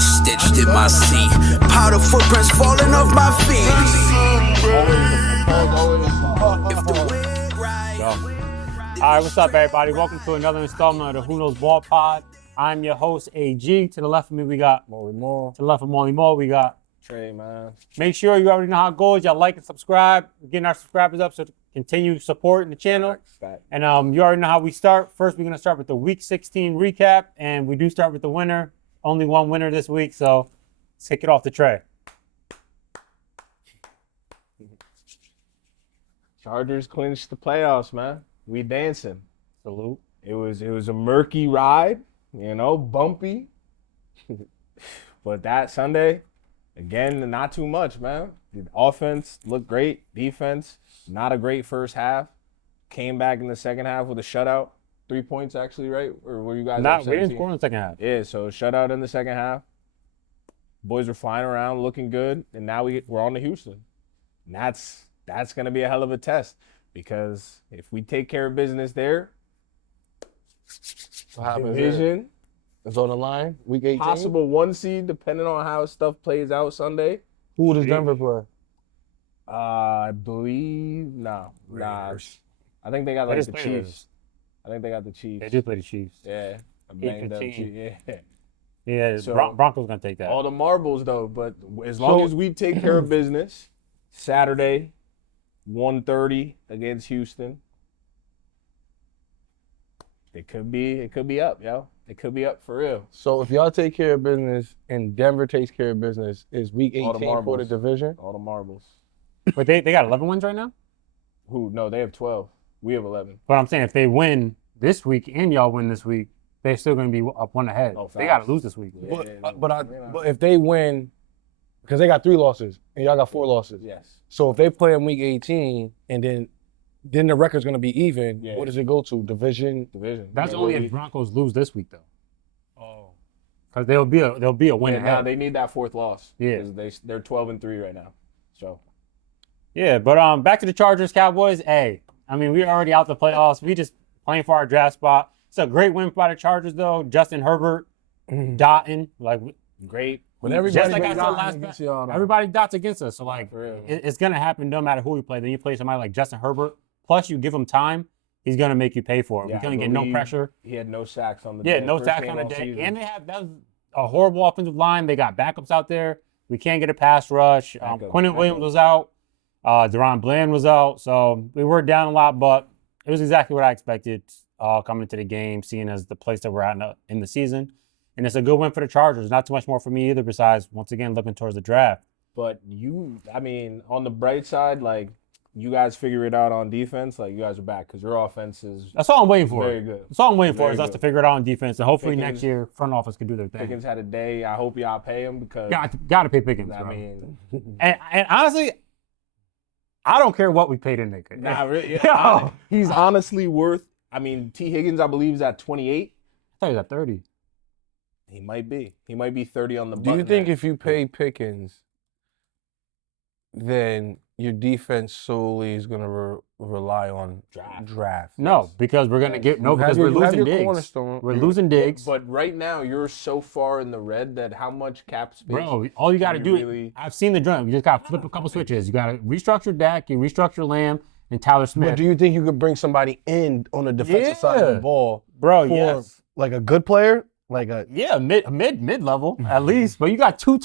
blood stitched in my seat. Powder footprints falling off my feet. If the wind right. All right, what's up, everybody? Welcome to another installment of the Who Knows Ball Pod. I'm your host, AG. To the left of me, we got Molly Moore. To the left of Molly Moore, we got Trey, man. Make sure you already know how it goes. Y'all like and subscribe. We're getting our subscribers up, so continue supporting the channel. Fact. And you already know how we start. First, we're going to start with the Week 16 recap, and we do start with the winner. Only one winner this week, so let's kick it off to Trey. Chargers clinched the playoffs, man. We dancing. Salute. It was a murky ride, bumpy. But that Sunday, again, not too much, man. The offense looked great. Defense, not a great first half. Came back in the second half with a shutout. 3 points, actually, right? Or were you guys up We didn't 17? score in the second half. Yeah, so shutout in the second half. Boys were flying around, looking good, and now we're on to Houston. And that's going to be a hell of a test because if we take care of business there, What happens division, It's on the line. Week 18. possible 1 seed, depending on how stuff plays out Sunday. Who does Denver play? I believe Raiders. I think they got They like just the played Chiefs. Raiders. I think they got the Chiefs. They just play the Chiefs. Yeah, a banged up 8-15. Chiefs. Yeah. Yeah, So- Broncos going to take that. All the marbles though, but as long as we take care of business, Saturday, 1:30 against Houston. It could be up, yo. It could be up for real. So if y'all take care of business and Denver takes care of business, is week All the 18 for the marbles. division? All the marbles. But they got 11 wins right now? Who? No, they have 12. We have 11. But I'm saying if they win this week and y'all win this week, they're still going to be up one ahead. Oh, They got facts. to lose this week. Yeah. But if they win, because they got 3 losses and y'all got 4 losses. Yes. So if they play in week 18 and then the record's going to be even, Yeah. what does it go to? Division? That's Yeah, only well, if Broncos lose this week, though. Oh. Because they'll be a win Yeah, ahead. they need that 4th loss. Yeah. Because they're 12-3 right now. So Yeah, but back to the Chargers, Cowboys. Hey, I mean, we're already out the playoffs. We just playing for our draft spot. It's a great win by the Chargers, though. Justin Herbert, dotting, like great. But just like I been said dotting last against time, y'all, though. everybody dots against us. So like, For real. it's gonna happen no matter who we play. Then you play somebody like Justin Herbert. Plus, you give him time, he's gonna make you pay for it. Yeah, We're gonna I get no believe pressure. He had no sacks on the Yeah, day. no First sacks game on the all day. season. And that was a horrible offensive line. They got backups out there. We can't get a pass rush. Quentin Williams was out. Deron Bland was out. So we were down a lot, but it was exactly what I expected coming into the game, seeing as the place that we're at in the season. And it's a good win for the Chargers. Not too much more for me either, besides, once again, looking towards the draft. But on the bright side, like, you guys figure it out on defense. Like, you guys are back because your offense is That's all I'm waiting for. very good. That's all I'm waiting for Very is us good. to figure it out on defense. And hopefully Pickens- next year, front office can do their thing. Pickens had a day. I hope y'all pay him because, Got to pay Pickens, I bro. mean, And honestly, I don't care what we paid in nigga. nah, really, Yo. he's honestly worth, T. Higgins, I believe, is at 28. I thought he was at 30. He might be. He might be 30 on the Do you button think there. if you pay Pickens, then your defense solely is going to rely on draft? No, because we're gonna get because we're losing Diggs. We're losing Diggs, But right now, you're so far in the red that how much cap space? bro. All you got to you do. really- I've seen the drum. You just got to flip a couple switches. You got to restructure Dak. You restructure Lamb and Tyler Smith. But do you think you could bring somebody in on the defensive side of Yeah. the ball Bro, for yes. like a good player? Like a Yeah, mid level at least. But you got two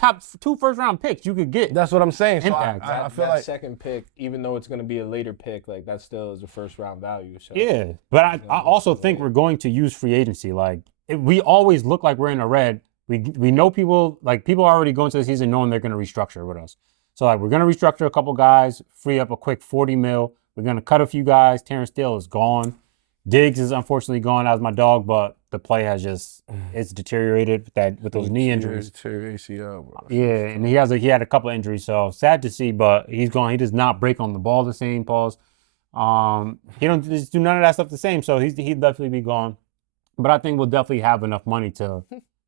first round picks you could get. that's what I'm saying. So Impact. I feel that like second pick, even though it's going to be a later pick, like that still is a first round value. So. Yeah, but I also think we're going to use free agency. Like we always look like we're in the red. We know people are already going to the season knowing they're going to restructure with us. So like we're going to restructure a couple guys, free up a quick 40 mil. We're going to cut a few guys. Terrence Steele is gone. Diggs is unfortunately gone as my dog, but the play has it's deteriorated with those knee injuries. ACL, bro. Yeah, and he had a couple of injuries, so sad to see. But he's gone. He does not break on the ball the same. Pause. He don't just do none of that stuff the same. So he'd definitely be gone. But I think we'll definitely have enough money to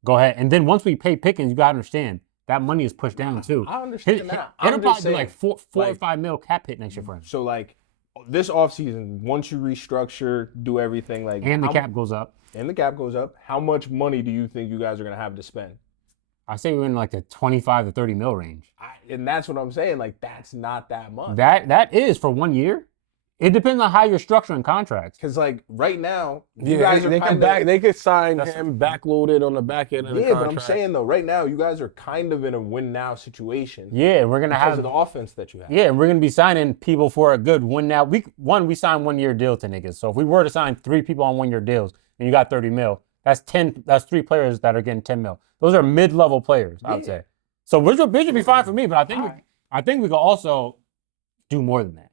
go ahead. And then once we pay Pickens, you gotta understand that money is pushed down too. I understand that. It'll I'm probably just be saying, like four or $5 million cap hit next year for him. So like this offseason, once you restructure, do everything like And the how- cap goes up. and the cap goes up, how much money do you think you guys are gonna have to spend? I say we're in like the 25 to 30 mil range. And that's what I'm saying. Like, that's not that much. That is for 1 year. It depends on how you're structuring contracts. Because, like, right now, you Yeah, guys they are could they could sign him backloaded on the back end of the contract. but I'm saying, though, right now, you guys are kind of in a win-now situation. Yeah, we're going to because have of the offense that you have. Yeah, and we're going to be signing people for a good win now. We signed 1 year deal to niggas. So if we were to sign 3 people on 1 year deals and you got 30 mil, that's 3 players that are getting 10 mil. Those are mid-level players, I would say. So Bridge would be fine for me, but I think we could also do more than that.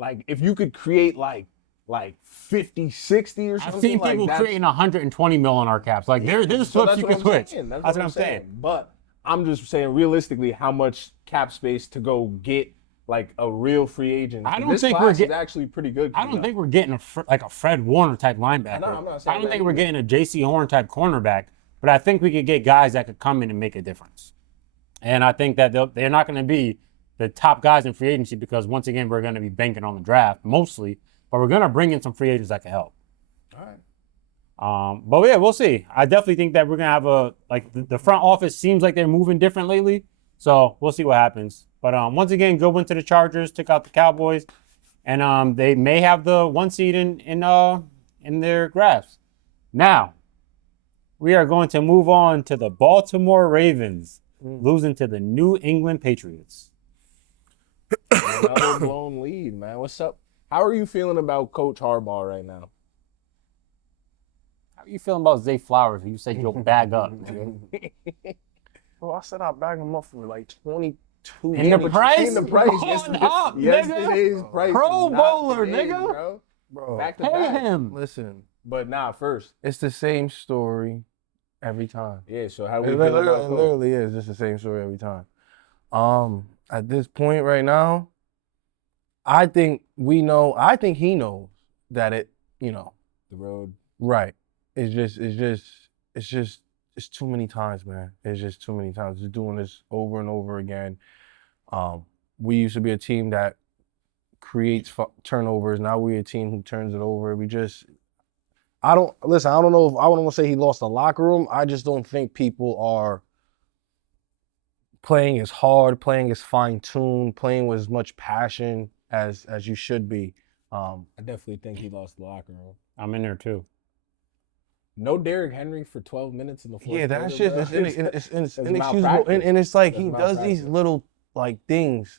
Like if you could create like 50, 60 or something. I've seen people creating 120 mil on our caps. Like there's flips you can switch. That's what I'm saying. But I'm just saying realistically how much cap space to go get like a real free agent. I don't this think class is actually pretty good. I don't think we're getting a Fred Warner type linebacker. No, I'm not saying I don't think we're getting a J.C. Horn type cornerback, but I think we could get guys that could come in and make a difference. And I think that they're not going to be the top guys in free agency because, once again, we're going to be banking on the draft mostly, but we're going to bring in some free agents that can help. All right. But yeah, we'll see. I definitely think that we're going to have the front office seems like they're moving different lately, so we'll see what happens. But once again, go into the Chargers, took out the Cowboys, and they may have the 1 seed in their grasp. Now, we are going to move on to the Baltimore Ravens, losing to the New England Patriots. Another blown lead, man. What's up? How are you feeling about Coach Harbaugh right now? How are you feeling about Zay Flowers? You said you'll bag up. Well, I said I'll bag him up for like 22. And the price? Seen the price. Yesterday's price. Pro is not Bowler, today's, nigga. Bro. Back to Pay back. him. Listen, But first. it's the same story every time. Yeah, so how we It feel about Coach? literally is just the same story every time. At this point right now, I think he knows that The road. right. It's too many times, man. It's just too many times. Just doing this over and over again. We used to be a team that creates turnovers. Now we're a team who turns it over. I don't know if I don't want to say he lost the locker room. I just don't think people are playing as hard, playing as fine-tuned, playing with as much passion as you should be. I definitely think he lost the locker room. I'm in there too. No Derrick Henry for 12 minutes in the fourth. Yeah, that's quarter, just bro. it's inexcusable. malpractice. And it's like That's he does these malpractice. little like things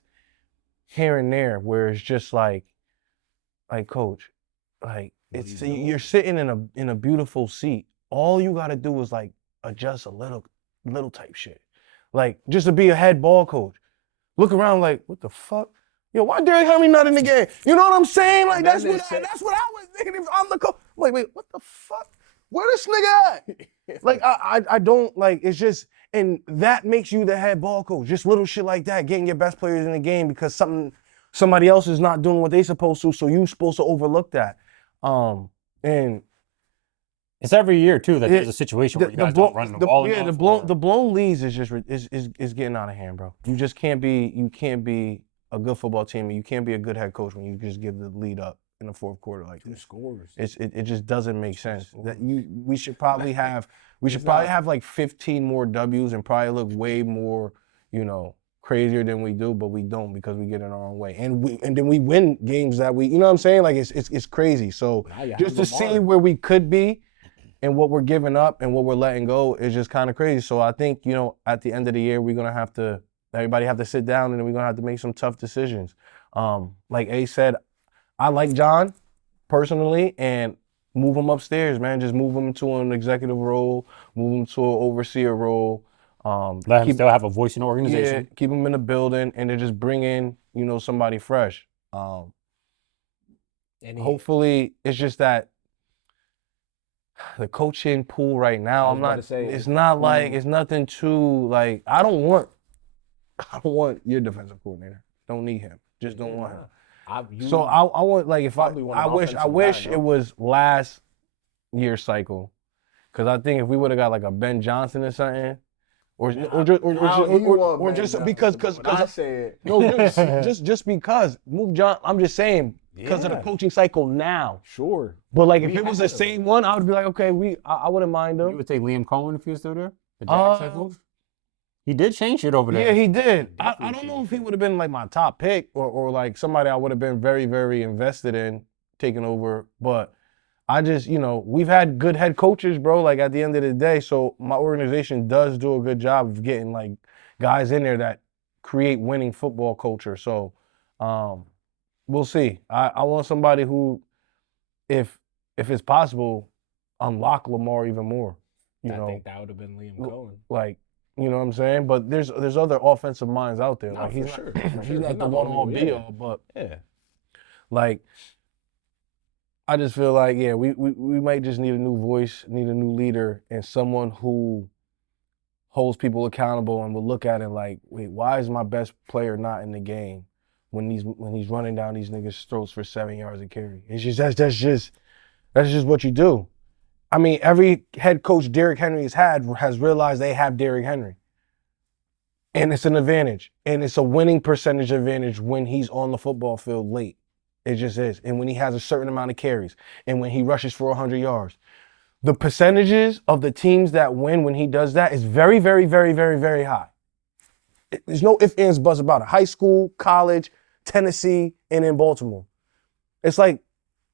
here and there where it's just like coach, like it's you're sitting in a beautiful seat. All you gotta do is like adjust a little type shit. Like just to be a head ball coach. Look around like, what the fuck? Yo, why Derrick Henry not in the game? You know what I'm saying? Like that's what I was thinking if I'm the coach. Like, wait, what the fuck? Where this nigga at? Like I don't like it's just and that makes you the head ball coach. Just little shit like that, getting your best players in the game because somebody else is not doing what they supposed to, so you're supposed to overlook that. And it's every year too that there's a situation where you guys don't run the ball enough. Yeah, the blown leads is just is getting out of hand, bro. You just can't be a good football team and you can't be a good head coach when you just give the lead up in the fourth quarter like this. 2 scores. It just doesn't make sense. We should probably have like 15 more W's and probably look way more, crazier than we do, but we don't because we get in our own way. And then we win games that we, you know what I'm saying? Like it's crazy. So just to see where we could be and what we're giving up and what we're letting go is just kind of crazy. So I think, at the end of the year, everybody have to sit down and we're going to have to make some tough decisions. Like A said, I like John personally and move him upstairs, man. Just move him into an executive role, move him to an overseer role. Let him still have a voice in the organization. Yeah, keep him in the building and then just bring in, somebody fresh. Hopefully it's just that the coaching pool right now, it's nothing too like I don't want your defensive coordinator. Don't need him. Just don't want him. I want I wish it was last year's cycle, because I think if we would have got like a Ben Johnson or something, or just because I say it. No, just because move John. I'm just saying because of the coaching cycle now. Sure. But like if it was the same one, I would be like, okay, I wouldn't mind You him. would take Liam Cohen if he was still there? The Jags head coach? He did change it over there. Yeah, he did. I don't know if he would have been like my top pick or like somebody I would have been very, very invested in taking over. But I just, we've had good head coaches, bro, like at the end of the day. So my organization does do a good job of getting like guys in there that create winning football culture. So we'll see. I want somebody who, if it's possible, unlock Lamar even more. I think that would have been Liam Cohen. Like, you know what I'm saying? But there's other offensive minds out there. No, like for he's sure. he's not the one-all be-all, but like I just feel like we might just need a new voice, need a new leader, and someone who holds people accountable and will look at it like, wait, why is my best player not in the game when he's running down these niggas' throats for 7 yards of carry? It's just that's just what you do. I mean, every head coach Derrick Henry has realized they have Derrick Henry. And it's an advantage. And it's a winning percentage advantage when he's on the football field late. It just is. And when he has a certain amount of carries and when he rushes for 100 yards. The percentages of the teams that win when he does that is very, very, very, very, very high. There's no ifs, ands, buts about it. High school, college, Tennessee, and in Baltimore. It's like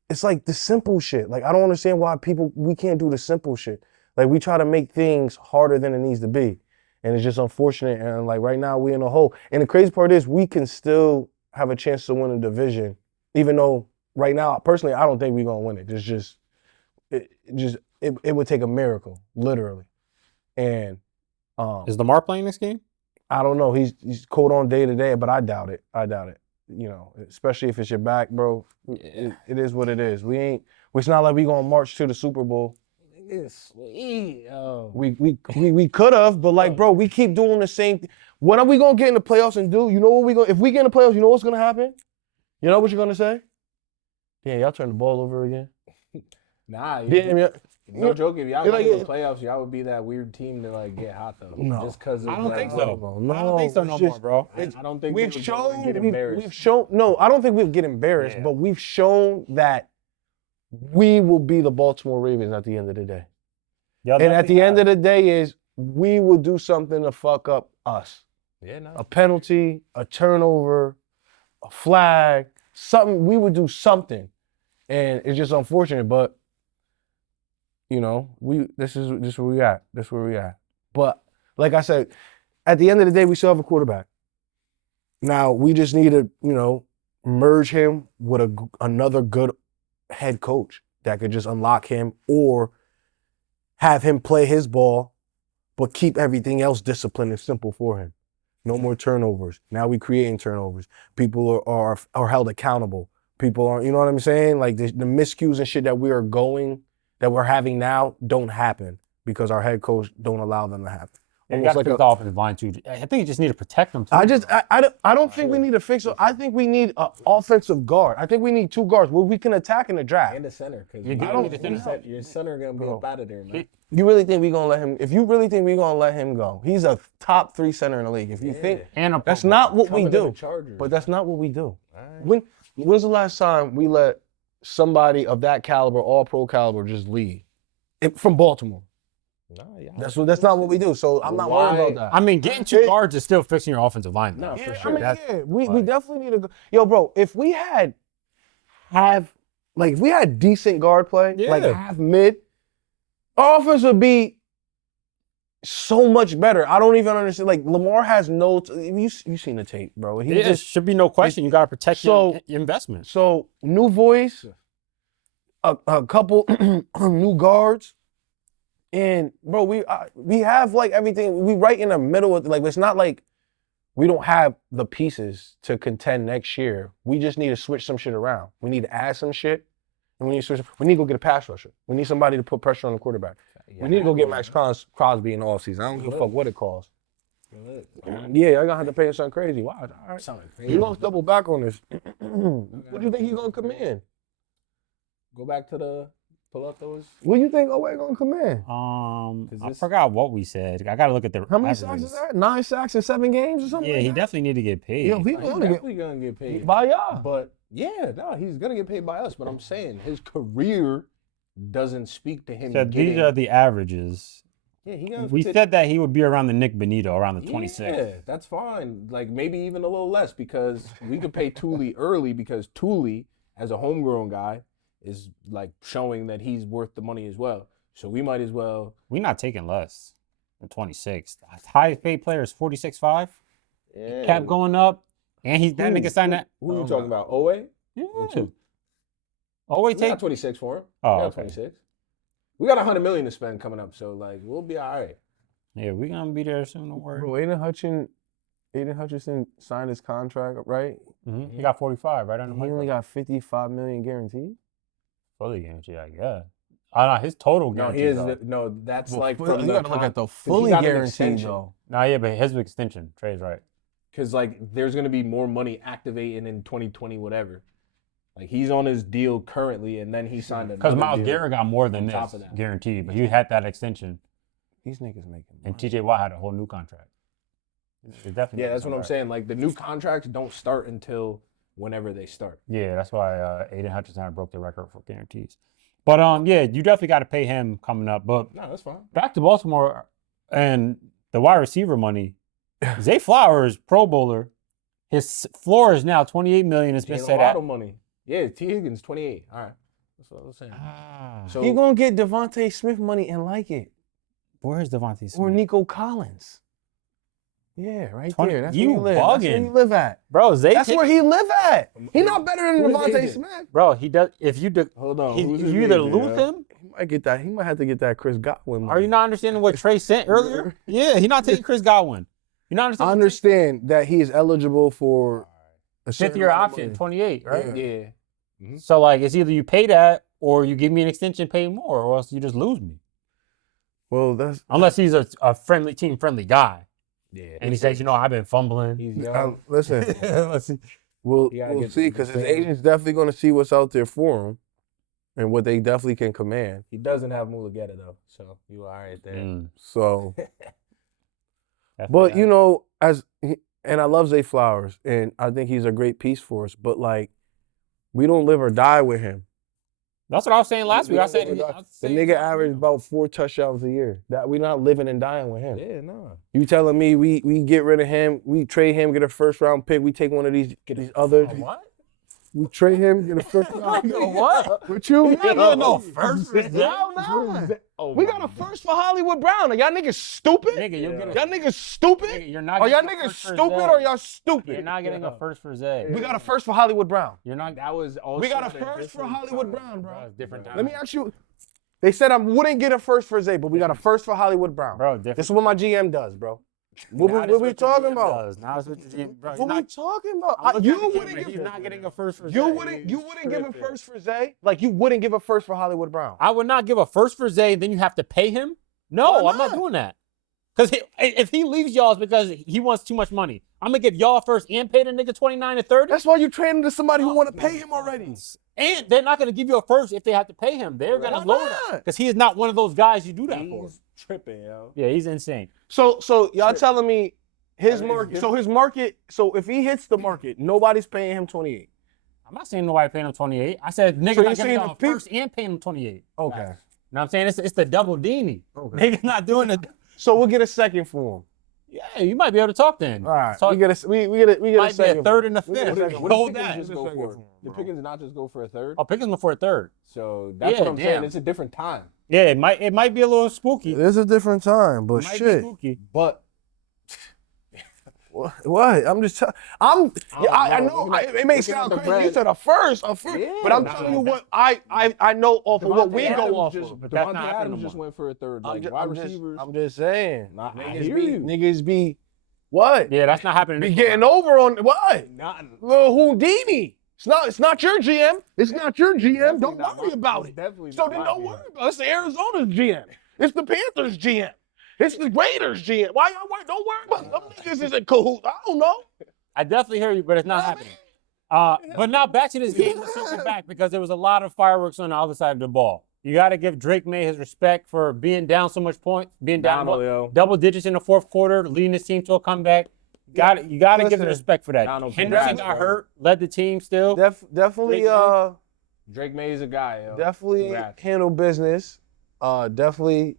the simple shit. Like, I don't understand why we can't do the simple shit. Like, we try to make things harder than it needs to be. And it's just unfortunate. And, like, right now we in a hole. And the crazy part is we can still have a chance to win a division, even though right now, personally, I don't think we're going to win it. It would take a miracle, literally. And is Lamar playing this game? I don't know. He's called on day to day, but I doubt it. Especially if it's your back, bro. It is what it is. It's not like we gonna march to the Super Bowl. We could have, but like, bro, we keep doing the same thing. When are we gonna get in the playoffs and do? You know what if we get in the playoffs, you know what's gonna happen? You know what you're gonna say? Yeah, y'all turn the ball over again. Nah, No joke. If y'all get in the playoffs, y'all would be that weird team to like get hot though. No, just because I don't think so. No, I don't think so no more, bro. I don't think we've shown. No, I don't think we'll get embarrassed, but we've shown that we will be the Baltimore Ravens at the end of the day. And at the end of the day is we will do something to fuck up us. Yeah, no. A penalty, a turnover, a flag, something. We would do something, and it's just unfortunate, but. This is where we at. This is where we at. But like I said, at the end of the day, we still have a quarterback. Now we just need to, merge him with another good head coach that could just unlock him or have him play his ball, but keep everything else disciplined and simple for him. No more turnovers. Now we creating turnovers. People are held accountable. People are, you know what I'm saying? Like the miscues and shit that we're having now don't happen because our head coach don't allow them to happen. You got to fix the offensive line too. I think you just need to protect them too. I don't think we need to fix it. I think we need an offensive guard. I think we need two guards where we can attack in the draft. And a center. Because your center going to be up out of there, man. You really think we're going to let him – if you really think we're going to let him go, he's a top 3 center in the league. If you think – that's not what we do. But that's not what we do. Right. When's the last time we let somebody of that caliber, all-pro caliber, just leave from Baltimore? No, that's not what we do. So I'm not worried about that. I mean, getting two guards is still fixing your offensive line. No, for sure. We definitely need to go. Yo, bro, if we had decent guard play, like half mid, our offense would be so much better. I don't even understand. Like Lamar has no. You seen the tape, bro? There should be no question. You got to protect your investment. So new voice, a couple new guards. And bro, we have like everything. We right in the middle of it's not like we don't have the pieces to contend next year. We just need to switch some shit around. We need to add some shit, and we need to go get a pass rusher. We need somebody to put pressure on the quarterback. We need to go get Max Crosby in the offseason. I don't give a fuck what it costs. Yeah, I gonna have to pay him something crazy. Wow, all right. Something crazy. You gonna double back on this? What do you think he's gonna come in? Go back to the. Pull up those. What do you think Oweh gonna come in? I forgot what we said. I gotta look at the. How many sacks is that? 9 sacks in 7 games or something? Yeah, he definitely need to get paid. Yeah, he's definitely gonna get paid by y'all. But he's gonna get paid by us. But I'm saying his career doesn't speak to him. So these are the averages. Yeah, he gonna We said that he would be around the Nick Benito, around the 26. Yeah, that's fine. Like maybe even a little less because we could pay Thule early because Thule, as a homegrown guy, is like showing that he's worth the money as well. So we might as well. We're not taking less than 26. The highest paid player is 46.5. Yeah. Cap going up, and that nigga signed that. Who you talking about? Owe? Yeah. two? Oh wait, We take got 26 for him. Oh, We got okay. 26. We got $100 million to spend coming up, so like we'll be all right. Yeah, we gonna be there soon. Don't worry. Bro, Aiden Hutchinson signed his contract, right? He got 45 right on the He only got $55 million guaranteed. fully guaranteed, I guess. I know his total No, guarantee. he is. No, that's like you from the gotta look at the fully got an guaranteed extension. though. Nah, yeah, but his extension. Trey's right. because like there's gonna be more money activating in 2020, whatever. Like he's on his deal currently, and then he signed another. Because Miles deal. Garrett got more than on this top of that. guaranteed, but he had that extension, These niggas making money. and TJ Watt had a whole new contract. It's definitely Yeah, that's what I'm saying. Like the new contracts don't start until whenever they start. Yeah, that's why Aiden Hutchinson broke the record for guarantees. But yeah, you definitely got to pay him coming up. But No, that's fine. back to Baltimore and the wide receiver money. Zay Flowers, Pro Bowler, his floor is now $28 million. It's been Ain't said a lot at. of money. Yeah, T. Higgins 28. All right, that's what I was saying. So He gonna get Devontae Smith money and like it, Where is Devontae Smith? or Nico Collins. Yeah, right 20 there. That's you where he live. That's where bugging. he live at. Bro, Zay. That's where he live at. He not better than Who's his Devontae agent? Smith. Bro, he does. If you hold on. if Who's his you either agent, lose yo? him. He might get that. He might have to get that Chris Godwin money. Are you not understanding what Trey sent earlier? Yeah, he's not taking Chris Godwin. You not I understanding? understand that he is eligible for a Fifth certain year amount of option, money. 28, right? Yeah. So like, it's either you pay that or you give me an extension, pay more, or else you just lose me. Well, that's Unless he's a friendly, team friendly guy, Yeah. and he says, you know, I've been fumbling. He's young. listen. Let's see. We'll He gotta get see the because his same- agent's definitely going to see what's out there for him and what they definitely can command. He doesn't have Mulugeta though, so you all right there. Mm, So, that's but bad. you know, and I love Zay Flowers, and I think he's a great piece for us. But like, we don't live or die with him. That's what I was saying last week. I said The nigga averaged about 4 touchdowns a year. That we not living and dying with him. Yeah, no. You telling me we get rid of him, we trade him, get a first round pick, we take one of these other. What? We trade him, get a first round pick. What? With you? We ain't getting no first for Zay. Hell nah. Oh, We got a first for Hollywood Brown. Are y'all niggas stupid? Nigga, you'll get a, Y'all niggas stupid? nigga, you're not Are y'all getting a niggas first for stupid Zay. or y'all stupid? You're not getting a first for Zay. We got a first for Hollywood Brown. You're not. That was also We got a at first for different Hollywood time. Brown, Bro, bro. it's different time. Let me ask you. They said I wouldn't get a first for Zay, but we got a first for Hollywood Brown. Bro, different. This is what my GM does, bro. What Now we this talking the GM about? does. Now it's what the GM, bro. What we talking about? I'm looking You at the wouldn't camera. give He's not getting a first for you Zay. wouldn't give a first for Zay? Like you wouldn't give a first for Hollywood Brown? I would not give a first for Zay, then you have to pay him. No, Why I'm not not? doing that. Because if he leaves y'all, it's because he wants too much money. I'm gonna give y'all first and pay the nigga 29 to 30. That's why you trading to somebody who want to pay him already. And they're not gonna give you a first if they have to pay him. They're gonna Why lower that not? because he is not one of those guys you do that for. He's tripping, yo. Yeah, he's insane. So y'all telling me his I mean, market? it's So his market. So if he hits the market, nobody's paying him 28. I'm not saying nobody paying him 28. I said nigga So you're not giving saying y'all the a peop- first and paying him 28. You know Okay. what I'm saying? It's the double Dini. Okay. Nigga not doing it. So we'll get a second for him. Yeah, you might be able to talk then. All right. Talk, We get a might be second. a third and a We get a fifth. second. What Hold did Pickens that. just go for? Did Pickens not just go for a third? Oh, Pickens for a third. So that's Yeah, what I'm damn. saying. It's a different time. Yeah, it might be a little spooky. It is a different time, but Might be shit. spooky. But What? I'm just telling. I know. It may looking sound at the crazy. You bread. said a first, Yeah, but I'm nah, telling you what I know off of what we Devontae go Adams off just, of. But that's Devontae not happening Adams no just more. went for a third. I'm Like just, wide I'm, just, receivers. I'm just saying. Nah, I Niggas hear be, you. niggas be what? Yeah, that's not happening. Be this getting time. over on what? Not Little Houdini. It's not your GM. It's not your GM. Definitely Don't not worry my- about it's it. definitely So not then my don't GM. worry about it. It's the Arizona's GM. It's the Panthers GM. It's the Raiders GM. Why y'all worry? Don't worry about it. Them niggas is in cahoots. I don't know. I definitely hear you, but it's not happening. But now back to this game. Let's circle back because there was a lot of fireworks on the other side of the ball. You got to give Drake May his respect for being down so much points, being down Donald, yo. double digits in the fourth quarter, leading his team to a comeback. You got to give Listen, the respect for that. Donald, Henderson congrats, got bro. hurt, led the team still. Definitely, Drake May is a guy, yo. definitely Congrats. handle business. Definitely,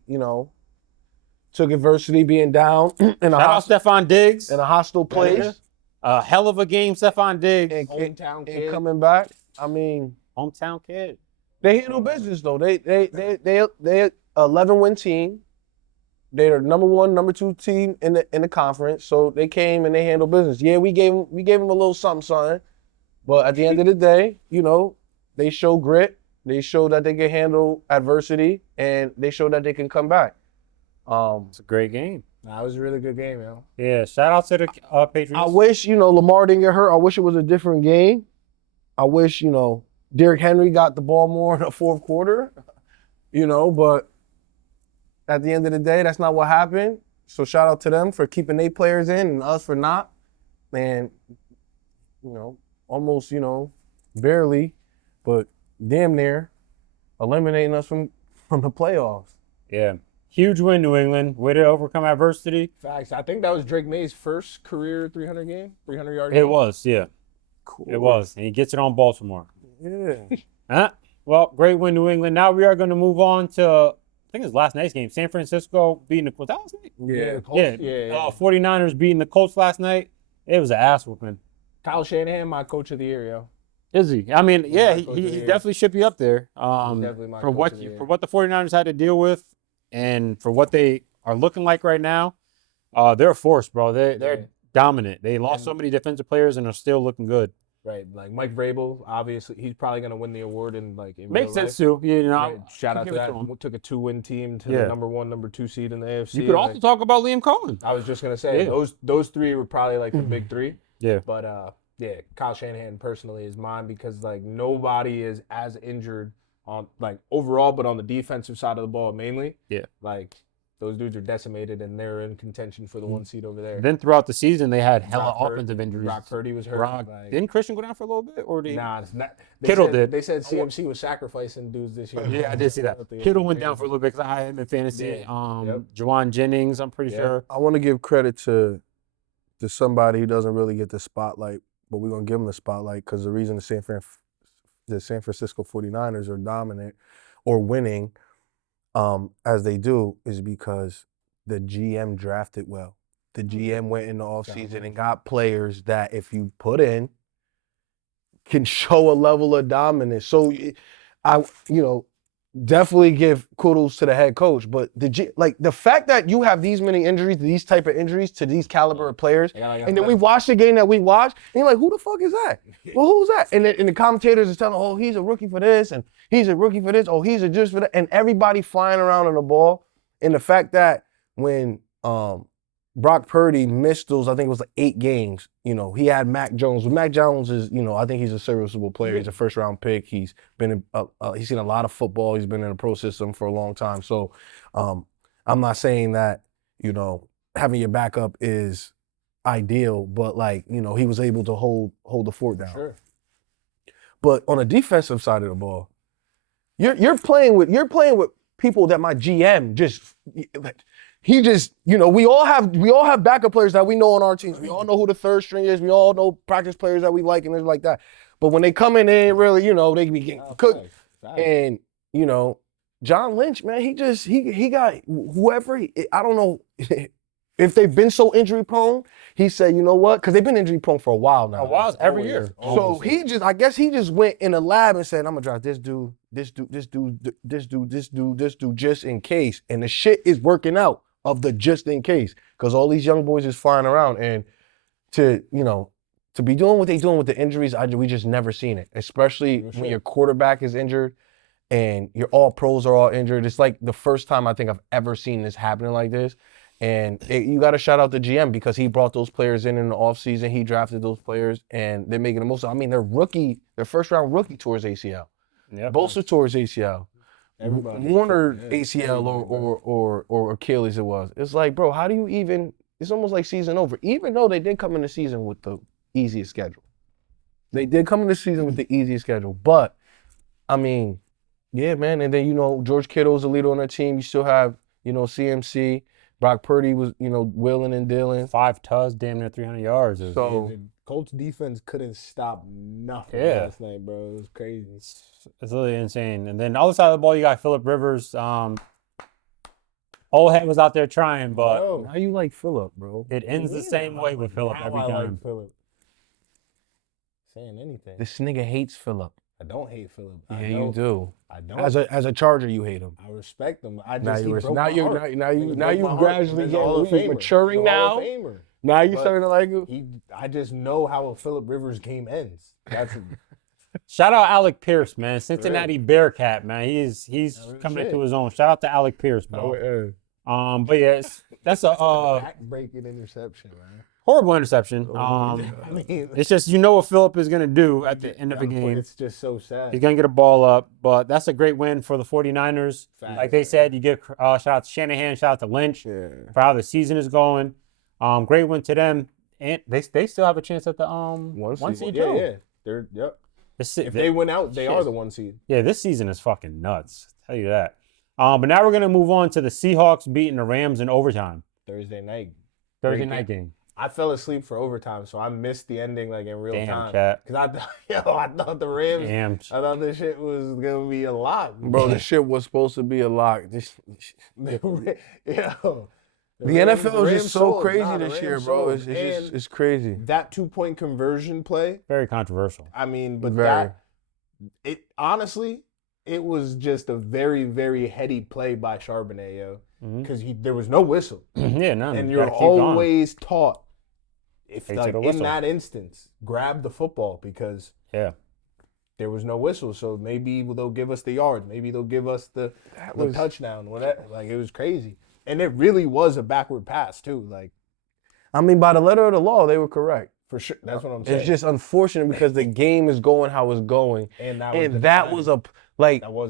took adversity being down in Shout out Stephon Diggs. in a hostile place A hell of a game, Stephon Diggs. and Hometown kid. coming back. I mean, Hometown kid. they handle business though. They 11-win team. They're the number 1, number 2 team in the conference. So they came and they handled business. Yeah, we gave them a little something. But at the end of the day, you know, they show grit. They show that they can handle adversity, and they show that they can come back. It's a great game. Nah, it was a really good game, yo. Yeah, shout out to the Patriots. I wish, you know, Lamar didn't get hurt. I wish it was a different game. I wish, you know, Derrick Henry got the ball more in the fourth quarter, you know, but at the end of the day, that's not what happened. So shout out to them for keeping their players in and us for not. And, you know, almost, you know, barely, but damn near eliminating us from the playoffs. Yeah. Huge win, New England. Way to overcome adversity. Facts. I think that was Drake May's first career 300 yard It game. was, yeah. Cool. It was. And he gets it on Baltimore. Yeah. Huh? Well, great win, New England. Now we are going to move on to, I think it was last night's game. San Francisco beating the Colts. That was it? Yeah. Yeah. 49ers beating the Colts last night. It was an ass whooping. Kyle Shanahan, my coach of the year, yo. Is he? I mean, yeah, my coach of the he year. definitely should be up there. Definitely my for coach of the year. what the 49ers had to deal with and for what they are looking like right now, they're a force, bro. They're dominant. They lost so many defensive players and are still looking good. Right, like Mike Vrabel, obviously, he's probably gonna win the award in Makes real sense life. too. You know, Right, shout out to give it that. to him. Took a 2-win team to Yeah. the number 1, number 2 seed in the AFC. You could also talk about Liam Cohen. I was just gonna say Yeah. those 3 were probably like the big 3. Yeah. But yeah, Kyle Shanahan personally is mine because like nobody is as injured on like overall, but on the defensive side of the ball mainly. Yeah. Like those dudes are decimated and they're in contention for the 1 seed over there. Then throughout the season, they had hella Brock Purdy- offensive injuries. Brock Purdy was hurt. Brock, like, didn't Christian go down for a little bit, or did he? Nah, it's not. Kittle did. They said CMC was sacrificing dudes this year. Yeah, I did see that. Kittle went down for a little bit because I had him in fantasy. Yeah. Yep. Jawan Jennings, I'm pretty sure. I want to give credit to somebody who doesn't really get the spotlight, but we're going to give him the spotlight because the reason the San Francisco 49ers are dominant or winning as they do is because the GM drafted well. The GM went in the offseason and got players that if you put in can show a level of dominance. So definitely give kudos to the head coach, but the fact that you have these many injuries, these type of injuries to these caliber of players, and then we watch the game that we watched, and you're like, who the fuck is that? Well, who's that? And the commentators is telling, oh, he's a rookie for this, and he's a rookie for this, oh, he's a just for that, and everybody flying around on the ball, and the fact that when Brock Purdy missed those, I think it was like 8 games. You know, he had Mac Jones. Mac Jones is, you know, I think he's a serviceable player. He's a first-round pick. He's been, he's seen a lot of football. He's been in the pro system for a long time. So, I'm not saying that, you know, having your backup is ideal, but like, you know, he was able to hold the fort down. Sure. But on the defensive side of the ball, you're playing with people that my GM just. He just, you know, we all have backup players that we know on our teams. We all know who the third string is. We all know practice players that we like and things like that. But when they come in, they ain't really, you know, they be getting cooked. And, you know, John Lynch, man, he got whoever, I don't know if they've been so injury prone, he said, you know what? Because they've been injury prone for a while now. A while, every year. So I guess he just went in a lab and said, I'm gonna draft this dude, just in case. And the shit is working out of the just in case. Because all these young boys is flying around. And to be doing what they doing with the injuries, we just never seen it. Especially when your quarterback is injured and your all pros are all injured. It's like the first time I think I've ever seen this happening like this. And you got to shout out the GM because he brought those players in the offseason. He drafted those players, and they're making the most of it. I mean, they're first-round rookie towards ACL. Yep. Bosa towards ACL. Everybody. Warner ACL or Achilles it was. It's like, bro, how do you even – it's almost like season over. Even though they did come in the season with the easiest schedule. They did come in the season with the easiest schedule. But, I mean, yeah, man. And then, you know, George Kittle's the leader on their team. You still have, you know, CMC. Brock Purdy was, you know, willing and dealing. 5 tugs, damn near 300 yards. So the Colts defense couldn't stop nothing last night, bro. It was crazy. It's really insane. And then the other side of the ball, you got Phillip Rivers. Old head was out there trying, but Bro, Now you like Phillip, bro. it ends the same way with Phillip now every I time. like Phillip. Saying anything. This nigga hates Phillip. I don't hate Phillip. Yeah, you do. I don't. As a Charger, you hate him. I respect him. I Now just he you broke now my you heart. now you He now broke you my heart. gradually He's a Hall of getting Famer. maturing He's a Hall now. of Famer. Now you But starting to like him. I just know how a Phillip Rivers game ends. That's Shout out Alec Pierce, man. Cincinnati Bearcat, man. He's coming shit. into his own. Shout out to Alec Pierce, bro. But yeah, that's a back-breaking interception, man. horrible interception. I mean, It's just what Phillip is gonna do at the end of the game. it's just so sad. He's gonna get a ball up, but that's a great win for the 49ers. Facts, Like they said, you give shout out to Shanahan, shout out to Lynch for how the season is going. Great win to them, and they still have a chance at the one seed Yeah, too. yeah. They're If if they win out, they are the 1 seed. Yeah, this season is fucking nuts. I'll tell you that. But now we're gonna move on to the Seahawks beating the Rams in overtime. Thursday night. Thursday Great night game. I fell asleep for overtime, so I missed the ending like in real Damn, time. cat. Cause I thought the Rams. Damn. I thought this shit was gonna be a lot, Bro, the shit was supposed to be a lock. The NFL is just so crazy this year, bro. It's crazy. That 2-point conversion play. Very controversial. I mean, but Very. it honestly, it was just a very, very heady play by Charbonnet, yo. Because there was no whistle. Yeah, none. And You you're gotta keep going. always taught, if Take like the in whistle. that instance, grab the football because Yeah. there was no whistle. So maybe they'll give us the yards. Maybe they'll give us the touchdown. Whatever. Like, it was crazy. And it really was a backward pass, too. Like, I mean, by the letter of the law, they were correct. for sure. That's what I'm saying. It's just unfortunate because the game is going how it's going. And that was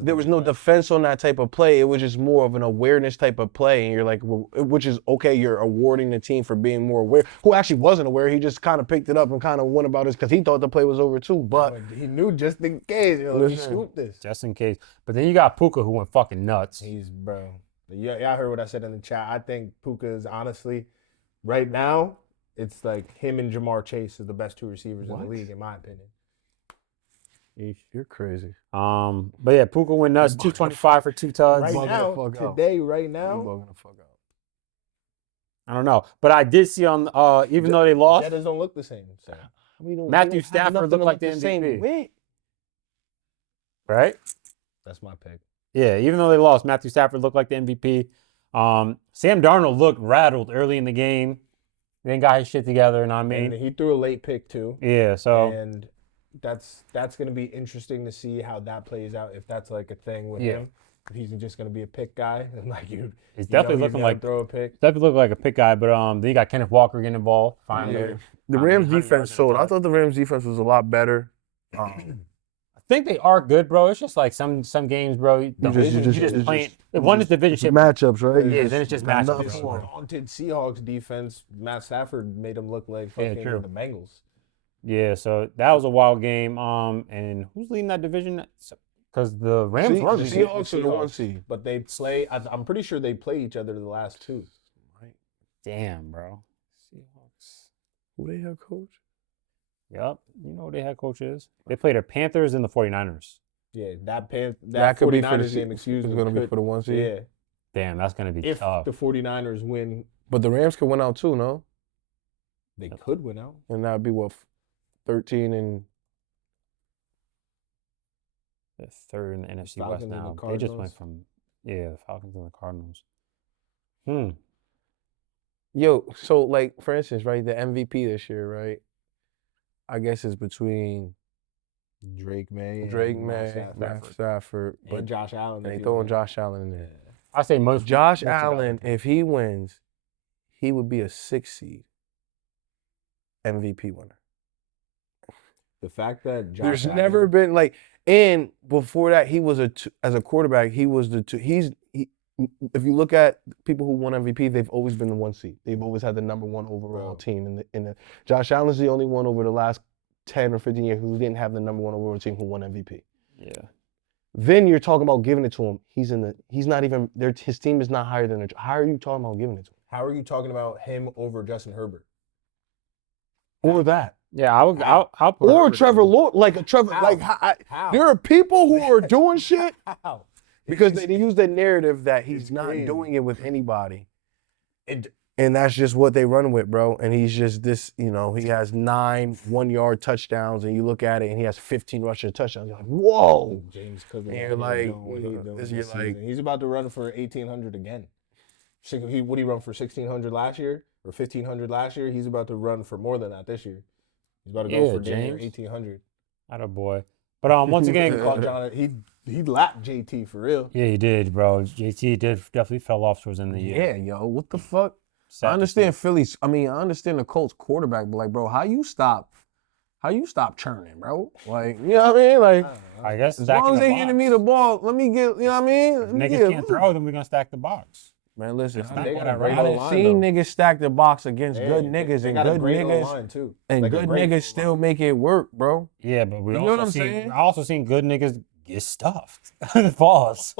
there was no defense on that type of play. It was just more of an awareness type of play. And you're like, well, which is okay, you're awarding the team for being more aware. Who actually wasn't aware. He just kind of picked it up and kind of went about it because he thought the play was over too. But he knew just in case. He Listen. scooped this. Just in case. But then you got Puka who went fucking nuts. Bro. Yeah, I heard what I said in the chat. I think Puka is honestly, right now, it's like him and Jamar Chase are the best two receivers in the league, in my opinion. you're crazy. But yeah, Puka went nuts. 225 for 2 tugs. Right bugging now, the fuck out. today, right You now, bugging the fuck out. I don't know. But I did see on even though they lost, Jettas don't look the same. So. Matthew Stafford looked like the MVP. Right? That's my pick. Yeah, even though they lost, Matthew Stafford looked like the MVP. Sam Darnold looked rattled early in the game. Then got his shit together, you know what I mean? And he threw a late pick, too. Yeah, so And that's going to be interesting to see how that plays out, if that's like a thing with him. If he's just going to be a pick guy. And like he's definitely looking like throw a pick. definitely look like a pick guy, but then you got Kenneth Walker getting involved. Finally. Yeah. The Rams defense sold. I thought the Rams defense was a lot better. I think they are good, bro. It's just like some games, bro. You just playing. One is division matchups, right? Yeah, then it's just matchups. This haunted Seahawks defense, Matt Stafford made him look like fucking true. the Bengals. Yeah, so that was a wild game. And who's leading that division? Because the Rams were the Seahawks are the 1 seed. But they play, I'm pretty sure they play each other the last 2. Damn, bro. Seahawks. Who they head coach? Yep. You know who their head coach is. They play the Panthers and the 49ers. Yeah, that could be for 49ers the game, excuse me. It's going to be for the 1 seed. Yeah, Damn, that's going to be if tough. the 49ers win, But the Rams could win out too, no? they could win out. And that'd be what, 13 and They're third in the NFC Falcons West and the now. They just went Cardinals. from, the Falcons and the Cardinals. Yo, so like for instance, right, the MVP this year, right? I guess it's between Drake May, Matt Stafford, but Josh Allen. they throwing Josh Allen in there. I say most. Josh most of the- Allen, if he wins, he would be a 6 seed MVP winner. The fact that There's never been like, and before that, he was as a quarterback, he was the two. If you look at people who won MVP, they've always been the 1 seed. They've always had the number 1 overall team. Josh Allen's the only one over the last 10 or 15 years who didn't have the number 1 overall team who won MVP. Yeah. Then you're talking about giving it to him. He's not even there. His team is not higher than. How are you talking about giving it to him? How are you talking about him over Justin Herbert? Or that. Yeah, I'll put Or Herbert Trevor in. Lawrence, like a Trevor, How? like How? there are people who are doing shit. How? Because they use the narrative that he's It's not crazy. doing it with anybody. And And that's just what they run with, bro. And he's just this, he has 9 1-yard touchdowns, and you look at it, and he has 15 rushing touchdowns. You're like, whoa. James Cook, And you're like, what he's doing you're this like- season. He's about to run for 1,800 again. What did he run for 1,600 last year or 1,500 last year? He's about to run for more than that this year. He's about to go Yeah, for damn near James. 1,800. Atta boy. But once again, Caught John, he lapped JT for real. yeah, he did, bro. JT definitely fell off towards the end of the year. Yeah, yo, what the fuck? Sad I to understand see. Philly's. I understand the Colts quarterback, but like, bro, how you stop churning, bro? Like, you know what I mean? Like, I guess as stacking long as the they handing me box. the ball, let me get. You know what I mean? If Let me niggas get can't loose. throw, then we're gonna stack the box. Man, listen, It's I not They what got I a great read. done O-line, seen though. niggas stack the box against Yeah, good they niggas and got a good great niggas O-line, too. and Like a good great niggas still make it work, bro. Yeah, but we You know what also I'm seen saying? I also seen good niggas get stuffed. Pause.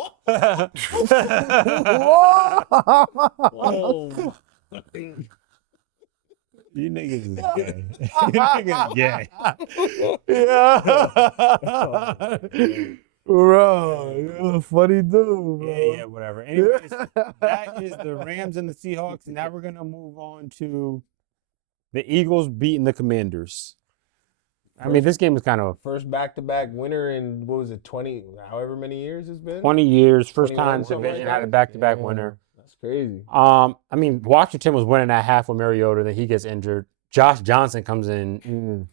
You niggas is gay. You niggas gay. Yeah. Bro, you're a funny dude, bro. Yeah, whatever. Anyways, that is the Rams and the Seahawks. Now we're gonna move on to the Eagles beating the Commanders. I mean, this game was kind of First back-to-back winner in, what was it, 20, however many years it's been? 20 years, first 21, time something division like had a that. back-to-back Yeah, winner. That's crazy. I mean, Washington was winning at half with Mariota, then he gets injured. Josh Johnson comes in.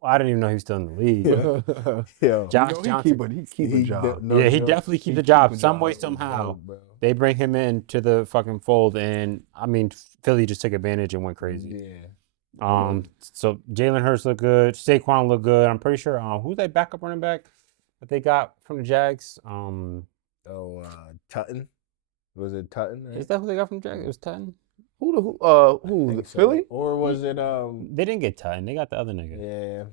Well, I didn't even know he was still in the league. Yo. Josh Johnson. He keep a job. No Yeah, he joke. definitely keeps He the job keep a some way, job, somehow. no, bro. They bring him into the fucking fold, and I mean, Philly just took advantage and went crazy. Yeah. So Jalen Hurts looked good. Saquon looked good. I'm pretty sure. Who's that backup running back that they got from the Jags? Tutton. Was it Tutton? Right? Is that who they got from the Jags? It was Tutton. Who I the think so. Philly? Or was it They didn't get Tutton. They got the other nigga. yeah.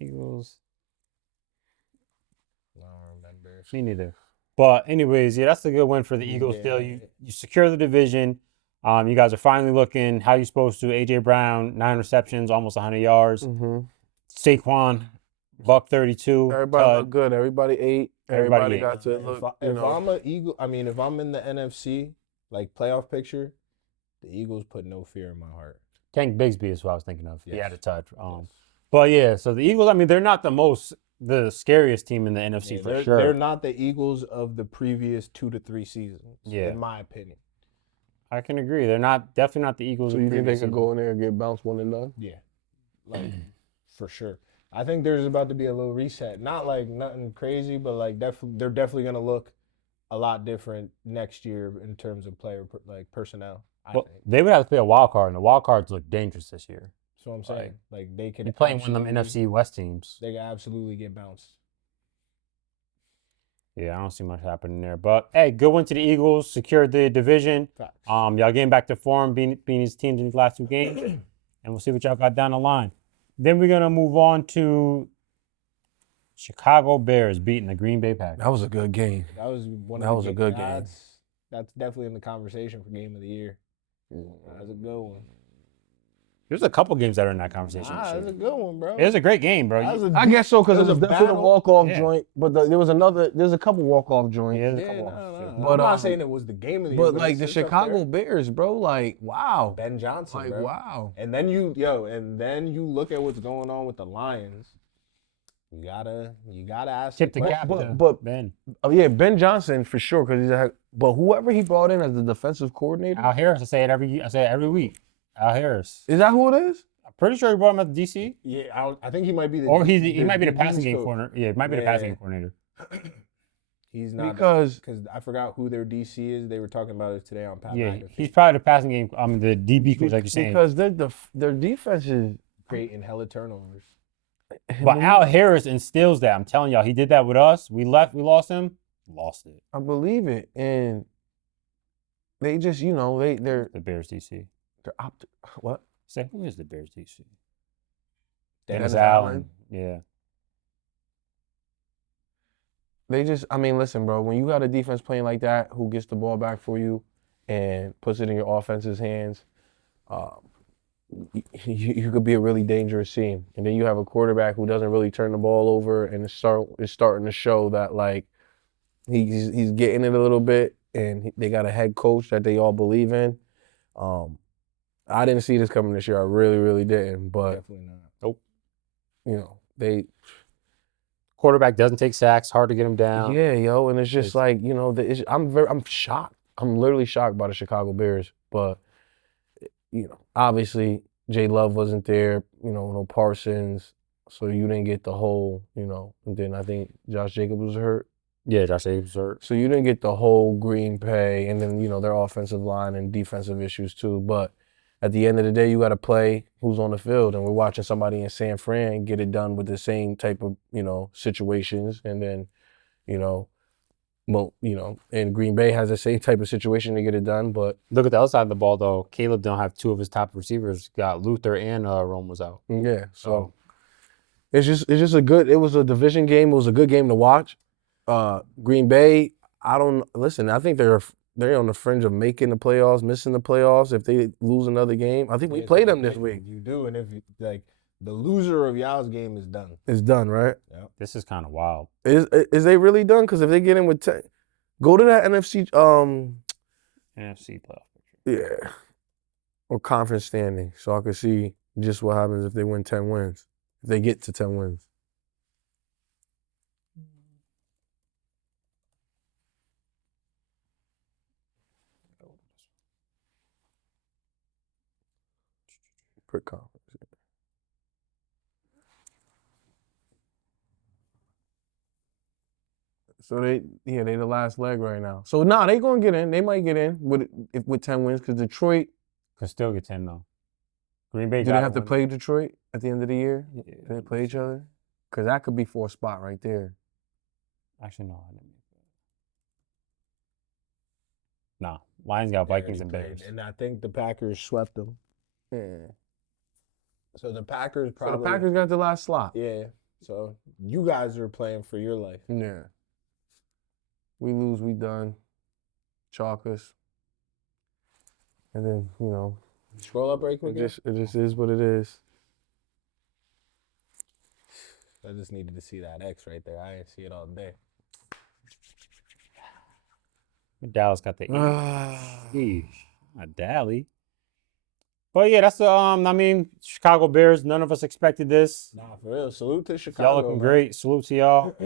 Eagles. I don't remember. Me neither. But anyways, yeah, that's a good win for the Eagles. Still, Yeah. you secure the division. You guys are finally looking how you supposed to. AJ Brown, 9 receptions, almost 100 yards. Mm-hmm. Saquon, $132. Everybody Tud. looked good. Everybody ate. Everybody Everybody ate. got to look. If I'm an Eagle, I mean, if I'm in the NFC, like playoff picture, the Eagles put no fear in my heart. Tank Bigsby is who I was thinking of. He Yes. had a touch. Yes. But yeah, so the Eagles, I mean, they're not the scariest team in the NFC Yeah, for they're, sure. They're not the Eagles of the previous 2 to 3 seasons, Yeah. in my opinion. I can agree. They're definitely not the Eagles. So of you think they previous could seasons. go in there and get bounced one and done? Yeah, like for sure. I think there's about to be a little reset. Not like nothing crazy, but like they're definitely gonna look a lot different next year in terms of player personnel. I Well, think they would have to play a wild card, and the wild cards look dangerous this year. that's what I'm saying. Like they can You're playing one of them absolutely- NFC West teams. They can absolutely get bounced. Yeah, I don't see much happening there. But hey, good win to the Eagles. Secured the division. Facts. Y'all getting back to form, beating these teams in these last 2 games, and we'll see what y'all got down the line. Then we're gonna move on to Chicago Bears beating the Green Bay Packers. That was a good game. That was one. That was a good game. That's definitely in the conversation for game of the year. That was a good one. There's a couple games that are in that conversation. That was a good one, bro. It was a great game, bro. That was a I guess so because It it was was a definitely a battle. walk-off Yeah. joint, but there's a couple walk-off joints. Yeah, there's a Yeah, couple. no. But, I'm not saying it was the game of the year. But like the it's up Chicago there. Bears, bro, like wow, Ben Johnson, like bro. wow. And then you look at what's going on with the Lions. You gotta ask. Tip the question. cap, but- Ben. Oh yeah, Ben Johnson for sure because but whoever he brought in as the defensive coordinator, Al Harris. I say it every week. Al Harris. is that who it is? I'm pretty sure he brought him at the DC, Yeah, I think he might be the. or he might be the passing game coach. coordinator. Yeah, he might be the Yeah. passing game coordinator. He's not Because because I forgot who their DC is. They were talking about it today on Pat Yeah, McAfee. he's probably the passing game. The DB coach, like you're saying. because their defense is. creating hella turnovers. But Al Harris instills that. I'm telling y'all, he did that with us. We lost him, lost it. I believe it, and they just they're The Bears DC. what? Say, who is the Bears DC? Dennis Dennis Allen. Yeah. They just, listen, bro. When you got a defense playing like that, who gets the ball back for you and puts it in your offense's hands, you could be a really dangerous team. And then you have a quarterback who doesn't really turn the ball over, and it's starting to show that like he's getting it a little bit, and they got a head coach that they all believe in. I didn't see this coming this year. I really, really didn't. But Definitely not. Nope. you know, they Quarterback doesn't take sacks. Hard to get him down. yeah, yo, and it's just It's- like, you know, I'm shocked. I'm literally shocked by the Chicago Bears. But you know, obviously Jay Love wasn't there. You know, no Parsons, so you didn't get the whole. You know, and then I think Josh Jacobs was hurt. Yeah, Josh Jacobs hurt. So you didn't get the whole Green Bay, and then, you know, their offensive line and defensive issues too. But at the end of the day, you got to play who's on the field, and we're watching somebody in San Fran get it done with the same type of, you know, situations, and then, you know, and Green Bay has the same type of situation to get it done. But Look at the other side of the ball, though. Caleb don't have two of his top receivers. Got Luther and Rome was out. yeah, so it's just it was a division game. It was a good game to watch. Green Bay, I think they're on the fringe of making the playoffs, missing the playoffs if they lose another game. I think we played them this week. You do, and if you, like the loser of y'all's game is done. It's done, right? This is kind of wild. Is they really done? Because if they get in with 10, go to that NFC NFC playoff. yeah, or conference standing, so I could see just what happens if they win 10 wins. If they get to 10 wins. Per conference. So they the last leg right now. So they gonna get in. They might get in with 10 wins because Detroit. Could still get 10 though. Green Bay. Do they gotta have to win. play Detroit at the end of the year? Yeah. Do they play each other? Because that could be for a spot right there. Actually, no. I didn't. Nah, Lions got Vikings and Already played, Bears. and I think the Packers swept them. Yeah. So the Packers So probably. the Packers got the last slot. Yeah. So you guys are playing for your life. Yeah. We lose, we done. Chalk us. And then, you know, Scroll up right quick. it just is what it is. I just needed to see that X right there. I didn't see it all day. Dallas got the Sheesh. Not Dally. But yeah, that's I mean, Chicago Bears. None of us expected this. Nah, for real. Salute to Chicago. Y'all looking man. great. Salute to y'all.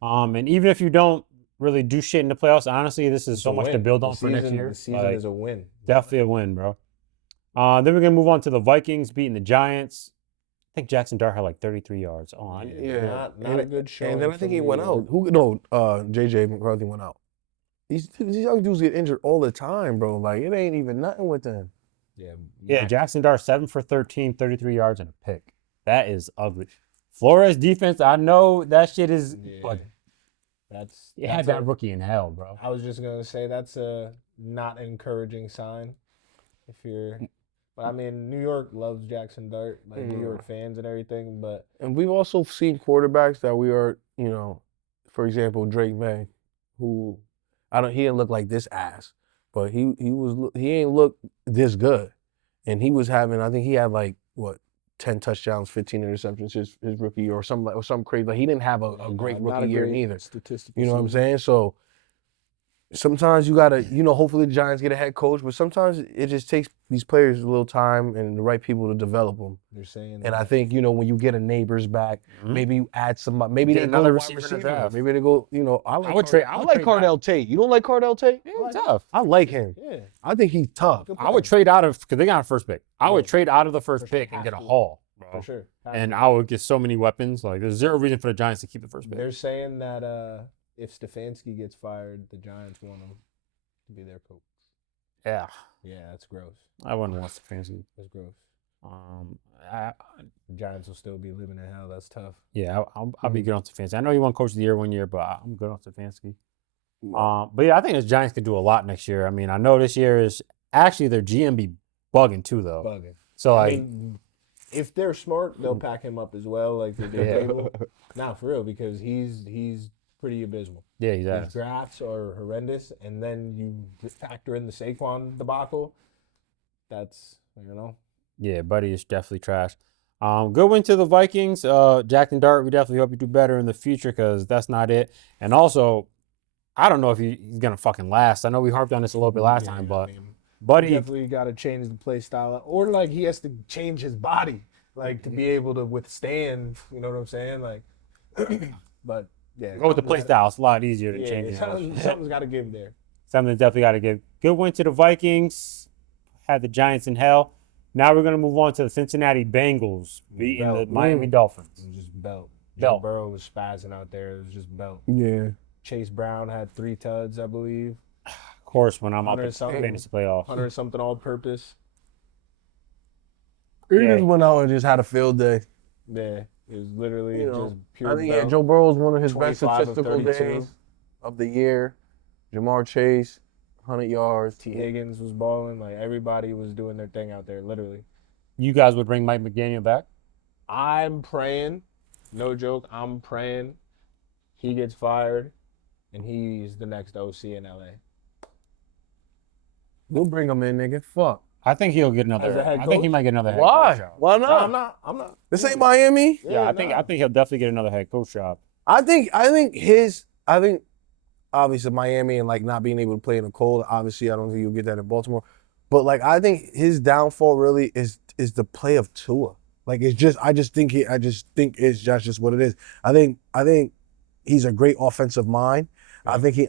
And even if you don't really do shit in the playoffs, honestly, this is It's so a much to win. build The on for next season- year. The season Like, is a win. definitely a win, bro. Then we're gonna move on to the Vikings beating the Giants. I think Jackson Dart had like 33 yards. Yeah. Not a good show. And then I think he went out. JJ McCarthy went out. These young dudes get injured all the time, bro. Like, it ain't even nothing with them. Yeah, Jackson Dart 7 for 13, 33 yards and a pick. That is ugly. Flores defense, I know that shit is, but it had that rookie in hell, bro. I was just gonna say that's a not encouraging sign. If you're, but I mean, New York loves Jackson Dart, like New York fans and everything. But And we've also seen quarterbacks that we are, you know, for example, Drake May, who he didn't look like this ass, but he ain't look this good, and he was having, I think he had like what 10 touchdowns, 15 interceptions his rookie year or something crazy. Like, he didn't have a great rookie year neither. Statistical, You know what I'm saying? So sometimes you gotta, you know, hopefully the Giants get a head coach, but sometimes it just takes these players a little time and the right people to develop them. They're saying, And I think, you know, when you get a neighbors back, maybe you add somebody, maybe Get they another go receiver in the draft. Maybe they go, you know, I would trade Cardell Tate. You don't like Cardell Tate? Yeah, tough. I like him. yeah, I think he's tough. I would trade out of, because they got a first pick. I would trade out of the first pick and get a haul, bro. for sure. And I would get so many weapons. Like, there's zero reason for the Giants to keep the first pick. They're saying that if Stefanski gets fired, the Giants want him to be their coach. Yeah. Yeah, that's gross. I wouldn't want Stefanski. That's gross. The Giants will still be living in hell. That's tough. Yeah, I'll be good on Stefanski. I know he won Coach of the Year one year, but I'm good on Stefanski. But yeah, I think the Giants could do a lot next year. I mean, I know this year is actually their GM be bugging too, though. Bugging. So I like, mean, if they're smart, they'll pack him up as well, like they did. Cable. Nah, for real, because he's pretty abysmal. yeah, he's His ass. drafts are horrendous, and then you factor in the Saquon debacle. That's, you know, Yeah, Buddy is definitely trash. Good win to the Vikings. Jack and Dart, we definitely hope you do better in the future because that's not it. And also, I don't know if he's gonna fucking last. I know we harped on this a little bit last time, but Buddy, definitely got to change the play style, or like he has to change his body, like to be able to withstand. You know what I'm saying? Like, but yeah, go with the play style. It's a lot easier to Yeah, change. something's got to give there. Something definitely got to give. Good win to the Vikings. Had the Giants in hell. Now we're gonna move on to the Cincinnati Bengals beating the Miami Dolphins. It was just belt. Belt. Joe Burrow was spazzing out there. It was just belt. Yeah. Chase Brown had 3 tuds, I believe. Of course, when I'm up in 100-something. fantasy playoffs. 100-something all-purpose. He Yeah. just went out and just had a field day. Yeah, it was literally You know, just pure I think belt. Joe Burrow was one of his best 25 of statistical 32. days of the year. Jamar Chase, 100 yards. T. Higgins was balling. Like, everybody was doing their thing out there, literally. You guys would bring Mike McDaniel back? I'm praying, no joke, I'm praying he gets fired and he's the next OC in LA. We'll bring him in, nigga. Fuck. I think he'll get another. As a head I think he coach? might get another head Why? coach job. Why No, not? I'm not. This ain't Miami. Yeah, I think he'll definitely get another head coach job. I think obviously Miami and like not being able to play in the cold. Obviously, I don't think you'll get that in Baltimore. But like I think his downfall really is the play of Tua. Like I just think it's just what it is. I think he's a great offensive mind. I think he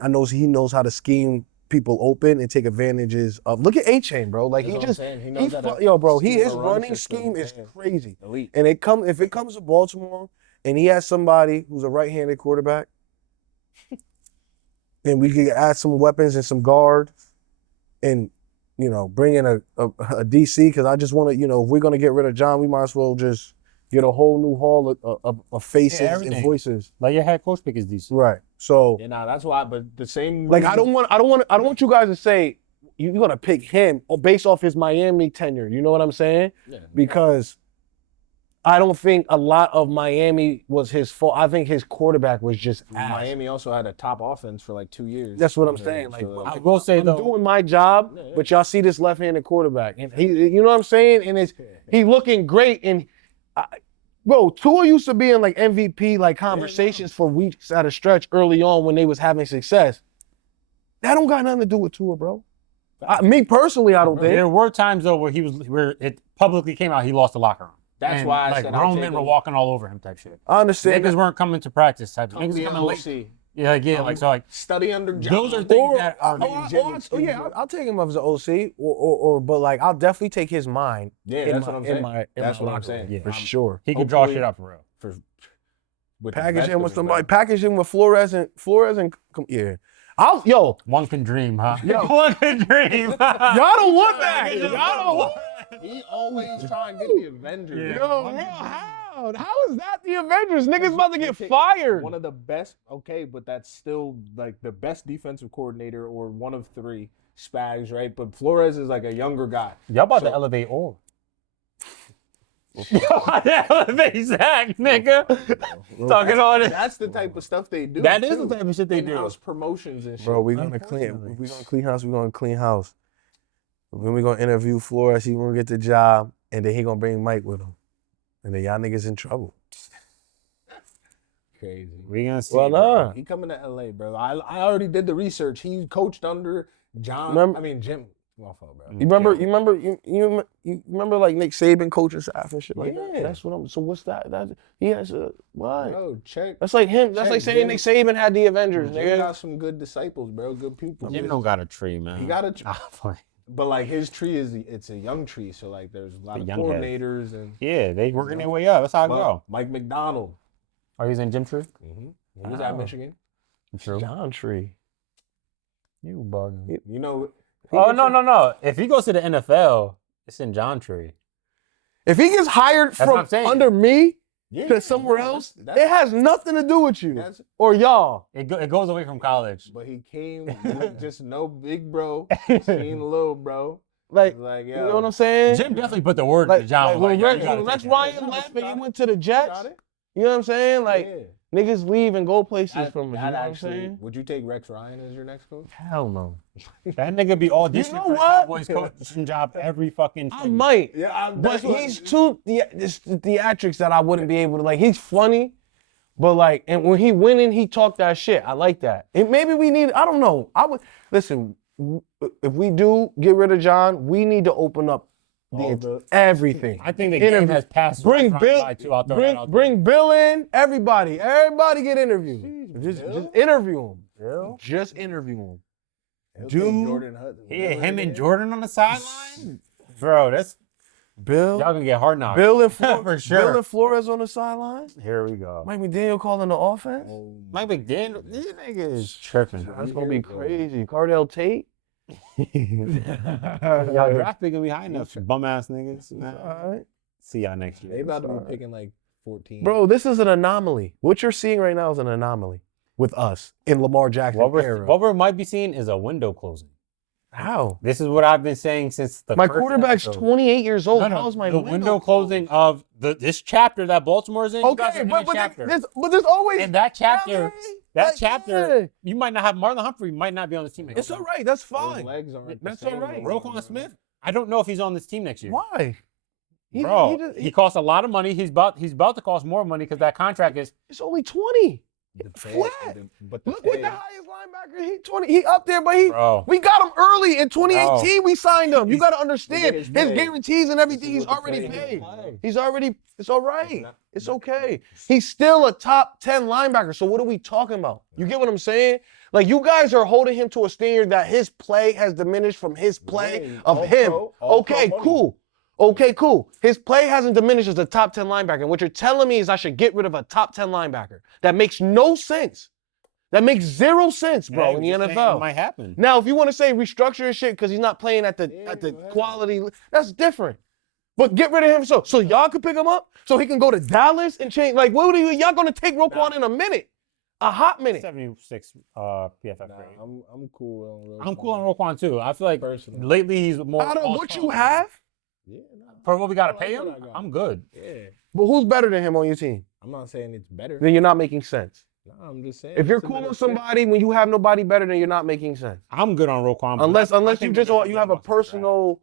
knows how to scheme people open and take advantages of. Look at A-Chain, bro. Like That's he what I'm just saying. He knows how to his scheme a run running system. scheme is Yeah. crazy. Elite. And if it comes to Baltimore and he has somebody who's a right-handed quarterback, and we could add some weapons and some guard, and bring in a DC, because I just want to, if we're gonna get rid of John, we might as well just get a whole new hall of faces and everything. voices. Like your head coach pick is decent. Right. So Yeah, nah, that's why. But the same. like I don't want you guys to say you're gonna pick him based off his Miami tenure. You know what I'm saying? Yeah. Because I don't think a lot of Miami was his fault. I think his quarterback was just ass. Miami also had a top offense for like 2 years. That's what I'm Yeah, saying. Like, so, I will say I'm though, doing my job, but y'all see this left-handed quarterback, and he, you know what I'm saying? And he looking great. And bro, Tua used to be in like MVP like conversations for weeks at a stretch early on when they was having success. That don't got nothing to do with Tua, bro. Me personally, I don't think. there were times though where it publicly came out he lost the locker room. That's And, why I like said grown I'm men were taking- walking all over him type shit. I understand. Niggas weren't coming to practice type. Niggas Be coming an late. OC. Yeah, like so like Study under John. those are things that are. I'll take him up as an OC, but like I'll definitely take his mind. Yeah, that's what I'm saying. That's what I'm locker saying. room, for I'm- sure. He can draw Hopefully- shit up for real. With the Package best him of with his somebody. life. Package him with Flores and yeah. One can dream, huh? Yo. One can dream. Y'all don't want that. Y'all Y'all don't want. He always try and get the Avengers. Yeah. Yo, bro, how? How is that the Avengers? Niggas about to get fired. One of the best, okay, but that's still like the best defensive coordinator or one of 3. Spags, right? But Flores is like a younger guy. Y'all about to elevate all. Y'all about to elevate Zach, nigga. Talking all this. That's the type of stuff they do. That is too. the type of shit they do. In-house promotions and shit. Bro, we're gonna clean house. We're gonna clean house. Then we're gonna interview Flores. He gonna get the job, and then he gonna bring Mike with him, and then y'all niggas in trouble. Crazy. We gonna see. Well, bro. nah. He coming to LA, bro. I already did the research. He coached under Jim. My fault, bro. You remember like Nick Saban coaching staff and shit like that. Yeah. That's what I'm. So what's that? He has a what? Bro, check. That's like him. That's check like saying Jim. Nick Saban had the Avengers, Jim nigga. got some good disciples, bro. Good people. Jim don't got a tree, man. He got a tree. Fine. But like his tree it's a young tree, so like there's a lot of young head. coordinators and Yeah, they working their way up. That's how I go. Mike McDonald. Oh, he's in Jim Tree? He was at Michigan. True. John Tree. You bugging. You know. Oh, no. If he goes to the NFL, it's in John Tree. If he gets hired That's what from I'm saying. under me Yeah, to somewhere else, that's- it has nothing to do with you That's- or y'all. It goes away from college. But he came with just no big bro, seen little bro. Like, Like, you know what I'm saying? Jim definitely put the word Like, to John. like was when yo, you Rex, gotta when Rex take that. Ryan left and he went to the Jets, Got it? You know what I'm saying? Like Yeah. niggas leave and go places That- from it. You that know what I'm actually, saying? would you take Rex Ryan as your next coach? Hell no. That nigga be auditioning know for the what? Cowboys coaching job every fucking I thing. might. Yeah, But he's too this theatrics that I wouldn't be able to like. He's funny, but like, and when he winning, he talk that shit. I like that. And maybe we need. I don't know. I would listen. If we do get rid of John, we need to open up everything. I think the game has passed. Bring Rex Ryan Bill. by, too. I'll throw that out there. Bring Bill in. Everybody get interviewed. Just interview him. Bill? Just interview him. He'll Dude. take Jordan Hudson. Yeah, him and Jordan on the sideline, bro. That's Bill. y'all gonna get hard knocks. Bill and for sure. Bill and Flores on the sideline. Here we go. Mike McDaniel calling the offense. Mike McDaniel, this nigga is tripping. That's gonna be crazy. Cardell Tate. Y'all draft pick gonna be high enough, bum ass niggas. All right. See y'all next year. They about to be picking like 14. Bro, this is an anomaly. What you're seeing right now is an anomaly with us in Lamar Jackson era. What we might be seeing is a window closing. How? This is what I've been saying since the My first quarterback's episode. 28 years old. No, no, How's my the window closing of this chapter that Baltimore's in. you guys Okay, are in but a chapter. there's always in that chapter, yeah. you might not have Marlon Humphrey might not be on this team next It's year. all right. That's Those fine. legs aren't That's the same all right. no more, Roquan man. Smith, I don't know if he's on this team next year. Why? Bro, he costs a lot of money. He's about to cost more money because that contract is. It's only 20. The pay- Flat. But the Look what pay- the highest linebacker. He 20. He up there, but Bro. we got him early in 2018. We signed him. You got to understand His his pay. guarantees and everything. This He's is what the already pay paid. is. He's already. It's all right. not- It's okay. He's still a top 10 linebacker. So what are we talking about? You get what I'm saying? Like you guys are holding him to a standard that his play has diminished from his play Yeah, of all him. pro, all Okay, pro money. cool. Okay, cool. His play hasn't diminished as a top 10 linebacker. And what you're telling me is I should get rid of a top 10 linebacker. That makes no sense. That makes zero sense, bro, Hey, in the just saying It NFL. might happen. Now, if you want to say restructure his shit because he's not playing at the Yeah. quality, that's different. But get rid of him so y'all can pick him up, so he can go to Dallas and change. Like, what are y'all gonna take Roquan in a minute, a hot minute? 76 PFF Nah, grade. I'm cool on Roquan. I'm cool on Roquan too. I feel like Personally. lately he's more. Out of what all-star. you have, Yeah, nah, For what we gotta I pay like him, what I got. I'm good. yeah. but who's better than him on your team? I'm not saying it's better. Then you're not making sense. Nah, I'm just saying. If you're it's a cool better with fit. somebody when you have nobody better, then you're not making sense. I'm good on Roquan. but Unless I you think just we're you have a about to draft. personal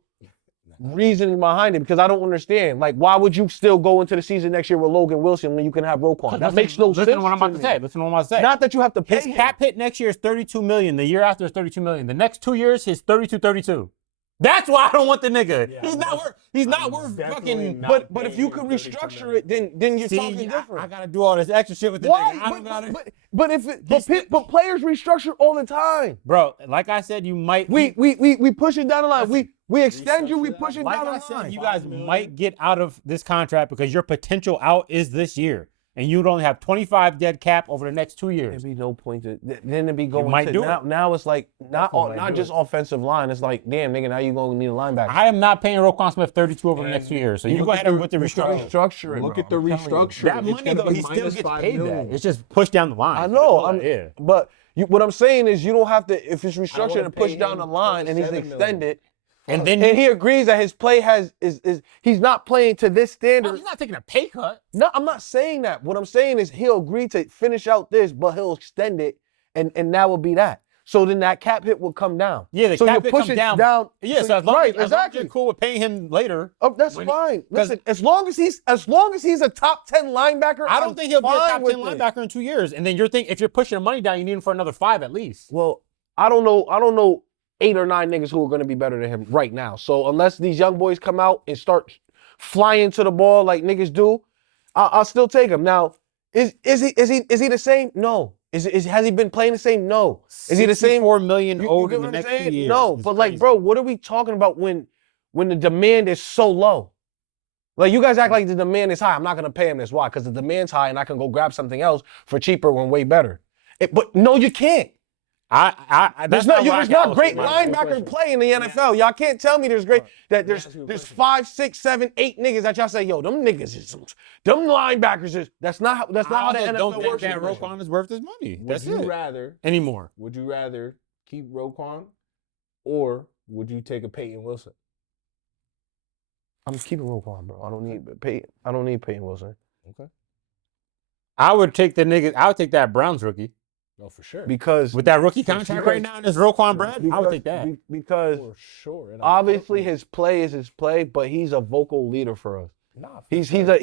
reasoning behind it, because I don't understand. Like, why would you still go into the season next year with Logan Wilson when you can have Roquan? That makes no sense. Listen to what I'm about to me. say. Listen to what I'm about to say. Not that you have to pay His him. cap hit next year is 32 million. The year after is 32 million. The next 2 years, his 32. That's why I don't want the nigga. Yeah, he's not worth definitely fucking. not. But if you could restructure it, then you're talking See, different. I gotta do all this extra shit with the Why? nigga. I don't gotta- But players restructure all the time. Bro, like I said, you might. We push it down the line. We extend you. We push it like down I the said, line. you guys might get out of this contract because your potential out is this year, and you'd only have 25 dead cap over the next 2 years. There'd be no point to then it'd be going might to do now. it. Now it's like not do just offensive line. It's like, damn nigga, now you gonna need a linebacker. I am not paying Roquan Smith 32 over the next 2 years. So you go ahead and with the restructure. Restructure it. Look bro. at the I'm telling you. restructure. That It's money gonna though, be he still minus gets $5 paid million. that. It's just pushed down the line. I know. Yeah. But what I'm saying is you don't have to if it's restructured wanna and pushed pay down him the line and he's $27 million. extended. And then And he agrees that his play is he's not playing to this standard. he's not taking a pay cut. No, I'm not saying that. What I'm saying is he'll agree to finish out this, but he'll extend it, and that will be that. So then that cap hit will come down. Yeah, the so cap you hit push comes it down. Yeah, so as long, right, as long as exactly. you're cool with paying him later. Oh, that's When he- fine. 'cause- Listen, as long as he's a top 10 linebacker, I don't I'm think he'll be a fine top 10 with it. linebacker in 2 years. And then you're thinking if you're pushing the money down, you need him for another 5 at least. Well, I don't know 8 or 9 niggas who are going to be better than him right now. So unless these young boys come out and start flying to the ball like niggas do, I'll still take him. Now, is he the same? No. Has he been playing the same? No. Is he the same? 4 million You owed get in the what I'm next saying? 2 years. No, It's but like, crazy. bro, what are we talking about when the demand is so low? Like, you guys act like the demand is high. I'm not gonna pay him this. Why? Because the demand's high, and I can go grab something else for cheaper and way better. But no, you can't. That's There's not what great I linebacker play in the NFL. Y'all can't tell me there's 5, 6, 7, 8 niggas that y'all say, yo, them niggas is them linebackers is. That's not how the NFL don't think works. that Roquan is worth his money. That's Would you it. rather Anymore. Would you rather keep Roquan, or would you take a Peyton Wilson? I'm keeping Roquan, bro. I don't need Peyton Wilson. Okay. I would take that Browns rookie. No, for sure. because With that rookie contract right now and this Roquan bread, I would take that. because For sure. And obviously his play is his play, but he's a vocal leader for us. Nah, for He's sure.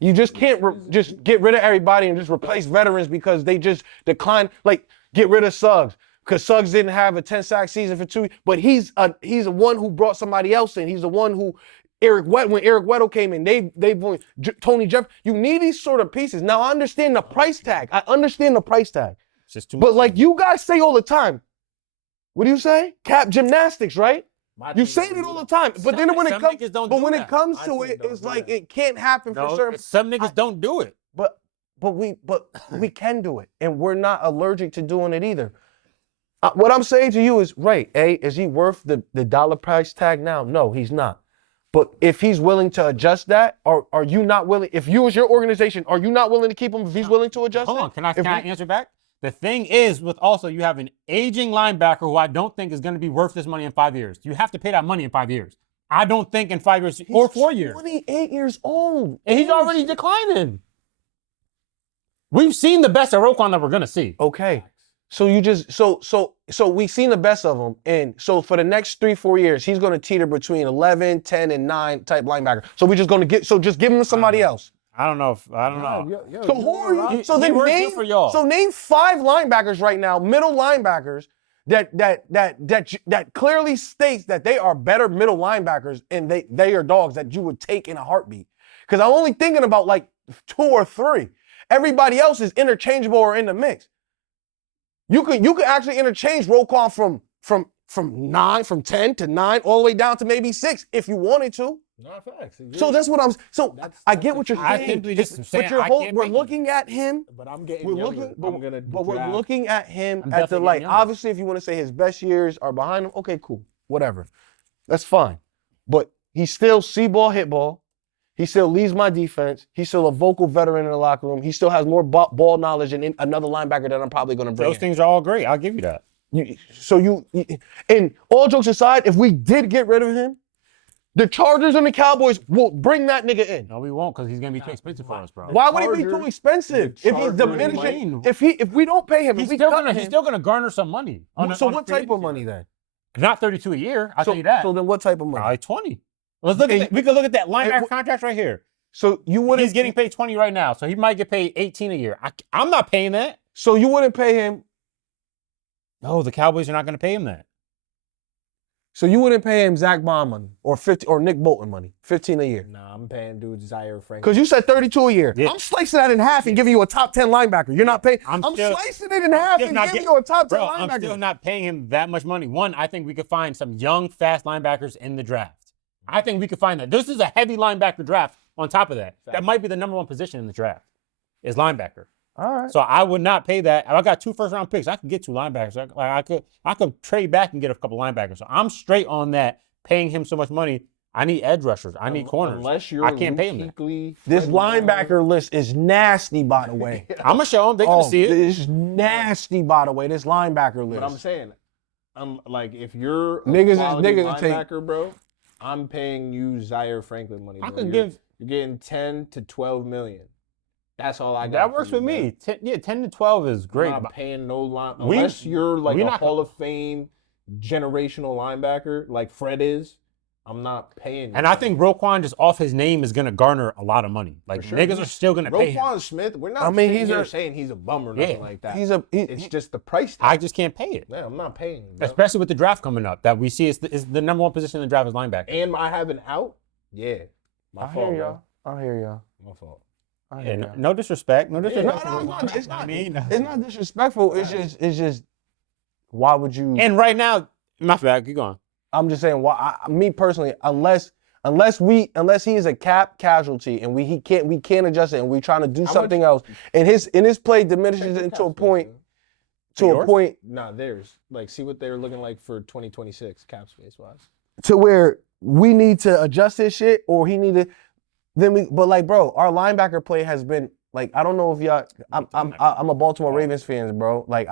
you just can't just get rid of everybody and just replace veterans because they just decline. Like get rid of Suggs because Suggs didn't have a 10-sack season for 2, but he's the one who brought somebody else in. He's the one who when Eric Weddle came in, Tony Jeff. You need these sort of pieces. Now I understand the price tag. It's just too much. But like you guys say all the time, what do you say? Cap gymnastics, right? My You team say don't it do all the it. time, but then when it Some comes, niggas don't but do when that. it comes My to team it, don't it's do like that. it can't happen for No, certain. some niggas don't do it. But we can do it, and we're not allergic to doing it either. What I'm saying to you is, right? Is he worth the dollar price tag now? No, he's not. But if he's willing to adjust that, or are you not willing? If you as your organization, are you not willing to keep him if he's willing to adjust Hold it? on, can I answer back? The thing is, with also you have an aging linebacker who I don't think is going to be worth this money in 5 years. You have to pay that money in 5 years. I don't think in 5 years or 4 years. 28 years old. And he's already declining. We've seen the best of Roquan that we're going to see. Okay. So you just so we've seen the best of him, and so for the next 3-4 years, he's going to teeter between 11, 10, and 9 type linebacker. So we're just going to just give him to somebody else. I don't know. So who are you? So He then works name good for y'all. So name 5 linebackers right now, middle linebackers that clearly states that they are better middle linebackers and they are dogs that you would take in a heartbeat. Because I'm only thinking about like 2 or 3. Everybody else is interchangeable or in the mix. You could actually interchange Roquan from 10 to 9 all the way down to maybe 6 if you wanted to. No, facts. So that's what I'm. So I get what you're I saying. simply just saying But I can't we're make looking at him. But I'm getting We're younger. looking, I'm gonna but we're draft. looking at him I'm at the definitely like. getting younger. Obviously, if you want to say his best years are behind him, okay, cool, whatever, that's fine. But he's still see ball, hit ball. He still leads my defense. He's still a vocal veteran in the locker room. He still has more ball knowledge than another linebacker that I'm probably going to bring. Those things are all great. I'll give you that. And all jokes aside, if we did get rid of him, the Chargers and the Cowboys will bring that nigga in. No, we won't because he's going to be too expensive for us, bro. Why would he be too Chargers- expensive? the If he's Chargers diminishing, might- if we don't pay him, He's if we still cut gonna him, garner some money. so what type of money then? Not 32 a year. I'll tell you that. So then what type of money? Probably 20. Let's look at that. We can look at that linebacker contract right here. So you wouldn't. He's getting paid 20 right now, so he might get paid 18 a year. I'm not paying that. So you wouldn't pay him. No, the Cowboys are not going to pay him that. So you wouldn't pay him Zach Bond money or 50 or Nick Bolton money, 15 a year. Nah, I'm paying dudes Zaire Franklin. Because you said 32 a year. Yeah. I'm slicing that in half and giving you a top 10 linebacker. You're not paying. I'm still- slicing it in half still and not giving get- you a top 10 Bro, linebacker. I'm still not paying him that much money. One, I think we could find some young, fast linebackers in the draft. I think we could find that. This is a heavy linebacker draft on top of that. That might be the number 1 position in the draft is linebacker. All right. So I would not pay that. If I got 2 first-round picks, I could get 2 linebackers. I could trade back and get a couple linebackers. So I'm straight on that, paying him so much money. I need edge rushers. I need corners. Unless you're I can't pay him that. This linebacker list is nasty, by the way. I'm going to show them. They're going to see it. This is nasty, by the way. This linebacker list. But I'm saying, I'm like, if you're a Niggas is- quality niggas take- linebacker, bro, I'm paying you Zaire Franklin money. I Bro. could You're- give. You're getting 10 to 12 million. That's all I got. That for works you, with me. man. 10 to 12 is great. I'm not paying no line We- unless you're like we a not- Hall of Fame generational linebacker like Fred is. I'm not paying. And I think Roquan just off his name is going to garner a lot of money. Like sure. niggas are still going to pay him. Roquan Smith. We're not. I mean, sitting he's here a- saying he's a bum or nothing Yeah. like that. He's It's just the price tag. I just can't pay it. Man, I'm not paying him, bro. Especially with the draft coming up that we see is the number 1 position in the draft is linebacker. And I have an out. Yeah, my I fault, hear bro. y'all. I hear y'all. My fault. I Yeah, hear no, y'all. no disrespect. No disrespect. No, it's not. I mean, It's not disrespectful. It's just. Why would you? and right now, my bad. Keep going. I'm just saying. Why? Me personally, unless he is a cap casualty and we can't adjust it and we're trying to do something else and his play diminishes into a point. Nah, theirs. Like, see what they're looking like for 2026 cap space wise. To where we need to adjust his shit or he need to. But like, bro, our linebacker play has been like, I don't know if y'all. I'm a Baltimore Ravens fan, bro. Like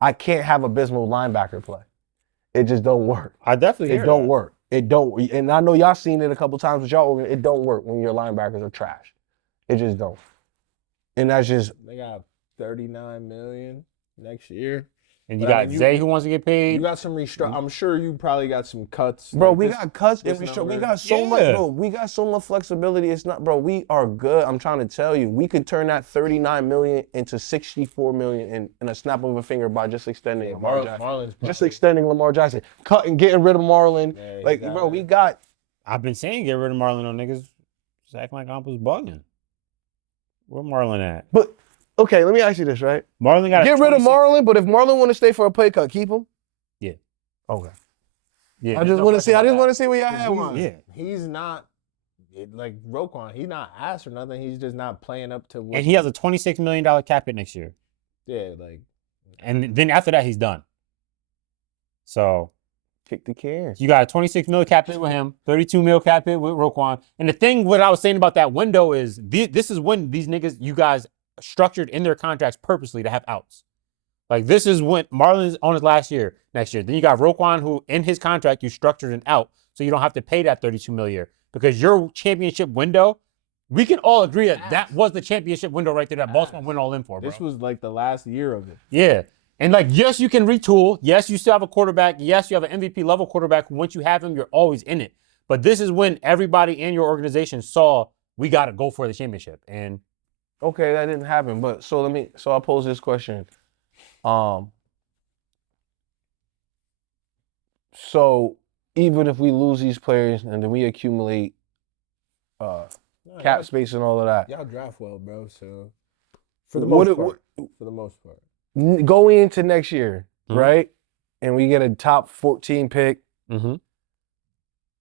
I can't have abysmal linebacker play. It just don't work. I definitely It don't work. It don't. And I know y'all seen it a couple times with y'all. It don't work when your linebackers are trash. It just don't. And that's just They got 39 million next year. And you But I got mean, Zay who wants to get paid. You got some I'm sure you probably got some cuts. bro, like we this- got cuts and this we number. got so much, Yeah. bro. We got so much flexibility. It's not, bro. We are good. I'm trying to tell you, we could turn that 39 million into 64 million in a snap of a finger by just extending Lamar Jackson. Marlon's Just probably- extending Lamar Jackson, cutting, getting rid of Marlon. Yeah, Like, you got bro, it. we got. I've been saying get rid of Marlon on niggas. Just acting like Ump's bugging. Where Marlon at? But okay, let me ask you this, right? Marlon got a Get rid of 26 Marlon, but if Marlon want to stay for a pay cut, keep him. Yeah. Okay. Yeah, I just want to see. I just want to see where y'all had one. Yeah. He's not like Roquan. He's not ass or nothing. He's just not playing up to what. And he has a $26 million cap hit next year. Yeah, like And then after that, he's done. So Kick the can. you got a $26 million cap hit with him, $32 million cap hit with Roquan. And the thing, what I was saying about that window is this is when these niggas, you guys structured in their contracts purposely to have outs. Like this is when Marlon's on his last year next year. Then you got Roquan who in his contract, you structured an out. So you don't have to pay that $32 million a year because your championship window, we can all agree that was the championship window right there that Baltimore went all in for, bro. this was like the last year of it. Yeah. And like, yes, you can retool. Yes, you still have a quarterback. Yes, you have an MVP level quarterback. Once you have him, you're always in it. But this is when everybody in your organization saw we got to go for the championship. And Okay, that didn't happen. But so I'll pose this question. So even if we lose these players and then we accumulate cap space and all of that, Y'all draft well, bro. So for the What- most part, for the most part, going into next year, Mhm. right? And we get a top 14 pick.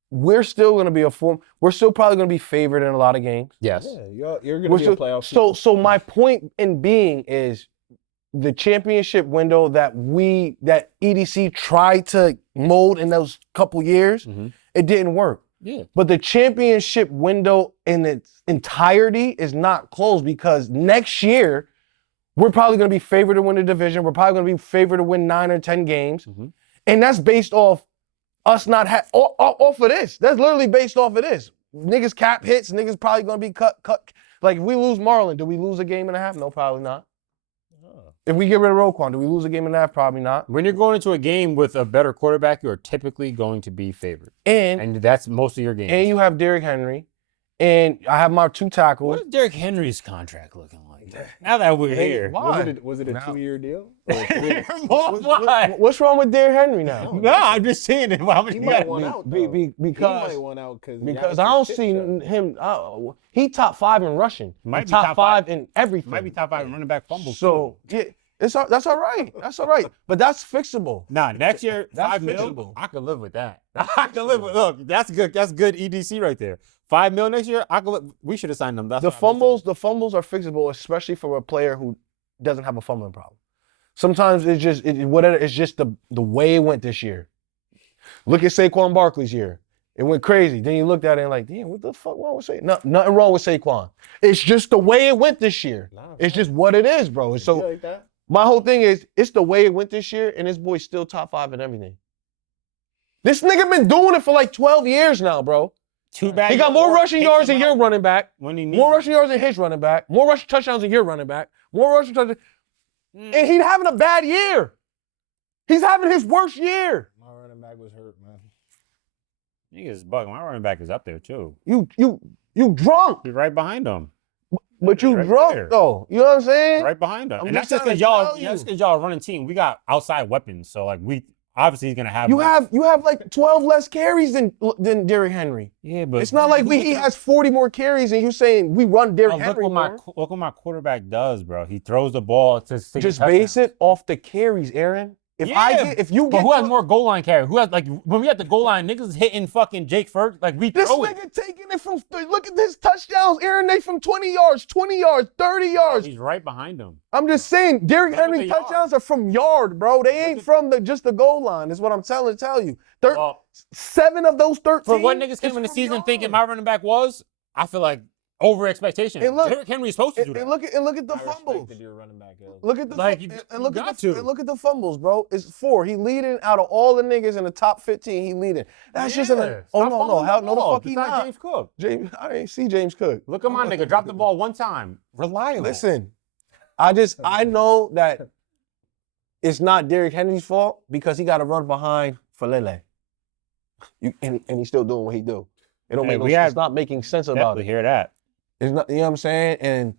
We're still going to be we're still probably going to be favored in a lot of games. yes. yeah, you're gonna We're be still- a playoff. So my point in being is the championship window that EDC tried to mold in those couple years, Mhm. it didn't work. Yeah. But the championship window in its entirety is not closed because next year we're probably going to be favored to win the division. We're probably going to be favored to win 9 or 10 games. Mhm. And that's based off us not off of this. That's literally based off of this. Niggas cap hits, niggas probably going to be cut. Like if we lose Marlon, do we lose a game and a half? No, probably not. If we get rid of Roquan, do we lose a game and a half? Probably not. When you're going into a game with a better quarterback, you're typically going to be favored. And And that's most of your games. you have Derrick Henry, and I have my two tackles. What is Derrick Henry's contract looking like? Now that we're here. Why? Was it a Now- 2-year deal? Why? What's wrong with Derrick Henry now? No, I'm just saying it. How much He he might got? want out Be- though. be- because- he might want out Because I don't see him. He top 5 in rushing. Might He be top top 5 5. in everything. Might be top 5 running back fumbles. So yeah, that's all right. That's all right. But that's fixable. Nah, next year, That's 5 mil, fixable. I could live with that. I could live with, look, that's good. That's good EDC right there. 5 mil next year, I could live, we should have signed them. That's The what I'm saying. fumbles are fixable, especially for a player who doesn't have a fumbling problem. Sometimes it's just it's just the way it went this year. Look at Saquon Barkley's year. It went crazy. Then you looked at it and like, damn, what the fuck wrong with Saquon? No, nothing wrong with Saquon. It's just the way it went this year. It's just what it is, bro. And so like that? my whole thing is, it's the way it went this year, and this boy's still top 5 in everything. This nigga been doing it for like 12 years now, bro. Too bad. He got more rushing yards than your running back, When he needs more it. rushing yards than his running back, more rushing touchdowns than your running back, more rushing touchdowns. And he's having a bad year. He's having his worst year. My running back was hurt, man. Niggas bugging. My running back is up there too. You drunk, He's right behind him. but you Right drunk there. though. You know what I'm saying? Right behind him. I'm And that's just just trying because to y'all, tell that's you. because y'all are running team. We got outside weapons. So like we obviously he's gonna have You more. have like 12 less carries than Derrick Henry. Yeah, but It's not like he has 40 more carries and you saying we run Derrick Bro, Henry more. look what my quarterback does, bro. He throws the ball to stick Just touchdowns. base it off the carries, Aaron. If you But get who has more goal line carry? Who has like when we at the goal line, niggas hitting fucking Jake Ferg, like we this throw it. nigga taking it from look at his touchdowns, Aaron. They from 20 yards, 30 yards. He's right behind him. I'm just saying, Derrick Look at Henry the yard. touchdowns are from yard, bro. They ain't from just the goal line. Is what I'm tell you. Well, 7 of those 13. for what niggas is came in the from season yard. thinking my running back was, I feel like over expectation. And look- Derrick Henry is supposed to do that. And look at the I fumbles. respected your running back. Yo. Look at the Like, and you look got at the, to. and look at the fumbles, bro. It's 4. He leading out of all the niggas in the top 15. He leading. That's just an. Oh Stop no, fumbling how no the ball. fuck he Besides not. James Cook. James, I didn't see James Cook. Look at my nigga. Drop the ball one time. Reliable. Listen, I know that it's not Derrick Henry's fault because he got to run behind Falele. And he's still doing what he do. It don't make no sense. It's not making sense about Definitely it. hear that. It's not, you know what I'm saying? And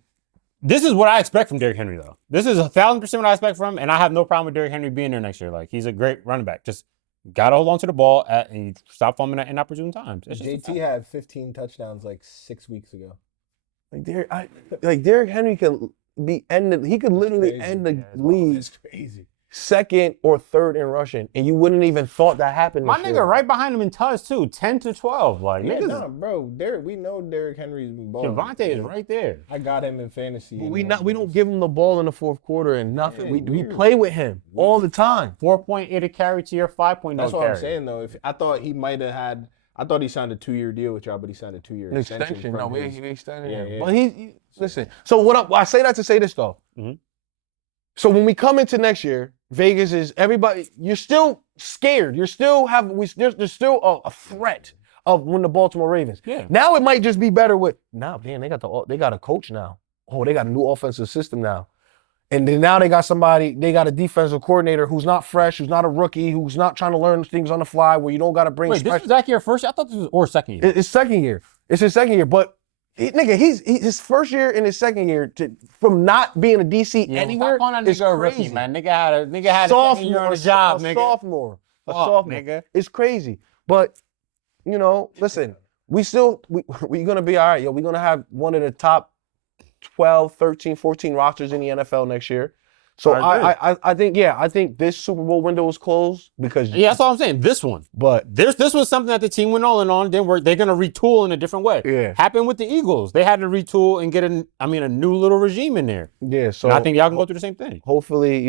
This is what I expect from Derrick Henry, though. This is 1,000% what I expect from him, and I have no problem with Derrick Henry being there next year. Like, he's a great running back. Just gotta hold on to the ball and you stop fumbling at inopportune times. It's just a JT fact. had 15 touchdowns like 6 weeks ago. Derrick Henry could be ended. He could literally crazy. end the Yeah, league It's crazy. second or third in rushing, and you wouldn't even thought that happened. My this nigga year. right behind him in Tuz, too. 10 to 12. Like, Yeah, niggas. nah, bro. We know Derrick Henry's been balling. Javante is right there. I got him in fantasy. But we don't give him the ball in the fourth quarter and nothing. Yeah, we weird. play with him all the time. 4.8 a carry to your 5.0 That's what carry. I'm saying though. If I thought he might have had, I thought he signed a 2-year deal with y'all, but he signed a 2-year An extension. extension. from No, we his- extended Yeah, him. yeah. But he listen. So I say that to say this though. Mhm. So when we come into next year, Vegas is everybody. You're still scared. You're still there's still a threat of when the Baltimore Ravens. Yeah. Now it might just be better with damn, they got a coach now. Oh, they got a new offensive system now. And then now they got a defensive coordinator who's not fresh, who's not a rookie, who's not trying to learn things on the fly where you don't got to bring Wait, this was that year first? I thought this was or second year. It's second year. It's his second year, but he's his first year and his second year from not being a DC anywhere Stop calling that is nigga a crazy. rookie, man. Nigga had a second year on the job, nigga. Sophomore, Fuck, sophomore. nigga. It's crazy, but listen, we gonna be all right, yo. We're gonna have one of the top 12, 13, 14 rosters in the NFL next year. So I think this Super Bowl window is closed because Yeah, that's all I'm saying. This one. But This was something that the team went all in on. Then they're going to retool in a different way. Yeah. Happened with the Eagles. They had to retool and get a new little regime in there. yeah, so And I think y'all can go through the same thing. hopefully,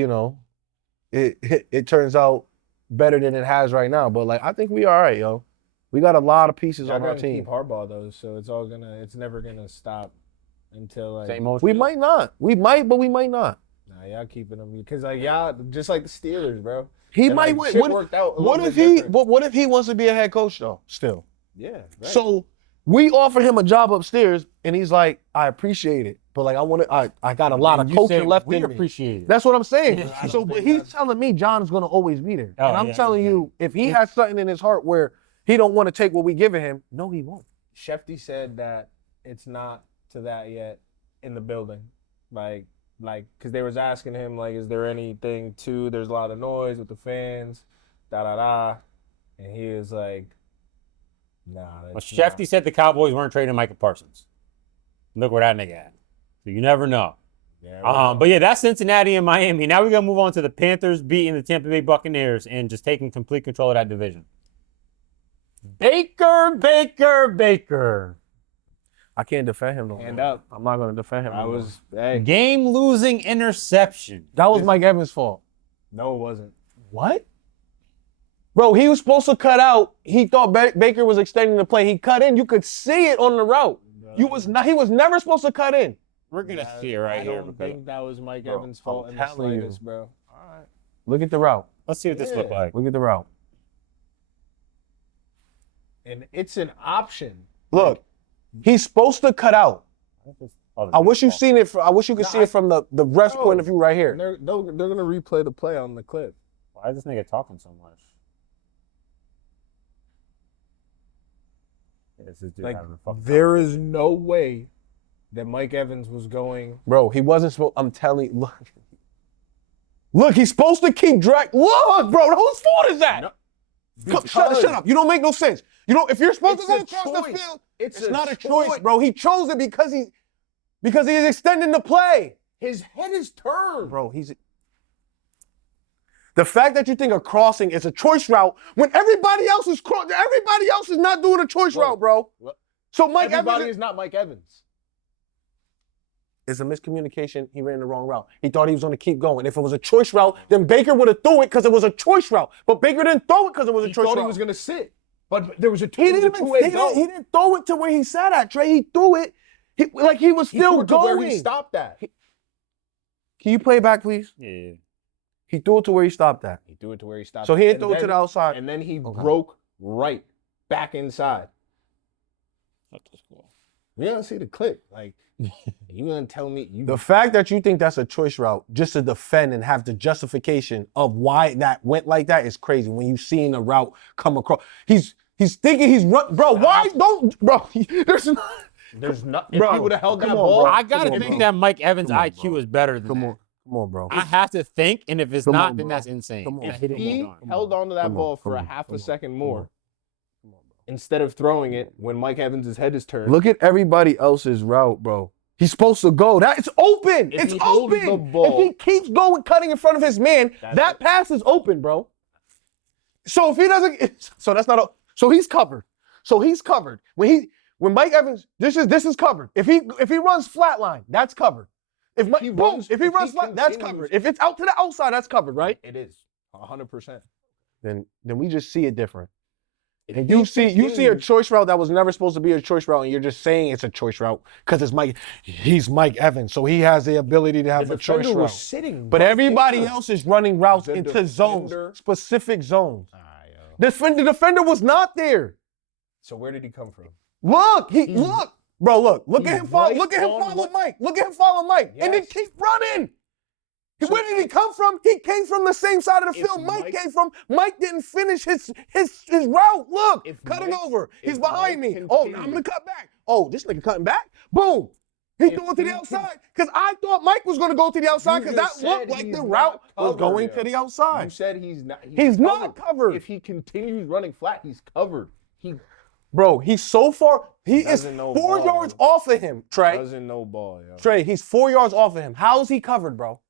it turns out better than it has right now. But I think we all right, yo. We got a lot of pieces Y'all on our gonna team. keep Harbaugh though, so it's never gonna stop until like. Same old We shit. might not. We might, but we might not. Nah, y'all keeping him because y'all just like the Steelers, bro. He And, might like, win. shit worked out a What little if bit he? different. What if he wants to be a head coach though? Still. Yeah. Right. So we offer him a job upstairs, and he's like, "I appreciate it, but I got a lot And of you coaching said left we in me." appreciate it. That's what I'm saying. Yeah, I So, don't but think he's that's- telling me John's gonna always be there, Oh, and I'm yeah, telling yeah. you, if he has something in his heart where he don't want to take what we giving him, no, he won't. Shefty said that it's not to that yet in the building, like because they was asking him like, is there anything to? There's a lot of noise with the fans, and he was like, nah. Well, that's Shefty not. said the Cowboys weren't trading Micah Parsons. Look where that nigga at. So you never know. Yeah, But yeah, that's Cincinnati and Miami. Now we're going to move on to the Panthers beating the Tampa Bay Buccaneers and just taking complete control of that division. Baker. I can't defend him. Hand up. I'm not gonna defend him. I no more. was. Hey, Game-losing interception. That was Mike Evans' fault. no, it wasn't. What? Bro, he was supposed to cut out. He thought Baker was extending the play. He cut in. You could see it on the route. He was never supposed to cut in. We're going to see it right I here. don't think that was Mike Bro, Evans' fault I'm in the telling you. slightest, bro. All right. Look at the route. Let's see what this look Yeah. like. Look at the route. And it's an option. Look, he's supposed to cut out. I wish you seen it. I wish you could see it from the ref's No. point of view right here. And they're gonna replay the play on the clip. Why is this nigga talking so much? Yeah, this dude Like having a fucking there is no way that Mike Evans was going. Bro, he wasn't supposed. I'm telling you. Look, he's supposed to keep drag. Look, bro, whose fault is that? No, Shut up. You don't make no sense. If you're supposed to go It's a across the choice. field, It's it's a not a choice. choice, bro. He chose it because he's extending the play. His head is turned. Bro, the fact that you think a crossing is a choice route when everybody else is not doing a choice Look, route, bro. look. So Mike Everybody Evans is not Mike Evans. is a miscommunication. He ran the wrong route. He thought he was going to keep going. If it was a choice route, then Baker would have threw it because it was a choice route. But Baker didn't throw it because it was a He choice thought route. he was gonna sit, but there was a He didn't two-way go. throw it to where he sat at, Trey. He threw it. He was He still threw it to where going. he stopped that. Can you play it back, please? Yeah. He threw it to where he stopped at. He threw it to where he stopped. So he didn't And throw it to then- the outside. And then he Okay. broke right back inside. That's cool. We don't see the clip. Like, you gonna tell me you The fact that you think that's a choice route just to defend and have the justification of why that went like that is crazy. When you seen the route come across, he's thinking he's run, bro. Why don't, bro? there's not. If Bro, he would have held that come on, ball, bro. I gotta on, think bro. that Mike Evans' Come on, IQ bro. is better than Come that. on, come on, bro. I have to think, and if it's Come not, on, then bro. that's insane. Come on. That he didn't he hold on. held on to that Come on, ball for come a on, half come a on, second come more on. Come on, bro. instead of throwing it when Mike Evans' head is turned. Look at everybody else's route, bro. He's supposed to go. That it's open. If It's he holds open. the ball- If he keeps going, cutting in front of his man, that pass is open, bro. So if he doesn't, so that's not. So he's covered. So he's covered. When Mike Evans, this is covered. If he runs flatline, that's covered. If he runs flat, that's covered. If it's out to the outside, that's covered, right? It is 100%. Then we just see it different. And you see a choice route that was never supposed to be a choice route, and you're just saying it's a choice route because he's Mike Evans, so he has the ability to have The a choice defender was route. sitting. But right everybody there. else is running routes The into zones, defender- specific zones. Yo. The defender was not there. So where did he come from? Look, bro, look at he's him follow, right look at him on follow what- Mike. Look at him follow Mike, and then Yes. keep running. Where did he come from? He came from the same side of the If field Mike Mike- came from. Mike didn't finish his route. Look, If cutting Mike- over. He's if behind Mike me. Oh, now I'm continued- gonna cut back. Oh, this nigga cutting back. Boom. He If threw it to the he outside because I thought Mike was gonna go to the outside You because that just looked said like he's the not route was covered, going yo. to the You outside. said he's not. He's not covered. If he continues running flat, he's covered. He Bro, he's so far. He is Doesn't know 4 ball, yards yo. off of him, Trey. doesn't know ball, yo. Trey, he's 4 yards off of him. How is he covered, bro?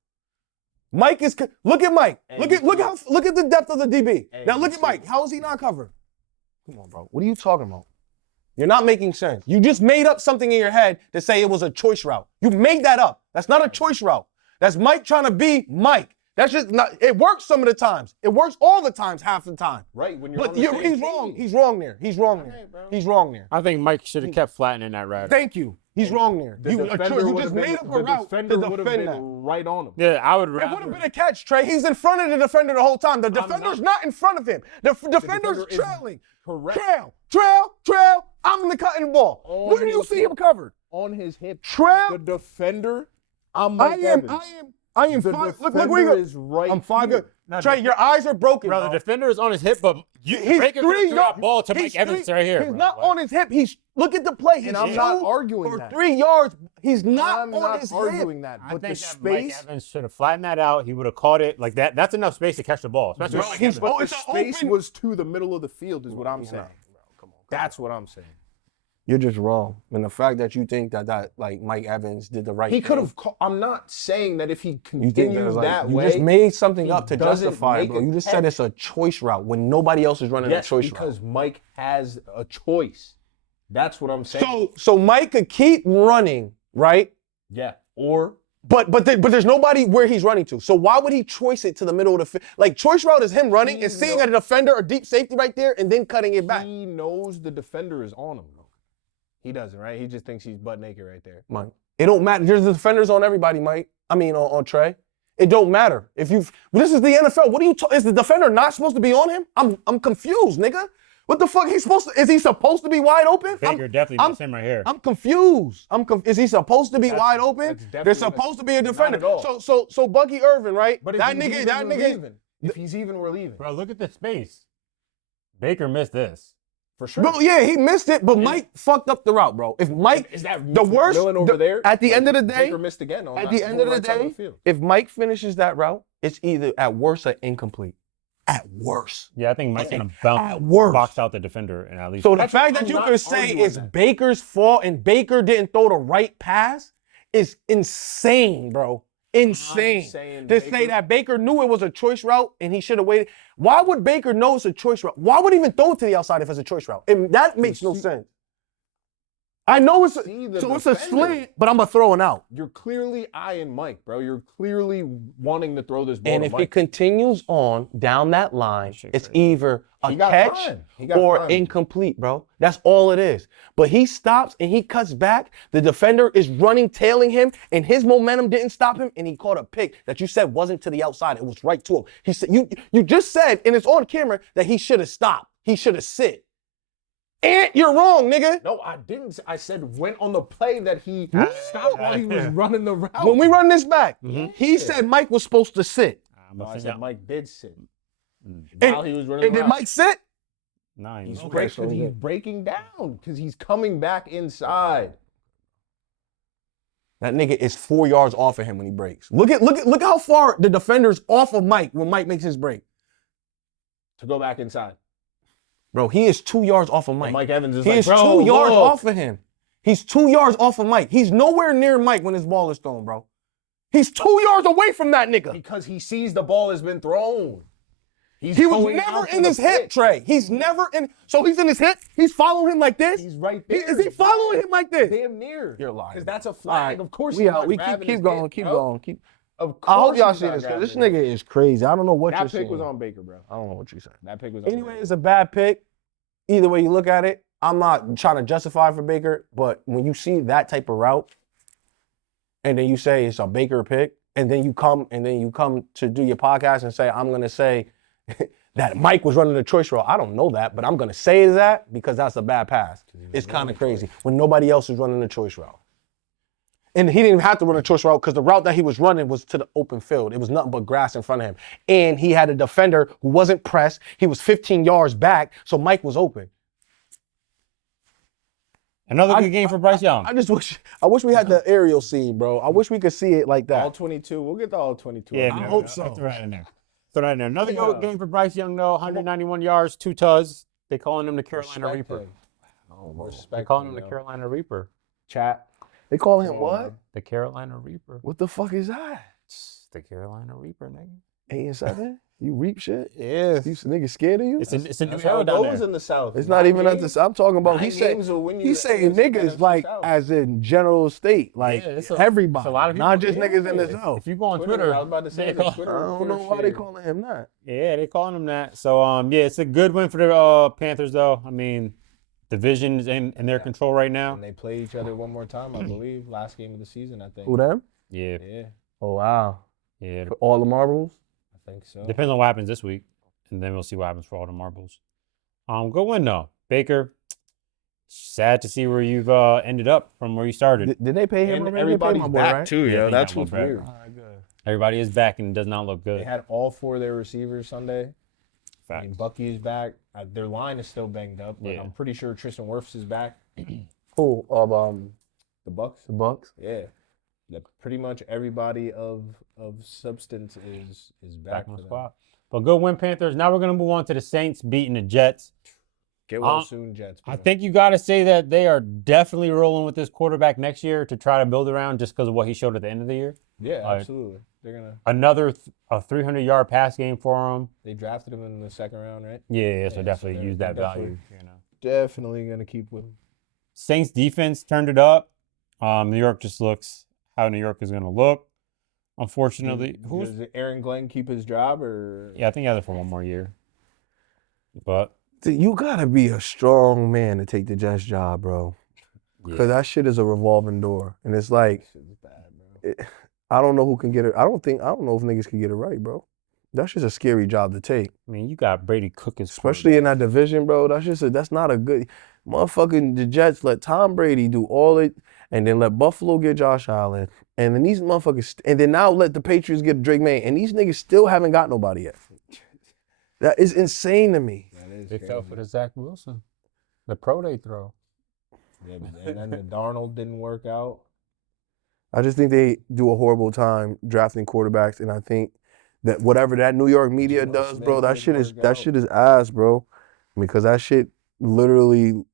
Mike is. Look at Mike. Hey, Look at the depth of the DB. Hey, Now look at Mike. How is he not covered? Come on, bro. What are you talking about? You're not making sense. You just made up something in your head to say it was a choice route. You made that up. That's not a choice route. That's Mike trying to be Mike. That's just not. It works some of the times. It works all the times, half the time. Right when you're. But on the same he's wrong. team. He's wrong there. He's wrong there. Alright, bro. He's wrong there. I think Mike should have kept flattening that route. Thank you. He's wrong there. The You defender you would just have made been, up a the route defender to would have defend been that. right on him. Yeah, I would It would have rather. been a catch, Trey. He's in front of the defender the whole time. The defender's not in front of him. The defender's defender is trailing. correct. Trail. I'm the cutting ball. On Where do you his see him covered? On his hip. Trail. The defender. I'm I Mike am Evans. The five. Look where you go. Is right. I'm 5 here. yards. Trey, your eyes are broken, Bro, bro. the defender is on his hip, but He's Baker 3 threw that yards. ball to Mike Evans right here. He's bro. not Like, on his hip. Look at the play. He's And I'm not two arguing or that. 3 yards. He's not I'm on not his arguing hip. that. I But think the that Mike space. Evans should have flattened that out. He would have caught it like that. That's enough space to catch the ball. Especially Bro, with Mike he's- Evans. oh, The it's a space open- was to the middle of the field, is what I'm saying. That's what I'm saying. You're just wrong. And the fact that you think that like Mike Evans did the right He thing. could have. I'm not saying that if he You think continues like, that you way. just made something he up to doesn't justify it, make bro. a You just said catch. it's a choice route when nobody else is running a Yes, choice because route. Mike has a choice. That's what I'm saying. So Mike could keep running, right? Yeah. Or But there's nobody where he's running to. So why would he choice it to the middle of the field? Like choice route is him running He and seeing knows- a defender or deep safety right there and then cutting it back. he knows the defender is on him. He doesn't, right? He just thinks he's butt naked right there. Mike, it don't matter. There's defenders on everybody, Mike. I mean on Trey. It don't matter. If you this is the NFL. What are you is the defender not supposed to be on him? I'm confused, nigga. What the fuck? Is he supposed to be wide open? Baker definitely missed him right here. I'm confused. Is he supposed to be wide open? that's definitely There's supposed to be a defender. at all. So Bucky Irvin, right? But if that he's nigga, even, that we're nigga. leaving. If he's even, we're leaving. Bro, look at the space. Baker missed this. For sure. Bro, yeah, he missed it, but Mike fucked up the route, bro. If Mike Is that the worst Millen over there? at the end of the day, Baker missed again on at that the end of the right side day, field. if Mike finishes that route, it's either at worst or incomplete. At worst. Yeah, I think Mike's gonna At worst. box out the defender and at least. So the That's- fact that I'm you not could say arguing it's that. Baker's fault and Baker didn't throw the right pass is insane, bro. Insane. saying To say Baker- that Baker knew it was a choice route and he should have waited. Why would Baker know it's a choice route? Why would he even throw it to the outside if it's a choice route? And that makes no sense. I know it's see the so it's a defender. slant, but I'm gonna throw it out. You're clearly eyeing Mike, bro. You're clearly wanting to throw this ball And to if he Mike. continues on down that line, shit it's crazy. either a He got catch time. He got or time. incomplete, bro. That's all it is. But he stops and he cuts back. The defender is running, tailing him, and his momentum didn't stop him, and he caught a pick that you said wasn't to the outside. It was right to him. He said you just said, and it's on camera, that he should have stopped. He should have sit. And you're wrong, nigga. No, I didn't. I said went on the play that he stopped while he was running the route. When we run this back, he said Mike was supposed to sit. No, I said Mike did sit And, while he was running and the did route. Mike sit? Nah, He's, okay, he's breaking down because he's coming back inside. That nigga is 4 yards off of him when he breaks. Look how far the defender's off of Mike when Mike makes his break. To go back inside. Bro, he is 2 yards off of Mike. And Mike Evans is He like, is bro, 2 yards look. off of him. He's 2 yards off of Mike. He's nowhere near Mike when his ball is thrown, bro. He's 2 yards away from that nigga. Because he sees the ball has been thrown. He He was never in his hip, Trey. He's never in. So he's in his hip. He's following him like this. He's right there. Is he following him like this? Damn near. You're lying. Because that's a All flag. right. Of course We he's out. not We grabbing keep his going. hip, Keep bro. going. Keep. Of I hope course y'all he's see not this because this grabbing nigga is crazy. I don't know what That you're pick saying. was on Baker, bro. I don't know what you said. That pick was on Anyway, Baker. it's a bad pick. Either way you look at it, I'm not trying to justify for Baker, but when you see that type of route, and then you say it's a Baker pick, and then you come to do your podcast and say, I'm gonna say that Mike was running the choice route. I don't know that, but I'm gonna say that because that's a bad pass. It's kind of crazy when nobody else is running the choice route. And he didn't even have to run a choice route because the route that he was running was to the open field. It was nothing but grass in front of him. And he had a defender who wasn't pressed. He was 15 yards back, so Mike was open. Another good game for Bryce Young. I wish we had the aerial scene, bro. I wish we could see it like All that. 22. We'll get the all 22. Yeah, I man, hope so. Throw that in there. Throw that in there. Another good game for Bryce Young, though. 191 yards, 2 tugs. They calling him the Carolina Reaper. They're calling him the Carolina Reaper. Chat. They call him what? The Carolina Reaper. What the fuck is that? It's the Carolina Reaper, nigga. 8 and 7? You reap shit? Yeah. These niggas scared of you? It's a new That's how era it down goes there. in the South. It's not even at games. the. I'm talking about. Nine He said games will win you he's the saying NFC niggas like South. as in general state, like Yeah, it's everybody, a lot of not people- just niggas in the yeah. South. If you go on Twitter, Twitter, I was about to say they the call- Twitter. I don't know why they calling him that. yeah, they calling him that. So yeah, it's a good win for the Panthers, though. I mean, division's in their control right now. And they play each other one more time, I believe. Last game of the season, I think. Who them? Yeah, Yeah, Oh wow, yeah. for all the marbles. I think so. Depends on what happens this week, and then we'll see what happens for all the marbles. Good win though, Baker. Sad to see where you've ended up from where you started. Did they pay him? And already? They paid everybody's my boy, back right? too, Yeah, yo. they That's got what's one back. weird. All right, good. Everybody is back and it does not look They good. had all 4 of their receivers Sunday. I Facts. mean, Bucky is back. Their line is still banged up, but Yeah. I'm pretty sure Tristan Wirfs is back. Who of The Bucks. the Bucks? Yeah. Pretty much everybody of substance is back Back on for the them. spot. But good win, Panthers. Now we're gonna move on to the Saints beating the Jets. Get well soon, Jets. I bro. think you got to say that they are definitely rolling with this quarterback next year to try to build around just because of what he showed at the end of the year. Yeah, Like, absolutely. They're gonna. Another a 300-yard pass game for him. They drafted him in the 2nd round, right? Yeah, so Yeah, definitely so use they're that value. definitely- Definitely gonna keep with him. Saints defense turned it up. New York just looks how New York is going to look. Unfortunately, Does Aaron Glenn keep his job or? Yeah, I think he has it for one more year. But Dude, you gotta be a strong man to take the Jets job, bro. Because that shit is a revolving door, and it's like Shit's bad, bro. I don't know who can get it. I don't know if niggas can get it right, bro. That's just a scary job to take. I mean, you got Brady Cook as Especially in that division, bro. That's not a good motherfucking the Jets let Tom Brady do all it and then let Buffalo get Josh Allen. And then these motherfuckers and then now let the Patriots get Drake May. And these niggas still haven't got nobody yet. That is insane to me. That is They fell crazy. for the Zach Wilson, the pro day throw. Yeah, and then the Darnold didn't work out. I just think they do a horrible time drafting quarterbacks, and I think that whatever that New York media Geno does, Smith bro, that didn't work out. shit is ass, bro. Because that shit literally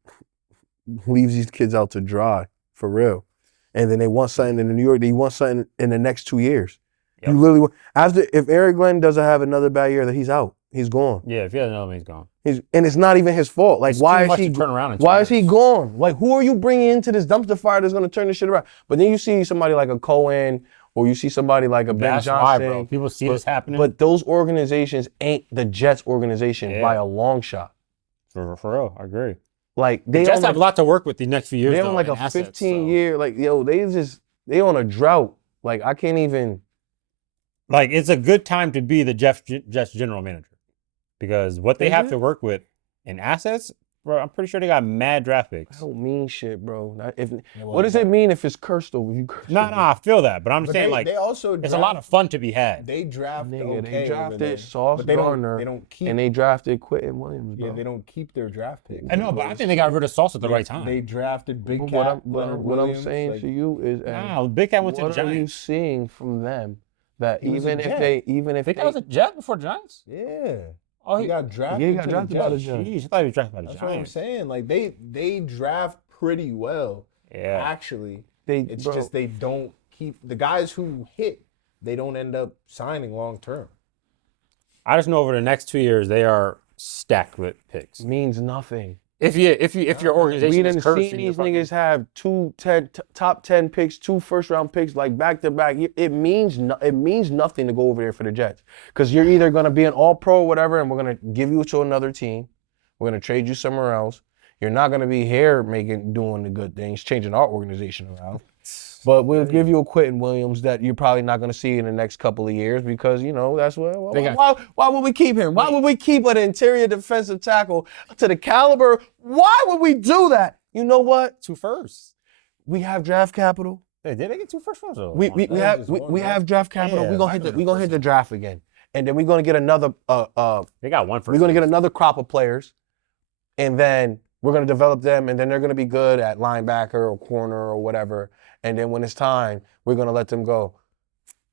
leaves these kids out to dry, for real. And then they want something in New York, they want something in the next 2 years. Yep. You literally if Eric Glenn doesn't have another bad year, then he's out. He's gone. Yeah, if he has another one, he's gone. And it's not even his fault. Like, It's why too is much he? to turn around in 2 Why is he years. gone? Like, who are you bringing into this dumpster fire that's gonna turn this shit around? But then you see somebody like a Cohen, or you see somebody like a Ben That's Johnson. why, bro. People see this happening. But those organizations ain't the Jets organization by a long shot. For real, I agree. Like They they just own have a like, lot to work with the next few years. they though, own like in a assets, 15-year, like yo, they on a drought. Like I can't even. Like it's a good time to be the Jets general manager because what they Is have it? to work with in assets, bro. I'm pretty sure they got mad draft picks. I don't mean shit, bro. What does it mean if it's cursed over? You cursed No, over. I feel that, but I'm But saying like they also it's a lot of fun to be had. They draft Nigga, okay they over drafted there, Sauce but they Gardner, don't keep. and they drafted Quentin Williams, bro. Yeah, they don't keep their draft picks. I know, but I think they got rid of Sauce at the right time. They drafted Big But Cat. what I'm saying like, to you is, Nah, Big Cat went to the what are you Giants. seeing from them that He was a even if Jet. Big Cat was a Jet before Giants. yeah. Oh, He got drafted. Yeah, he got to drafted the by the Jets. Giants. Jeez, I thought he was drafted by the That's what I'm Giants. saying. Like they draft pretty well. Yeah. Actually, It's just they don't keep the guys who hit. They don't end up signing long term. I just know over the next 2 years they are stacked with picks. means nothing. If your We organization done is cursed, seen and you're these fucking- niggas have top 10 picks, 2 first-round picks, like back-to-back. It means nothing to go over there for the Jets. Because you're either going to be an all-pro or whatever, and we're going to give you to another team. We're going to trade you somewhere else. You're not going to be here doing the good things, changing our organization around. But we'll give you a Quentin Williams that you're probably not going to see in the next couple of years because, that's what. Why would we keep him? Why would we keep an interior defensive tackle to the caliber? Why would we do that? You know what? 2 firsts. We have draft capital. Did they get 2 first rounds? We have draft capital. Yeah, We're gonna hit the draft again, and then we're gonna get another. They got 1 first. We're gonna get another crop of players, and then we're gonna develop them, and then they're gonna be good at linebacker or corner or whatever. And then when it's time, we're gonna let them go.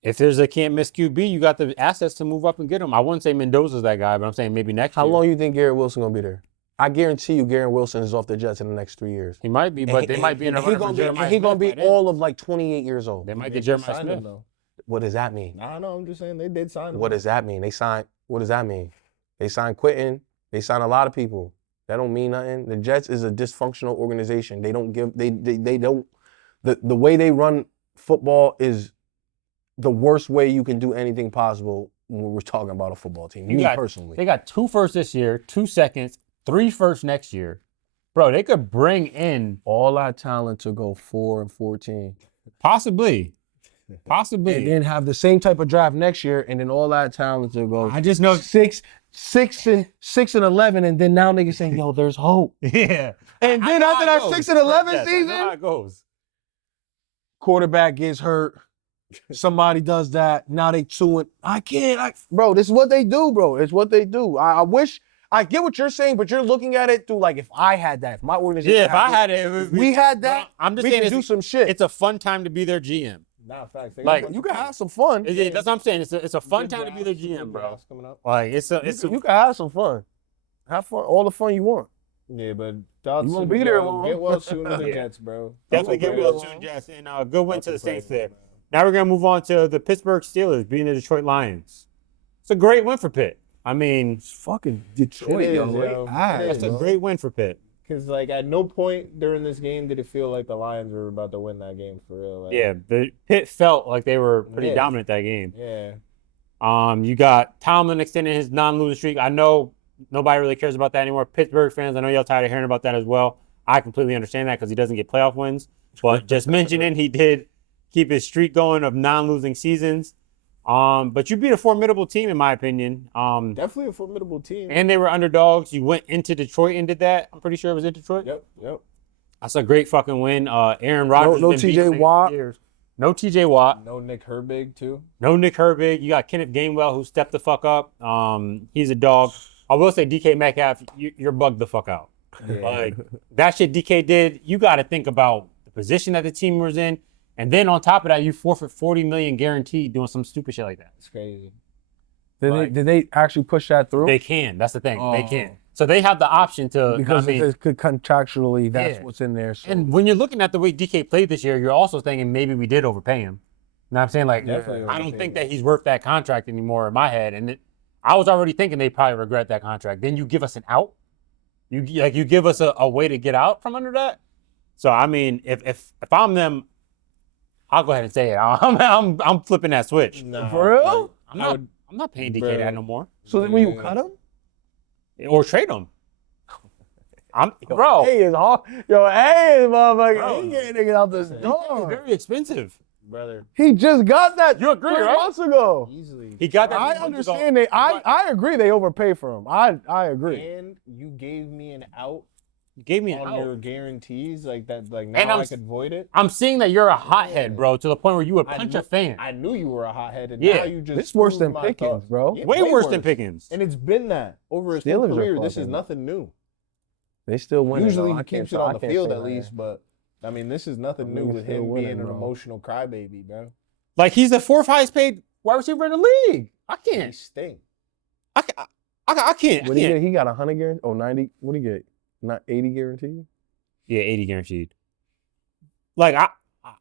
If there's a can't miss QB, you got the assets to move up and get him. I wouldn't say Mendoza's that guy, but I'm saying maybe next year. How long you think Garrett Wilson gonna be there? I guarantee you, Garrett Wilson is off the Jets in the next 3 years. He might be, but they might be in a He's running for gonna Jeremiah be Smith by then. all of like 28 years old. They might They get Jeremiah signed Smith. him, though. What does that mean? I know. I'm just saying they did sign him. What does that mean? What does that mean? They signed Quentin. They signed a lot of people. That don't mean nothing. The Jets is a dysfunctional organization. They don't give. They don't. The way they run football is the worst way you can do anything possible when we're talking about a football team. Personally. They got 2 firsts this year, 2 seconds, 3 firsts next year. Bro, they could bring in all our talent to go 4-14. possibly. And then have the same type of draft next year, and then all that talent to go. I just know 6-11, and then now niggas saying, "Yo, there's hope." Yeah. And I then know after how it that goes. 6-11 Yes, I season, know how it goes. quarterback gets hurt. Somebody does that. Now they 2 and bro, this is what they do, bro. It's what they do. I wish I get what you're saying, but you're looking at it through like if I had that, if my organization. Yeah, if I had it, we had that. I'm just we saying could do some shit. It's a fun time to be their GM. Nah, facts. Like, you can have some fun. That's what I'm saying. It's a fun time to be their GM, bro. Coming up. Like You can have some fun. Have fun, all the fun you want. Yeah, but thoughts You won't be there long. Get well soon to the Jets, bro. Definitely get well soon, Jets, and good win to the Saints there. Now we're gonna move on to the Pittsburgh Steelers beating the Detroit Lions. It's a great win for Pitt. I mean, It's fucking Detroit, It is, yo. yo. that's a great win for Pitt. Because, like, at no point during this game did it feel like the Lions were about to win that game for real. Like, Yeah, the Pitt felt like they were pretty Yeah. dominant that game. Yeah. You got Tomlin extending his non-losing streak. I know nobody really cares about that anymore. Pittsburgh fans, I know y'all tired of hearing about that as well. I completely understand that because he doesn't get playoff wins. But just mentioning he did keep his streak going of non-losing seasons. But you beat a formidable team, in my opinion. Definitely a formidable team. And they were underdogs. You went into Detroit and did that. I'm pretty sure it was in Detroit. Yep. That's a great fucking win. Aaron Rodgers. No been beating TJ niggas for Watt. years. No TJ Watt. No Nick Herbig, too. No Nick Herbig. You got Kenneth Gainwell who stepped the fuck up. He's a dog. I will say DK Metcalf, you're bugged the fuck out. Yeah. Like that shit DK did, you got to think about the position that the team was in. And then on top of that, you forfeit $40 million guaranteed doing some stupid shit like that. It's crazy. Did they actually push that through? They can. That's the thing. They Oh. can. So they have the option to. Because I mean, it's contractually, that's Yeah. what's in there. So. and when you're looking at the way DK played this year, you're also thinking maybe we did overpay him. You know what I'm saying? Like, Definitely I don't overpaid think him. that he's worth that contract anymore in my head. And I was already thinking they probably regret that contract. Then you give us an out. You give us a way to get out from under that. So I mean, if I'm them, I'll go ahead and say it. I'm flipping that switch. Nah, For real? I'm not paying DK that no more. So then when you cut him? Or trade him. Bro. Hey is hard. Yo, hey, motherfucker. Bro. He getting niggas out this It's door. very expensive. brother. He just got that You agree, 3 right? months ago. Easily. He got that. I 3 months ago. understand that. I agree they overpay for him. I agree. And you gave me an out You gave me an on out. your guarantees, like that. Like And now I could void it. I'm seeing that you're a hothead, bro, to the point where you would I punch knew- a fan. I knew you were a hothead, and Yeah. now you just. It's worse proved than my Pickens, thoughts. bro. Yeah, way worse than Pickens. And it's been that over his Steelers whole are career. This is fucking- nothing new. They still win. Usually though. he I can't keeps it say- I on the can't field say at that. least, but I mean, this is nothing I new mean, with still him winning, being an bro. emotional crybaby, bro. Like he's the 4th highest paid wide receiver in the league. I He can't. stink. I can't. I can't. What he get? He got 100 guarantee. Oh, 90. What do he get? Not 80 guaranteed. Yeah, 80 guaranteed. Like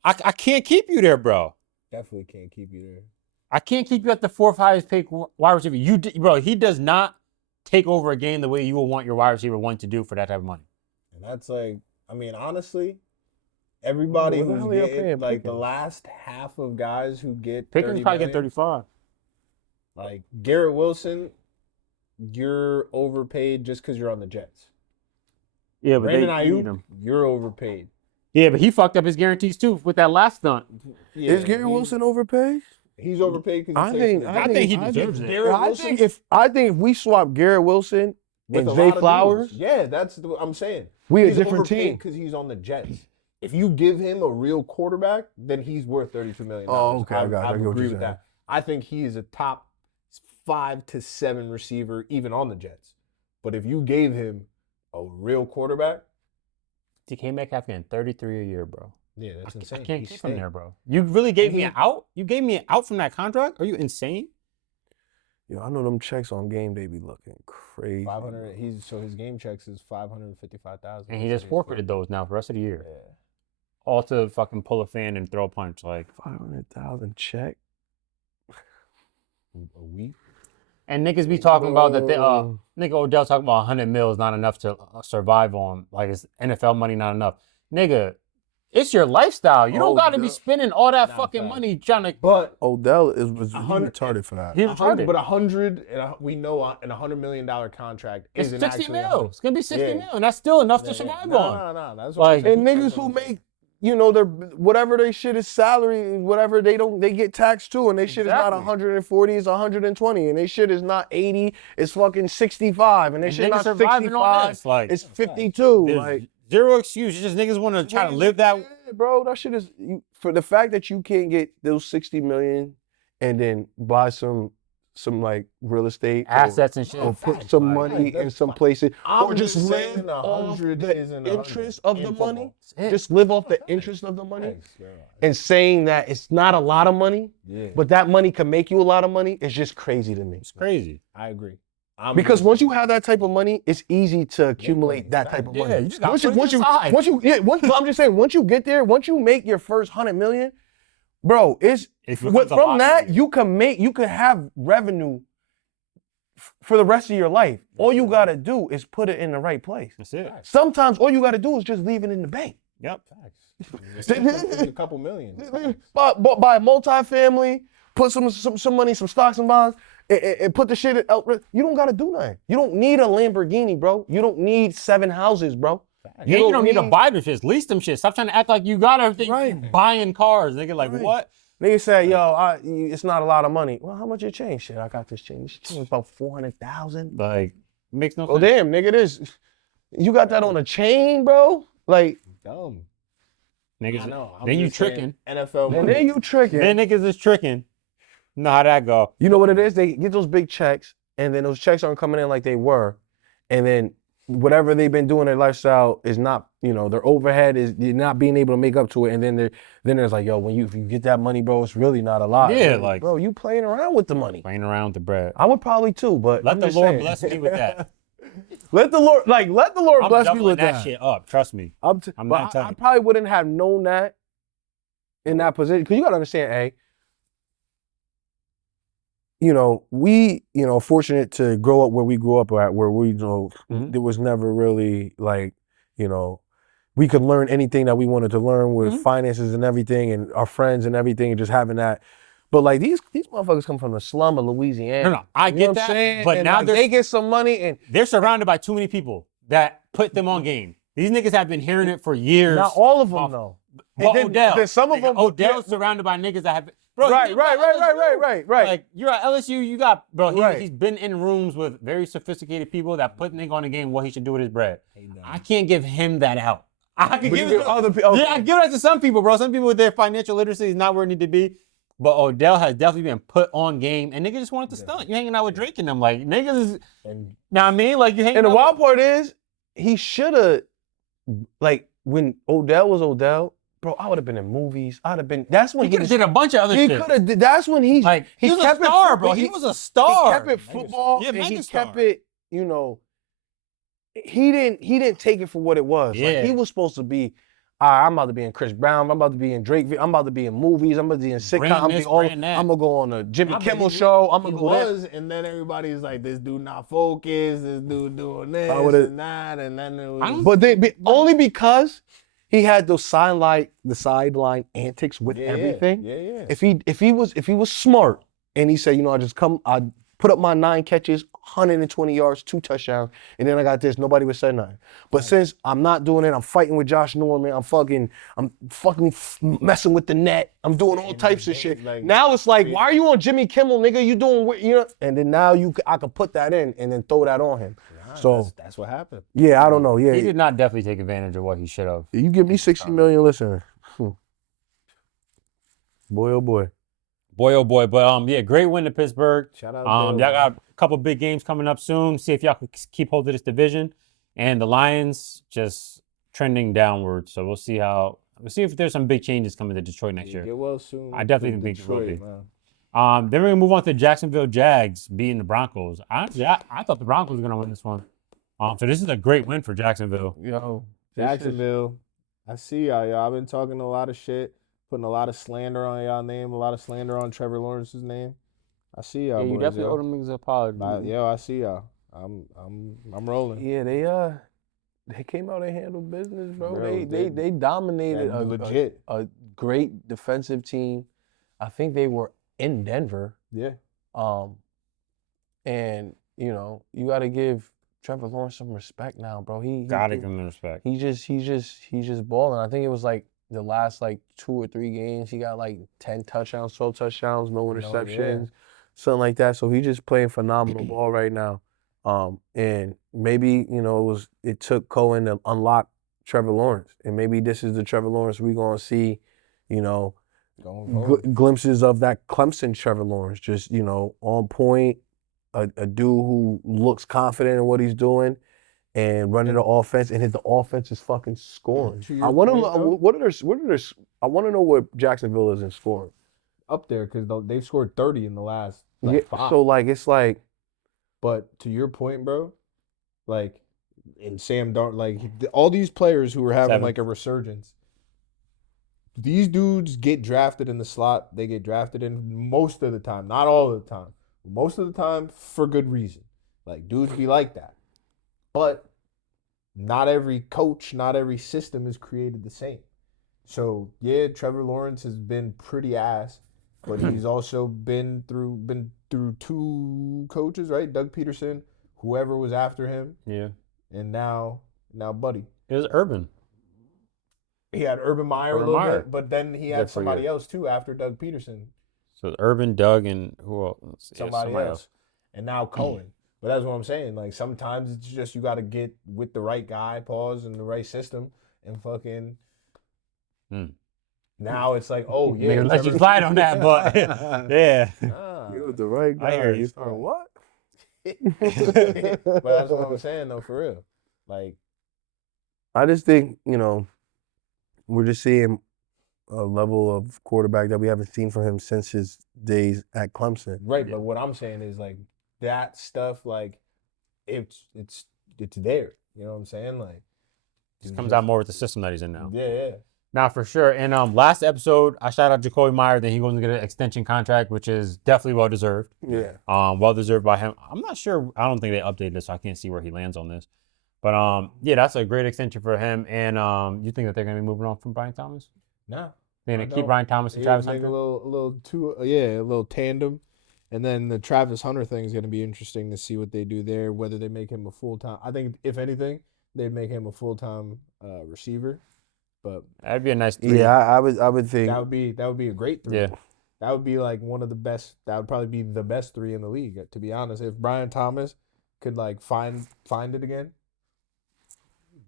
I can't keep you there, bro. Definitely can't keep you there. I can't keep you at the 4th highest paid wide receiver. Bro, he does not take over a game the way you will want your wide receiver one to do for that type of money. And that's like, I mean, honestly, everybody What the who's hell are y'all getting paying like the Pickens? last half of guys who get Pickens 30 probably get million, 35. like Garrett Wilson, you're overpaid just because you're on the Jets. Yeah, but Brandon they need Ayuk, him. you're overpaid. Yeah, but he fucked up his guarantees too with that last stunt. Yeah, Is Gary Wilson overpaid? He's overpaid because I think he deserves it. Garrett I Wilson think if we swap Garrett Wilson with and a Zay lot of Flowers, dudes. Yeah, that's what I'm saying. we a He's different overpaid team. because he's on the Jets. If you give him a real quarterback, then he's worth $32 million. Oh, okay, I got it. I I get what agree you're with saying. that. I think he is a top 5 to 7 receiver, even on the Jets. But if you gave him a real quarterback, DK Metcalf getting 33 a year, bro. yeah, that's I insane. can't He keep him stink. there, bro. You really gave And me he- an out? You gave me an out from that contract? Are you insane? Yo, I know them checks on game day be looking crazy. 500. His game checks is 555,000. And he just forfeited those now for the rest of the year. Yeah. All to fucking pull a fan and throw a punch. Like, 500,000 check. A week. and niggas be talking about that. Bro. Nigga Odell talking about 100 mil is not enough to survive on. Like, it's NFL money not enough. Nigga, it's your lifestyle. You don't got to be Odell- spending all that Nah, fucking facts. money trying to. But Odell was he 100 retarded for that. He's 100, retarded. but 100, we know an $100 million contract It's isn't 60 actually mil. 100. It's gonna be 60 Yeah. mil, and that's still enough to Yeah, survive yeah. on. No, that's Like- what I'm And saying. niggas who make, you know, their whatever they shit is salary, whatever they get taxed too, and they shit is not Exactly. 140, it's 120, and they shit is not 80, it's fucking 65, and they And shit niggas not surviving on 65, this, like- it's 52. There's Like, zero excuse. It's just niggas want to try to live that. Yeah, bro, that shit is for the fact that you can't get those 60 million and then buy some like real estate or- Assets and shit. or put Facts, some like, money in that's some fine. places, I'm or just saying live a off 100 the isn't a 100 interest of in the football. money. That's it. Just live off the interest of the money. Thanks, girl. And saying that it's not a lot of money, Yeah, but that money can make you a lot of money is just crazy to me. It's crazy. I agree. Because once you have that type of money, it's easy to accumulate that type of Yeah, money. you just gotta once put it to the side. but I'm just saying, once you get there, once you make your first 100 million, bro, It becomes a lot from that easier. you can have revenue for the rest of your life. All you gotta do is put it in the right place. That's it. Sometimes all you gotta do is just leave it in the bank. Yep. a couple million. Buy a multifamily, put some money, some stocks and bonds, and put the shit out. You don't gotta do nothing. You don't need a Lamborghini, bro. You don't need 7 houses, bro. You don't need to buy them shits. Lease them shits. Stop trying to act like you got everything. Right. Buying cars. Nigga, like, Right. what? Nigga say, yo, it's not a lot of money. Well, how much it change? Shit, I got this chain. This chain is about 400,000. Like, makes no Oh sense. damn, nigga, you got that on a chain, bro? Like, Dumb. Niggas, I know. I'm then you just saying, tricking. NFL and money. then you tricking. Then niggas is tricking. You know how that go. You know what it is? They get those big checks, and then those checks aren't coming in like they were, and then whatever they've been doing, their lifestyle is not, their overhead is you're not being able to make up to it, and then there's like, yo, if you get that money, bro, it's really not a lot. Yeah, like- bro, you playing around with the money. Playing around with the bread. I would probably too, but Let I'm the just Lord saying. bless me with that. let the Lord I'm bless me doubling with that that. shit up. Trust me. I'm not but I telling. probably wouldn't have known that in that position, because you gotta understand, you know, we, you know, fortunate to grow up where we grew up at, where we, you know, Mhm. there was never really like, you know, we could learn anything that we wanted to learn with finances and everything, and our friends and everything, and just having that. But like these motherfuckers come from the slum of Louisiana. No, I You know get what that, I'm saying? but and now like, they get some money, and they're surrounded by too many people that put them on game. These niggas have been hearing it for years. not all of them off- though. But And then- Odell, then some of them- Odell's surrounded by niggas that have been, bro. Right, he's right, at right, right, LSU. right, right. Like you're at LSU, you got bro. Right. He's been in rooms with very sophisticated people that put nigga on the game what he should do with his bread. I can't give him that out. I can But give you it give to other people. Yeah, I give it to some people, bro. Some people with their financial literacy is not where it need to be. But Odell has definitely been put on game, and niggas just wanted to stunt. You hanging out with Drake and them, like niggas is. And Now I mean, like you hanging. And the out wild part is, he should have, like, when Odell was Odell, bro, I would have been in movies. I'd have been. That's when he could have did a bunch of other He shit. could have. That's when he Like he was a kept it star, football. bro. He was a star. He kept it football, Yeah, and he megastar. kept it. You know, he didn't take it for what it was. Yeah. Like, he was supposed to be. All right, I'm about to be in Chris Brown. I'm about to be in Drake. I'm about to be in movies. I'm about to be in sitcoms. Brand this, brand that. I'm gonna go on a Jimmy Nah, but Kimmel he- show. I'm he gonna go there. was, and then everybody's like, this dude not focused, this dude doing this would've- and that, and then it was. I'm- Only because he had those sideline antics with everything. Yeah. If he was smart and he said, you know, I put up my 9 catches, 120 yards, 2 touchdowns, and then I got this, nobody would say nothing. But since I'm not doing it, I'm fighting with Josh Norman, I'm fucking messing with the net, I'm doing all types of shit. like- Now it's like, why are you on Jimmy Kimmel, nigga? You doing what, you know? And then now I could put that in and then throw that on him. So that's what happened. yeah, I don't know. Yeah, He did not definitely take advantage of what he should have. you give me 60 million listeners. Boy, oh boy. Boy, oh boy. But yeah, great win to Pittsburgh. Shout out Y'all Bill, got a couple big games coming up soon. See if y'all can keep hold of this division. And the Lions just trending downward. So we'll see if there's some big changes coming to Detroit next year. Get well soon. I definitely with think it will Detroit, be. man. Then we're gonna move on to Jacksonville Jags beating the Broncos. Honestly, I thought the Broncos were gonna win this one. So this is a great win for Jacksonville. Yo, Jacksonville, I see y'all. I've been talking a lot of shit, putting a lot of slander on y'all name, a lot of slander on Trevor Lawrence's name. I see y'all. you boys, definitely yo. owe them niggas an apology. Yo, I see y'all. I'm rolling. yeah, they came out and handled business, bro. Bro, They dominated Yeah, a legit. a great defensive team. I think they were in Denver. Yeah. And you know, you got to give Trevor Lawrence some respect now, bro. Gotta give them the respect. He's just balling. I think it was like the last like 2 or 3 games, he got like 10 touchdowns, 12 touchdowns, no interceptions, something like that. So he's just playing phenomenal ball right now. And maybe, you know, it took Cohen to unlock Trevor Lawrence, and maybe this is the Trevor Lawrence we're gonna see, you know, glimpses of that Clemson Trevor Lawrence, just, you know, on point, a dude who looks confident in what he's doing and running the offense, and the offense is fucking scoring. I want to know I want to know what Jacksonville is in scoring. Up there because they've scored 30 in the last Yeah, 5. so like it's like, But to your point, bro, like, and Sam Darnold, like, all these players who are having 7. like a resurgence, these dudes get drafted in the slot. They get drafted in most of the time, not all of the time, most of the time for good reason. Like, dudes be like that. But not every coach, not every system is created the same. So yeah, Trevor Lawrence has been pretty ass, but he's also been through 2 coaches, right? Doug Peterson, whoever was after him, Yeah. and now Buddy. It was Urban. He had Urban Meyer Urban a little Meyer. bit, but then he Good had for somebody you. else too after Doug Peterson, So Urban, Doug, and who else? somebody else, and now Cohen. But that's what I'm saying. Like, sometimes it's just you got to get with the right guy, pause, and the right system, and fucking. Now it's like, oh yeah, Nigga, let you Trevor- slide on that, but yeah. Ah. you're the right guy. I hear you. What? But that's what I'm saying though, for real. Like, I just think, you know, we're just seeing a level of quarterback that we haven't seen from him since his days at Clemson. right, but what I'm saying is like that stuff, like it's there. You know what I'm saying? Like, Just comes out more with the system that he's in now. Yeah. Nah, for sure. And last episode, I shout out Jacoby Meyer. Then he goes and get an extension contract, which is definitely well deserved. Yeah. Well deserved by him. I'm not sure. I don't think they updated this, so I can't see where he lands on this. But yeah, that's a great extension for him. And you think that they're gonna be moving on from Brian Thomas? Nah. They're gonna keep Brian Thomas and Travis make Hunter. a little tandem, and then the Travis Hunter thing is gonna be interesting to see what they do there. Whether they make him a full time. I think if anything, they'd make him a full time receiver. But That'd be a nice 3. Yeah, I would think. that would be a great 3. Yeah. That would be like one of the best. That would probably be the best 3 in the league. To be honest, if Brian Thomas could like find it again.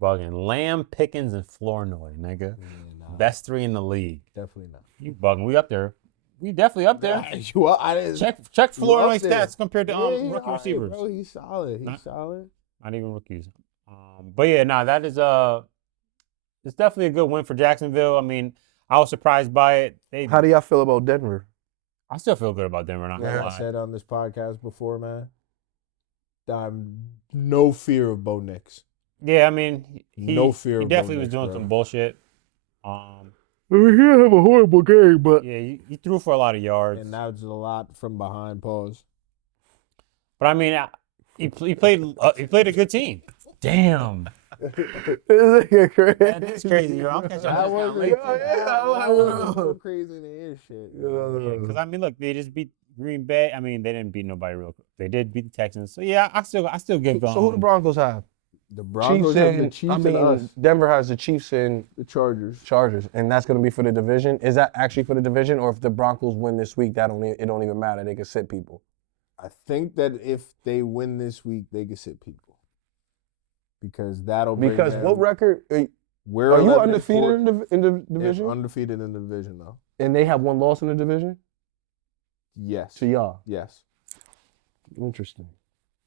Bugging. Lamb, Pickens, and Flournoy, nigga. Nah, Best 3 in the league. definitely not. You bugging. We up there. We definitely up there. I didn't Check you Flournoy up there. stats compared to Yeah, he rookie alright, receivers. bro. He's solid. He's Not- solid. Not even rookies. But yeah, that is it's definitely a good win for Jacksonville. I mean, I was surprised by it. How do y'all feel about Denver? I still feel good about Denver. Not Like gonna I lie. said on this podcast before, man, I'm no fear of Bo Nix. Yeah, I mean, No fear He of definitely Bo was Nix, doing bro. some bullshit. He didn't have a horrible game, but Yeah, he threw for a lot of yards. And that was a lot from behind. Pause. But I mean, he played a good team. Damn, that is crazy. Yo. I'm catching That this was down late. so crazy to hear shit. Because I mean, look, they just beat Green Bay. I mean, they didn't beat nobody real quick. They did beat the Texans. So yeah, I still give them. So who the Broncos have? The Broncos have the Chiefs and us. Denver has the Chiefs and The Chargers. and that's going to be for the division. Is that actually for the division, or if the Broncos win this week, it don't even matter. They can sit people. I think that if they win this week, they can sit people. Because that'll bring Because them- what record? we're Are you 11-4. undefeated in the Yeah, division? undefeated in the division, though. And they have one loss in the division Yes. to y'all. Yes. Interesting.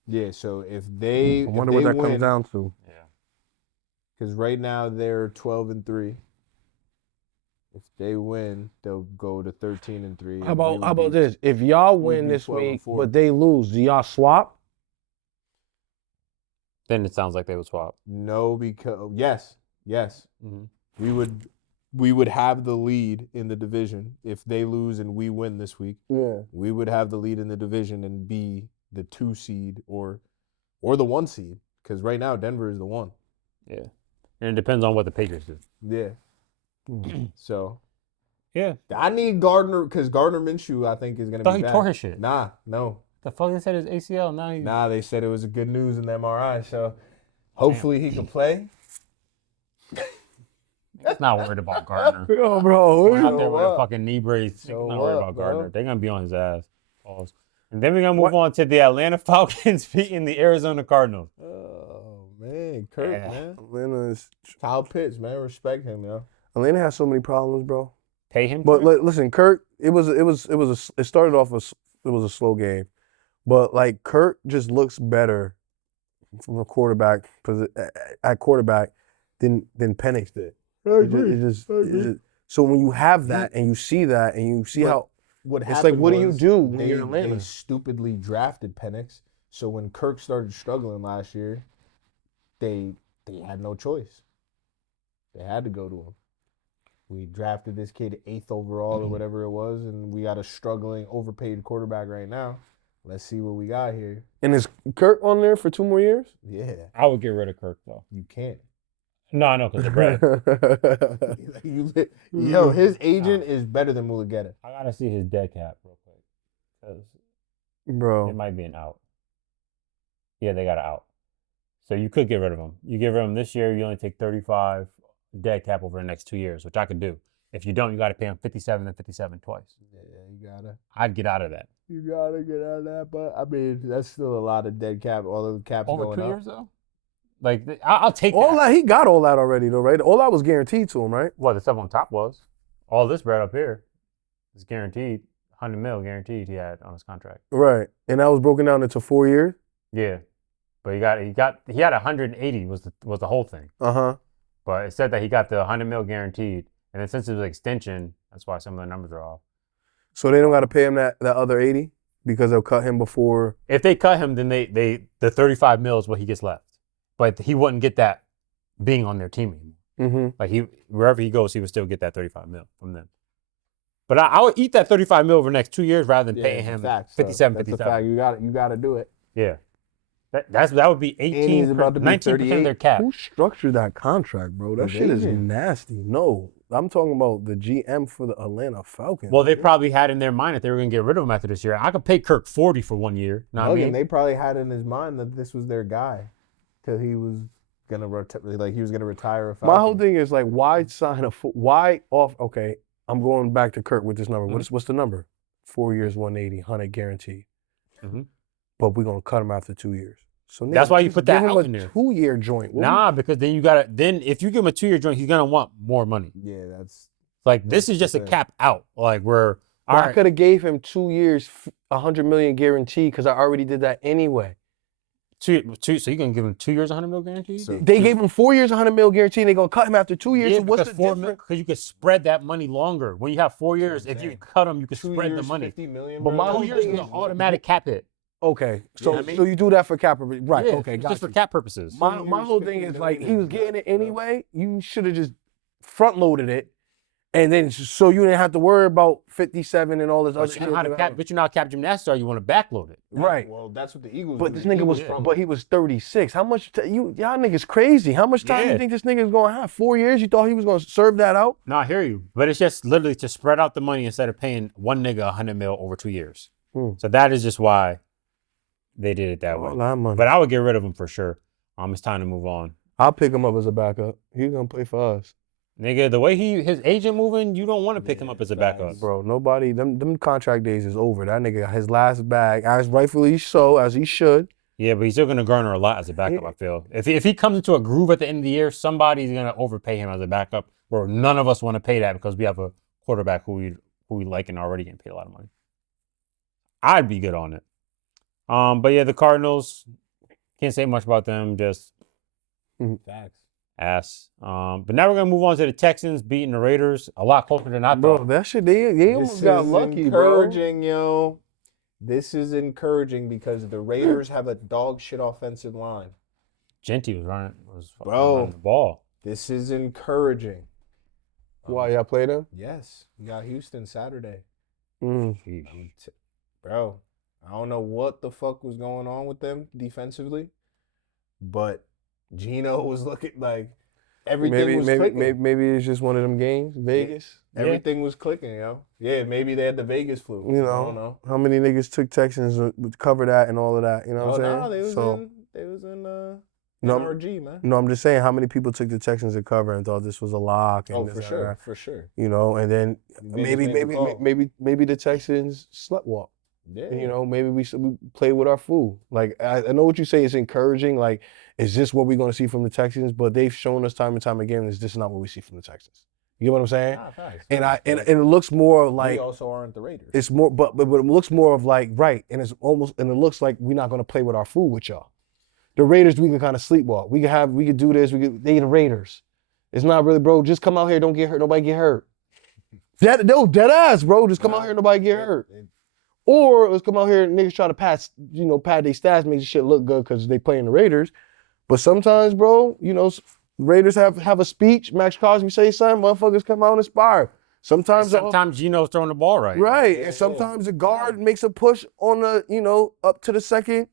Yeah. So if they, I wonder what that comes down to. Because right now they're 12-3. If they win, they'll go to 13-3. How about this? If y'all we'd win be this 12 and week, 4. but they lose, do y'all swap? Then it sounds like they would swap. No, because yes. Mm-hmm. We would have the lead in the division if they lose and we win this week. Yeah. We would have the lead in the division and be the 2 seed or the 1 seed. Because right now Denver is the 1. Yeah, and it depends on what the Patriots do. Yeah. So Yeah, I need Gardner because Gardner Minshew I think is gonna thought be he back. tore his shit. No. The fuck they said his ACL. Now he. Nah, they said it was a good news in the MRI. So hopefully he can play. He's not worried about Gardner. Yo, bro. Going out there with a what? fucking knee brace. So Not worried what, about bro? Gardner. They're gonna be on his ass. Pause. And then we're gonna move on to the Atlanta Falcons beating the Arizona Cardinals. Oh man, Kirk, Yeah. man. Kyle Pitts, man, respect him, yo. Atlanta has so many problems, bro. Pay him. But for it? listen, Kirk. It started off it was a slow game, but like Kirk just looks better from a quarterback at quarterback than Penix did. It just- so when you have that and you see that and you see But how What It's like, happened what do you was do when they, you're Atlanta? They stupidly drafted Penix. So when Kirk started struggling last year, they had no choice. They had to go to him. We drafted this kid 8th overall or whatever it was, and we got a struggling, overpaid quarterback right now. Let's see what we got here. and is Kirk on there for 2 more years? Yeah, I would get rid of Kirk though. you can't. No, I know because of bread. Yo, his agent is better than Mulugeta. I gotta see his dead cap real quick because it Bro, might be an out. Yeah, they got an out. So you could get rid of him. You get rid of him this year, you only take 35 dead cap over the next 2 years, which I could do. If you don't, you got to pay him 57 and 57 twice. Yeah, you gotta. I'd get out of that. You gotta get out of that, but I mean that's still a lot of dead cap. All of the caps Over going 2 up. years though. Like I'll take all that. that he got all that already though, right? All that was guaranteed to him, right? What the stuff on top was. All this bread up here is guaranteed. 100 mil guaranteed he had on his contract. Right, and that was broken down into 4 years. Yeah, but he had 180 was the whole thing. But it said that he got the 100 mil guaranteed, and then since it was an extension, that's why some of the numbers are off. So they don't got to pay him that other 80 because they'll cut him before. If they cut him, then the 35 mil is what he gets left, but he wouldn't get that being on their team anymore. Mm-hmm. Like wherever he goes, he would still get that 35 mil from them. But I would eat that 35 mil over the next 2 years rather than paying him facts, 57, That's 57. a fact. You gotta do it. Yeah. That would be 18, about to be 19% of 38. their cap. Who structured that contract, bro? That shit is Vegas. nasty. No, I'm talking about the GM for the Atlanta Falcons. Well, they probably had in their mind that they were going to get rid of him after this year. I could pay Kirk 40 for 1 year. Know what I mean? They probably had in his mind that this was their guy, till he was gonna retire. A Falcon. My whole thing is like, why sign why off? Okay, I'm going back to Kirk with this number. What's the number? 4 years, 180, 100 guaranteed. Mm-hmm. But we're gonna cut him after 2 years. So That's why you put that give him out in there. 2-year joint. Nah, because then then if you give him a 2-year joint, he's gonna want more money. Yeah, that's Like this is just a cap out. Like we're all I right. could have gave him 2 years, 100 million guaranteed, because I already did that anyway. So you can give him 2 years, 100 mil guaranteed? So- They gave him 4 years, 100 mil guaranteed, and they're gonna cut him after 2 years. Yeah, So what's because the difference? because you could spread that money longer. When you have 4 years, if you cut them, you could 2 spread years, the money. 50 million. But bro. my 2 whole years thing is an is- automatic cap hit. Okay, so know what I mean? so you do that for cap, right? Yeah, Okay, it's got just you. for cap purposes. My 2 whole years, thing 50 is like he was million, getting it bro. anyway. You should have just front loaded it, and then so you didn't have to worry about 57 and all this other But shit. you know how to cap, but you know how cap gymnastics are. You want to backload it. Right. Well, that's what the Eagles. But do. this nigga was, Eagles but he was 36. How much? Y'all niggas crazy. How much time Yeah. you think this nigga's gonna have? 4 years? You thought he was gonna serve that out? No, I hear you. But it's just literally to spread out the money instead of paying one nigga 100 mil over 2 years. So that is just why they did it that way. A lot of money. But I would get rid of him for sure. It's time to move on. I'll pick him up as a backup. He's gonna play for us, Nigga, the way his agent moving, you don't want to pick him up as a backup. bro. Nobody. Them contract days is over. That nigga, his last bag, as rightfully so, as he should. Yeah, but he's still gonna garner a lot as a backup, I feel. If he comes into a groove at the end of the year, somebody's gonna overpay him as a backup, or none of us want to pay that because we have a quarterback who we like and already getting paid a lot of money. I'd be good on it. But yeah, the Cardinals, can't say much about them, just Facts. ass. But now we're gonna move on to the Texans beating the Raiders a lot closer than I Bro, thought. that shit, they almost got lucky, bro. Encouraging, yo. This is encouraging because the Raiders have a dog shit offensive line. Genty was running Bro. the ball. This is encouraging. Why y'all played him? Yes, we got Houston Saturday. Jeez. Bro, I don't know what the fuck was going on with them defensively, but Gino was looking like everything was clicking. Maybe it's just one of them games, Vegas. Everything was clicking, yo. Yeah, maybe they had the Vegas flu. You I don't know, know. how many niggas took Texans to cover that and all of that? You know what I'm saying? No, they was in No, NRG, man. No, I'm just saying how many people took the Texans to cover and thought this was a lock. And Oh, this for and sure, that. for sure. You know, and then Vegas made the call. maybe the Texans sleptwalk. Yeah. You know, maybe we play with our fool. Like I know what you say is encouraging. Like, is this what we're going to see from the Texans? But they've shown us time and time again is this not what we see from the Texans. You get what I'm saying? Nah, facts. And it looks more like we also aren't the Raiders. it's more, but it looks more of like right, and it looks like we're not going to play with our fool with y'all. The Raiders, we can kind of sleepwalk. We could do this. They the Raiders. It's not really, bro. Just come out here. Don't get hurt. Nobody get hurt. Dead ass, bro. Just come out here. Nobody get hurt. Or let's come out here and niggas try to pad their stats, make the shit look good because they playing the Raiders. But sometimes, bro, Raiders have a speech. Max Crosby say something. Motherfuckers come out inspired. Sometimes Gino's throwing the ball right. right, and sometimes the guard makes a push on the up to the second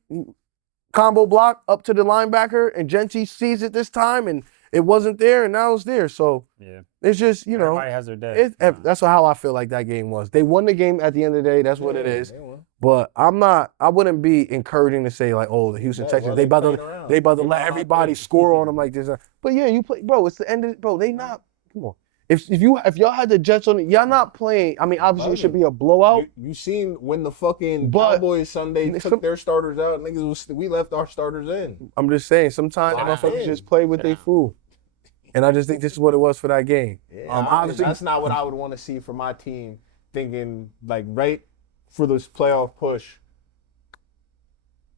combo block up to the linebacker, and Genty sees it this time, and it wasn't there, and now it's there. So Yeah. it's just Everybody has their day. that's how I feel like that game was. They won the game at the end of the day. That's what it is. They won. But I wouldn't be encouraging to say like, oh, the Houston Yeah, Texans, well, they about played to around. they about to They let know how everybody to- score on them like this. But yeah, you play, bro. It's the end of, bro. They not. Come on. If y'all had the Jets on it, y'all not playing. I mean, obviously it should be a blowout. You seen when the fucking But- Cowboys Sunday took their starters out, we left our starters in. I'm just saying, sometimes Wow. motherfuckers just play with their fool. And I just think this is what it was for that game. Yeah, Obviously, that's not what I would want to see for my team. Thinking like right for this playoff push.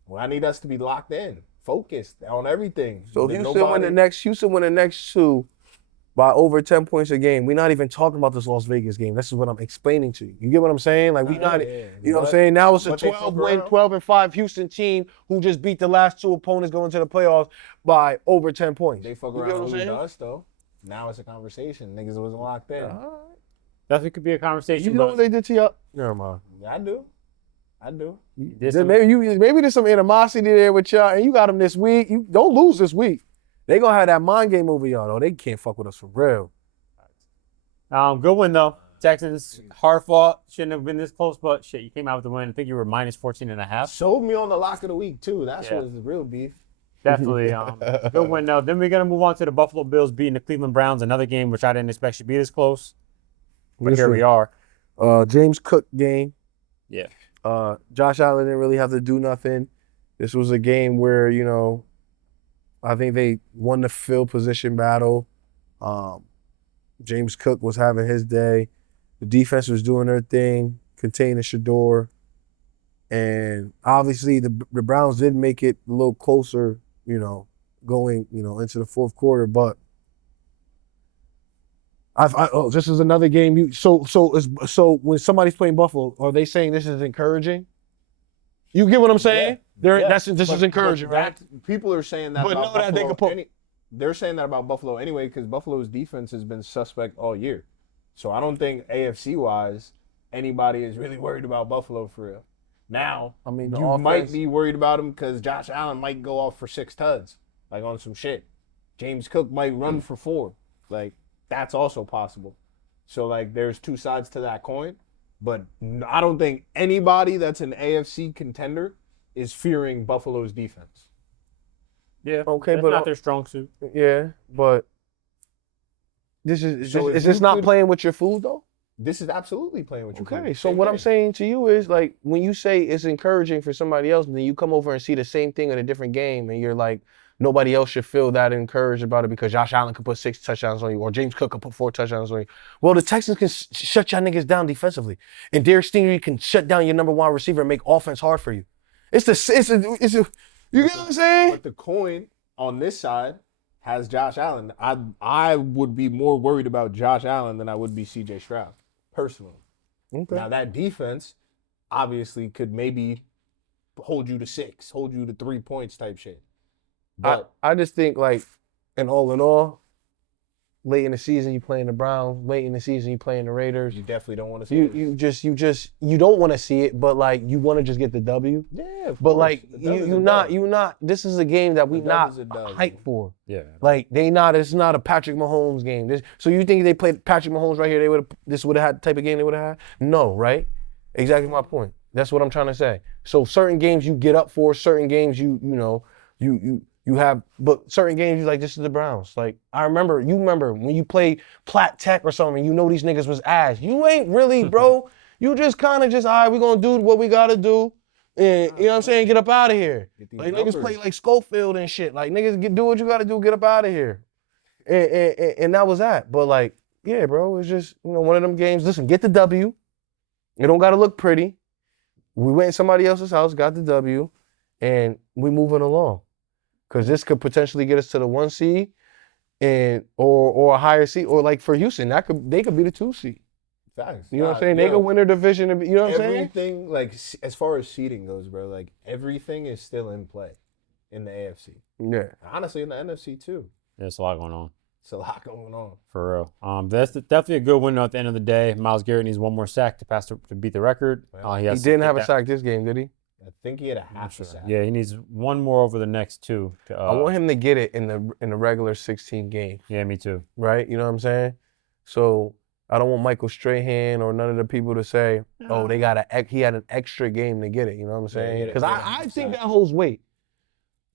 Well, I need us to be locked in, focused on everything. so There's Houston win the next two by over 10 points a game. We're not even talking about this Las Vegas game. This is what I'm explaining to you. You get what I'm saying? Like we not, yeah. you know what I'm But- saying? Now it's a but they 12-win, fuck around. 12-5 Houston team who just beat the last two opponents going to the playoffs by over 10 points. They fuck You around get and what I'm lose to saying? us though. Now it's a conversation. Niggas wasn't locked in. Definitely could be a conversation. You know but what they did to y'all? Never mind. I do. there's Then some- maybe there's some animosity there with y'all, and you got them this week. You don't lose this week. They gonna have that mind game over y'all though. They can't fuck with us for real. Good win though. Texans hard fought. Shouldn't have been this close, but shit, you came out with the win. I think you were minus 14.5. Sold me on the lock of the week too. That's Yeah. what's the real beef. Definitely. Good win though. Then we're gonna move on to the Buffalo Bills beating the Cleveland Browns. Another game which I didn't expect should be this close. But here we are. James Cook game. Yeah. Josh Allen didn't really have to do nothing. This was a game where, you know, I think they won the field position battle. James Cook was having his day. The defense was doing their thing, containing Shador. And obviously the Browns did make it a little closer, you know, going, you know, into the fourth quarter. But this is another game. So when somebody's playing Buffalo, are they saying this is encouraging? You get what I'm saying? Yeah. This is encouraging, right? People are saying that But about know that they Buffalo. could put- They're saying that about Buffalo anyway because Buffalo's defense has been suspect all year. So I don't think AFC-wise anybody is really worried about Buffalo for real. Now, I mean, the you offense- might be worried about him because Josh Allen might go off for 6 tuds, like on some shit. James Cook might run for 4. Like, that's also possible. So, like, there's 2 sides to that coin. But I don't think anybody that's an AFC contender is fearing Buffalo's defense. Yeah. Okay, that's but not their strong suit. Yeah, but this is So if is this you not could- playing with your food though? This is absolutely playing with your Okay, food. so Same what I'm thing. saying to you is like when you say it's encouraging for somebody else, and then you come over and see the same thing in a different game, and you're like, nobody else should feel that encouraged about it because Josh Allen could put 6 touchdowns on you, or James Cook could put 4 touchdowns on you. Well, the Texans can shut y'all niggas down defensively, and Derek Stingley can shut down your number 1 receiver and make offense hard for you. It's a you get what I'm saying? But the coin on this side has Josh Allen. I would be more worried about Josh Allen than I would be CJ Stroud, personally. Okay. Now that defense obviously could maybe hold you to 6, hold you to 3 points type shit. But I just think like, in all, late in the season you playing the Browns, late in the season you playing the Raiders. you definitely don't want to see it. You don't want to see it, but like you want to just get the W. Yeah, of But course. like The dub is a you dub. not. This is a game that we The dub not is a dub. hyped for. Yeah. Like it's not a Patrick Mahomes game. So you think they played Patrick Mahomes right here, this would have had the type of game they would have had? No, right? Exactly my point. That's what I'm trying to say. So certain games you get up for, certain games you have, but certain games you like, this is the Browns. Like you remember when you played Platt Tech or something, you know these niggas was ass. You ain't really, bro. You just kind of all right, we gonna do what we gotta do. And you know what I'm saying? Get up out of here. Get these Like numbers. niggas play like Schofield and shit. Like niggas do what you gotta do, get up out of here. And that was that. But like, yeah, bro, it's just, one of them games. Listen, get the W. It don't gotta look pretty. We went in somebody else's house, got the W, and we moving along. Cause this could potentially get us to the 1 seed or a higher seed. Or like for Houston, they could be the 2 seed. Facts. You know what I'm Nah, saying? They yo, could win their division. You know what I'm saying? Everything, like, as far as seeding goes, bro, like, everything is still in play in the AFC. Yeah. Honestly, in the NFC, too. There's a lot going on. It's a lot going on. For real. That's definitely a good win at the end of the day. Myles Garrett needs 1 more sack to beat the record. Well, He He didn't have a sack this game, did he? I think he had a half a sack. Yeah, he needs 1 more over the next 2. I want him to get it in the regular 16 game, Yeah, me too. right? You know what I'm saying? So I don't want Michael Strahan or none of the people to say, "Oh, he had an extra game to get it." You know what I'm Yeah, saying? he Because had a I sack. think that holds weight.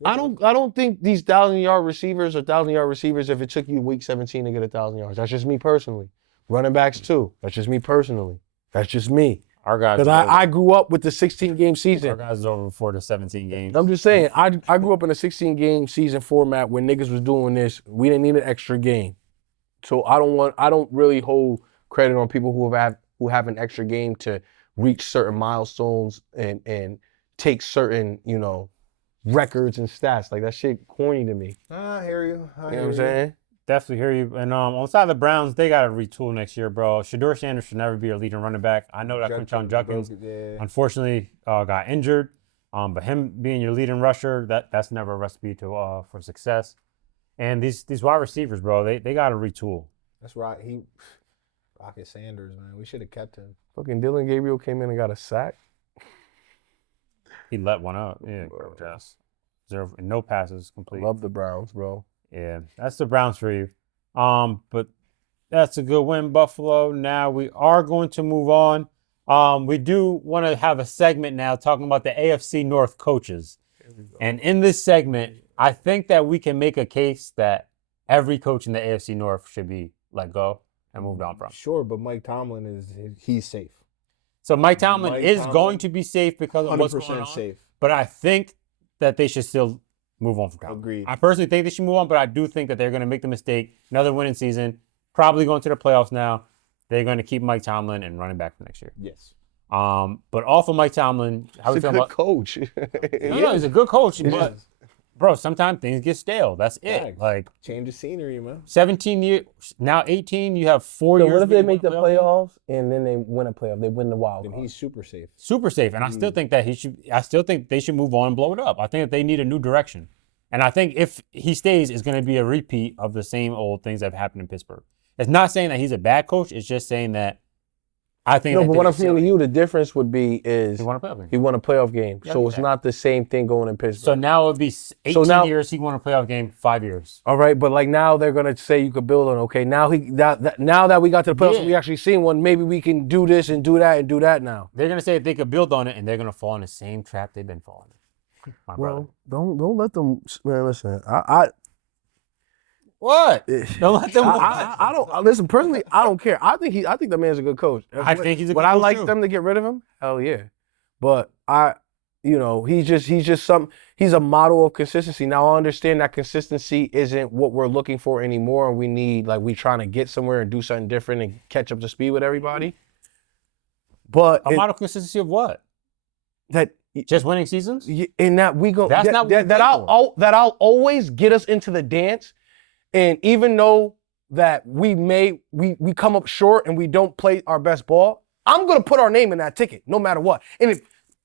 I don't think these 1,000-yard receivers are 1,000-yard receivers if it took you week 17 to get 1,000 yards. That's just me personally. Running backs too. That's just me personally. That's just me. Our guys. Because I grew up with the 16-game Our season. guys is over before the 17 games. I'm just saying, I grew up in a 16-game season format where niggas was doing this. We didn't need an extra game. So I don't really hold credit on people who have an extra game to reach certain milestones and take certain, records and stats. Like that shit corny to me. I hear you. You know what I'm saying? Definitely hear you. And on the side of the Browns, they got to retool next year, bro. Shador Sanders should never be a leading running back. I know that Quinton Judkins, unfortunately, got injured. But him being your leading rusher, that's never a recipe for success. And these wide receivers, bro, they got to retool. That's right. Rocket Sanders, man. We should have kept him. Fucking Dylan Gabriel came in and got a sack. He let one up. Yeah, just 0, no passes I complete. love the Browns, bro. Yeah, that's the Browns for you. But that's a good win, Buffalo. Now we are going to move on. We do want to have a segment now talking about the AFC North coaches. And in this segment, I think that we can make a case that every coach in the AFC North should be let go and moved on from. Sure, but Mike Tomlin he's safe. So Mike Tomlin is Tomlin, going to be safe because of what's 100% going on. safe. But I think that they should still move on from Tomlin. Agreed. I personally think they should move on, but I do think that they're going to make the mistake. Another winning season, probably going to the playoffs now. They're going to keep Mike Tomlin and running back for next year. Yes. But off of Mike Tomlin, how He's we a feel good about? coach. No, he's a good coach, but Yes. bro, sometimes things get stale. That's it. Facts. Like Change of scenery, man. 17 years, now 18. You have 4 So years. what if they being make the one playoff game? playoffs and then they win a playoff? They win the wild Then card. he's super safe. Super safe, and I still think that he should. I still think they should move on and blow it up. I think that they need a new direction, and I think if he stays, it's going to be a repeat of the same old things that have happened in Pittsburgh. It's not saying that he's a bad coach. It's just saying that I think. No, that but they what I'm should- saying to you, the difference would be is he won a playoff game. he won a playoff game. Yeah, So it's okay. not the same thing going in Pittsburgh. So now it would be 18 now- years. He won a playoff game. 5 years. All right, but like now they're gonna say you could build on. Okay, now now that we got to the playoffs, Yeah. and we actually seen one. Maybe we can do this and do that and do that now. They're gonna say they could build on it, and they're gonna fall in the same trap they've been falling in. My brother. Well, don't let them. Man, listen, I What? Don't let them. I don't listen personally. I don't care. I think the man's a good coach. I think he's a good Would I coach, like too. them to get rid of him? Hell yeah. But he's a model of consistency. Now I understand that consistency isn't what we're looking for anymore, and we trying to get somewhere and do something different and catch up to speed with everybody. But A model consistency of what? Just winning seasons? in that we go That's not what we play I'll always get us into the dance. And even though that we come up short and we don't play our best ball, I'm gonna put our name in that ticket no matter what.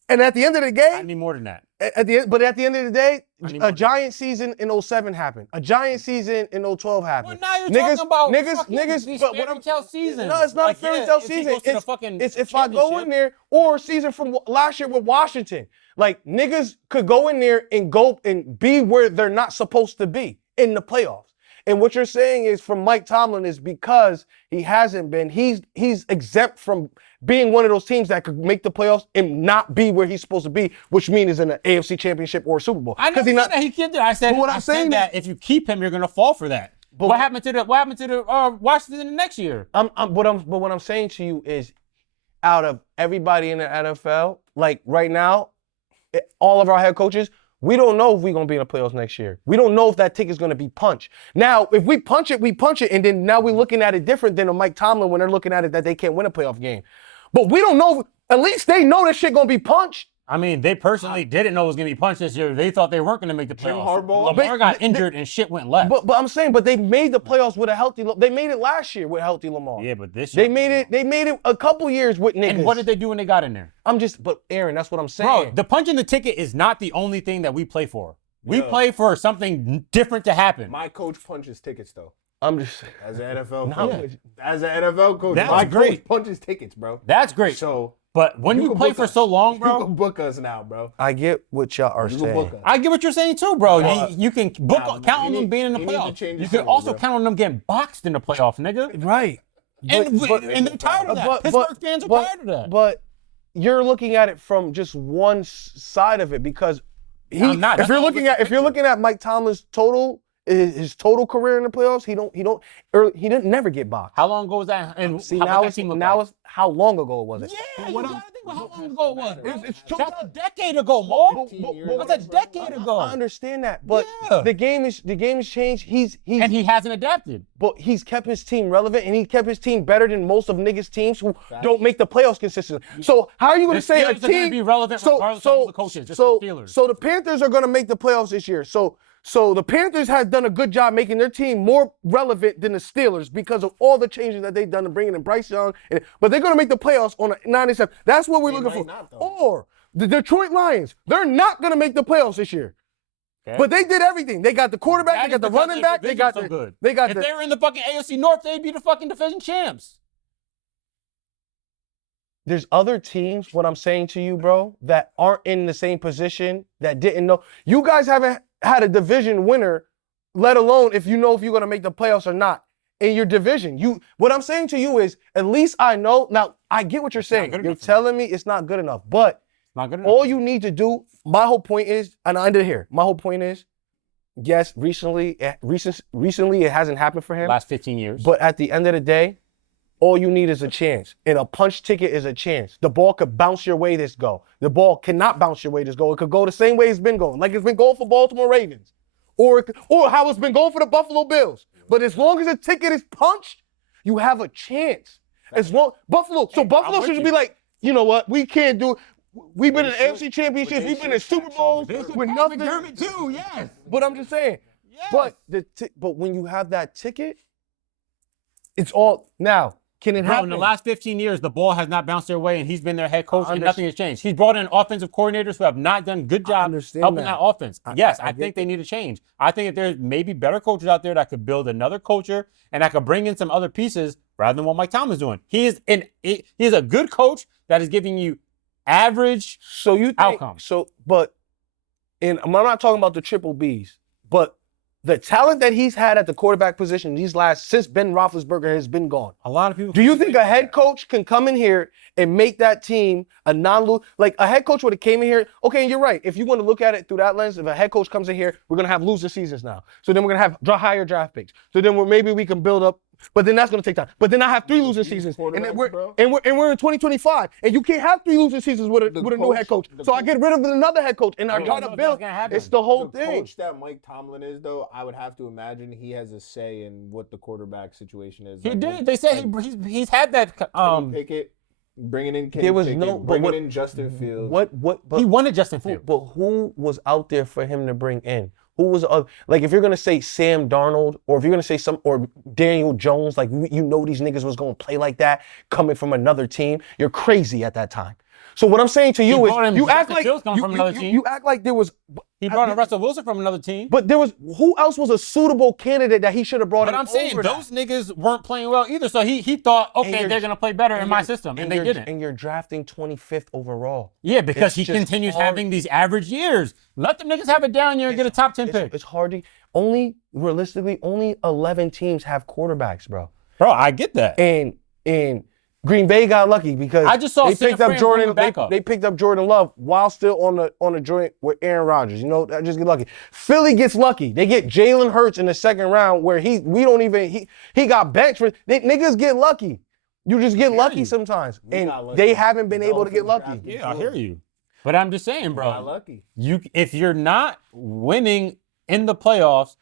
And at the end of the I day, need more than that. at the end of the day, I need more a than giant season in 07 happened. A giant season in 12 happened. Well, now you're talking about niggas. these But fairy tale seasons. No, it's not Like, a fairy yeah, tale if he season. goes to the fucking It's if I go championship. in there or a season from last year with Washington. Like niggas could go in there and go and be where they're not supposed to be in the playoffs. And what you're saying is from Mike Tomlin is because he hasn't been, he's exempt from being one of those teams that could make the playoffs and not be where he's supposed to be, which means is in an AFC championship or a Super Bowl. I never said that he can't do it. I said, But what I I'm said saying that if you keep him, you're gonna fall for that. But what happened to the Washington the next year? But what I'm saying to you is, out of everybody in the NFL, like right now, all of our head coaches, we don't know if we're gonna be in the playoffs next year. We don't know if that ticket's gonna be punched. Now, if we punch it, and then now we're looking at it different than a Mike Tomlin when they're looking at it that they can't win a playoff game. But we don't know. At least they know that shit gonna be punched. I mean, they personally didn't know it was gonna be punched this year. They thought they weren't gonna make the playoffs. Harbaugh- Lamar got injured and shit went left. But I'm saying, but they made the playoffs with a healthy. They made it last year with healthy Lamar. Yeah, but this year They made it a couple years with niggas. And what did they do when they got in there? But Aaron, that's what I'm saying. Bro, the punch in the ticket is not the only thing that we play for. We play for something different to happen. My coach punches tickets though. I'm just As an NFL No, coach. As an NFL coach, That's my great. coach punches tickets, bro. That's great. So But when you can play book for us. so long, you bro, can book us now, bro. I get what y'all are You can book saying. us. I get what you're saying too, bro. You can book, Nah, count on we them need- being in the we need to playoffs. change the You can scenery, also bro. count on them getting boxed in the playoffs, nigga. Right. And they're tired of that. Pittsburgh fans are tired of that. But you're looking at it from just one side of it because I'm not. if That's you're not looking what's at the if you're picture. looking at Mike Tomlin's his total career in the playoffs, he didn't never get boxed. How long ago was that? And See, how now that team look now like? it's how long ago was it? Yeah, you gotta think about how long ago it was. bro. It's That's a decade ago, Mo. But- That's a decade ago. I understand that, but Yeah. the game has changed. He's And he hasn't adapted. But he's kept his team relevant, and he kept his team better than most of niggas' teams who don't make the playoffs consistently. So how are you going The to say a Steelers are gonna team be relevant regardless of who the coach is, just the Steelers. So the Panthers are going to make the playoffs this year. So the Panthers have done a good job making their team more relevant than the Steelers because of all the changes that they've done and bringing in Bryce Young. But they're going to make the playoffs on a 97. That's what we're looking for. might not, though. Or the Detroit Lions, they're not going to make the playoffs this year. Okay? But they did everything. They got the quarterback, That they got is the because running their back, they division's got so good. they got If the they were in the fucking AFC North, they'd be the fucking division champs. There's other teams, what I'm saying to you, bro, that aren't in the same position, that didn't know. You guys haven't had a division winner, let alone if you know if you're going to make the playoffs or not in your division. What I'm saying to you is, at least I know. Now, I get what you're saying. good You're enough for telling me it's not good enough. But Not good enough. all you need to do, my whole point is, and I ended here, my whole point is, yes, recently it hasn't happened for him. Last 15 years. But at the end of the day, all you need is a chance. And a punch ticket is a chance. The ball could bounce your way this go. The ball cannot bounce your way this go. It could go the same way it's been going. Like it's been going for Baltimore Ravens. Or how it's been going for the Buffalo Bills. But as long as the ticket is punched, you have a chance. As long Buffalo with should you. be like, you know what? We can't do it. We've been in AFC championships. We've been in Super Bowls with nothing. too, yes. But I'm just saying. Yes. But when you have that ticket, it's all now. Can it Bro, happen? in the last 15 years, the ball has not bounced their way, and he's been their head coach, I and nothing has changed. He's brought in offensive coordinators who have not done a good job understand helping that. that offense. Yes, I get think they need to change. I think that there's maybe better coaches out there that could build another culture and that could bring in some other pieces rather than what Mike Tomlin is doing. He is a good coach that is giving you average So you think, outcome. And I'm not talking about the triple Bs, but the talent that he's had at the quarterback position since Ben Roethlisberger has been gone. A lot of people. Do you think a head coach can come in here and make that team a non-lose? Like a head coach would have came in here. Okay, you're right. If you want to look at it through that lens, if a head coach comes in here, we're gonna have losing seasons now. So then we're gonna have higher draft picks. So then maybe we can build up. But then that's gonna take time. But then I have 3 losing seasons, and then we're in 2025, and you can't have 3 losing seasons with a new head coach. So I get rid of another head coach, and I gotta build. It's the whole The thing. coach that Mike Tomlin is, though, I would have to imagine he has a say in what the quarterback situation is. He Like, did. They said he's had that. Kenny Pickett, bringing in Kenny There was Pickett, no- but bringing what- in Justin Fields. But he wanted Justin Fields. But who was out there for him to bring in? Who was like if you're gonna say Sam Darnold, or if you're gonna say or Daniel Jones, like you know these niggas was gonna play like that coming from another team, you're crazy at that time. So what I'm saying to you is, brought in you act Justin like Fields coming from another team. you act like there was. He brought in Russell Wilson from another team. But there was who else was a suitable candidate that he should have brought in? But I'm saying over that? those niggas weren't playing well either. So he thought, okay, you're- they're gonna play better in my system, and they you're- didn't. And you're drafting 25th overall. Yeah, because It's he just continues hard. having these average years. Let the niggas have it down here and get a top 10 pick. It's hard. Realistically, only 11 teams have quarterbacks, bro. Bro, I get that. And Green Bay got lucky because I just saw they San picked up Fran Jordan. bring a backup. They picked up Jordan Love while still on the joint with Aaron Rodgers. You know, I just get lucky. Philly gets lucky. They get Jalen Hurts in the second round where he got benched for. Niggas get lucky. You just get lucky sometimes, and got lucky. they haven't been able to get lucky. Dolphins Yeah, I hear you. But I'm just saying, bro. Not lucky. If you're not winning in the playoffs,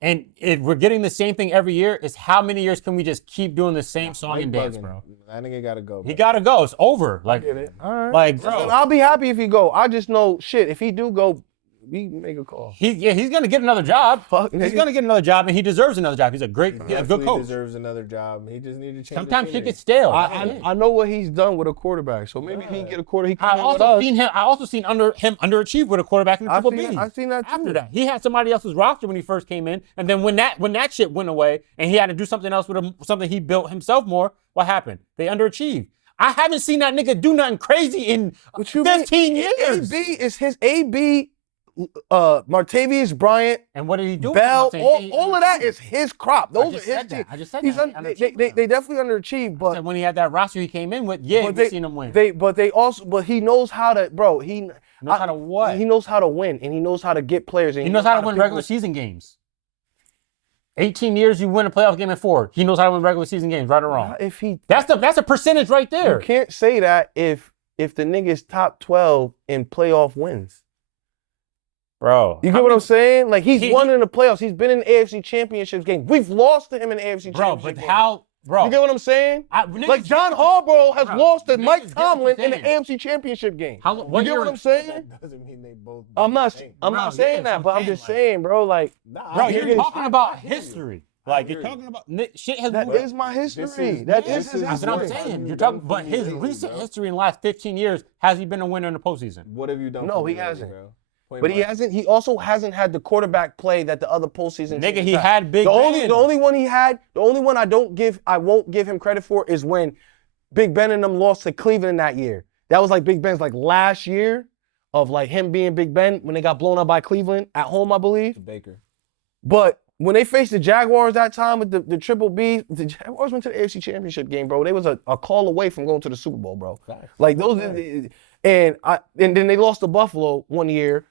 and if we're getting the same thing every year, is how many years can we just keep doing the same song Mike and dance, bugging. bro? That nigga gotta go. He gotta go. It's over. Like, Get it? All right. like, Listen, bro. I'll be happy if he go. I just know shit. If he do go, we make a call. He's gonna get another job. Fuck, He's nigga. gonna get another job, and he deserves another job. He's a good Definitely coach. deserves another job. He just needed to change. Sometimes the shit scenery. gets stale. I know what he's done with a quarterback, so maybe he can get a quarter. He I come in with also us. seen him. I also seen him underachieve with a quarterback in the I've Triple seen B. that- I've seen that too. After that, he had somebody else's roster when he first came in, and then when that shit went away, and he had to do something else with something he built himself more. What happened? They underachieved. I haven't seen that nigga do nothing crazy in What you mean? 15 years. AB is his AB. Martavius Bryant, And what did he do? Bell, I'm saying, all of that is his crop. Those are just his said that. team. I just said He's that. they definitely underachieved, but when he had that roster he came in with, yeah, we seen him win. but he knows how to, bro. He knows how to what? He knows how to win, and he knows how to get players. And He knows how to win pick regular season games. 18 years, you win a playoff game in 4. He knows how to win regular season games, right or wrong. If he, That's a percentage right there. you can't say that if the nigga's top 12 in playoff wins. Bro. You get what I'm saying? Like he's He- won in the playoffs. He's been in AFC Championships games. We've lost to him in AFC Bro, Championship but games. how, bro? You get what I'm saying? Niggas Like John get- Harbaugh has Bro, lost to niggas Mike get what Tomlin you're in the saying. AFC Championship game. How- You what get year what I'm was- saying? That doesn't mean they both. I'm not saying Bro, yeah, that, that's but what I'm I'm just saying, saying, bro. Like Nah, Bro, I hear you're you. talking I about hear you. history. Like, hear you're you. talking about shit has that moved. is my history. is- That this is his is- That's what I'm history. saying. You're You've talking, done but for his lately, recent bro. history in the last 15 years, has he been a winner in the postseason? What have you done? No, for he me lately, hasn't. bro? But he also hasn't had the quarterback play that the other postseason. Nigga, teams he had Big Ben. The only one I won't give him credit for is when Big Ben and them lost to Cleveland that year. That was like Big Ben's like last year of like him being Big Ben when they got blown up by Cleveland at home, I believe. Baker. But when they faced the Jaguars that time with the Triple B, the Jaguars went to the AFC Championship game, bro. They was a call away from going to the Super Bowl, bro. Facts. Like those, and then they lost to Buffalo one year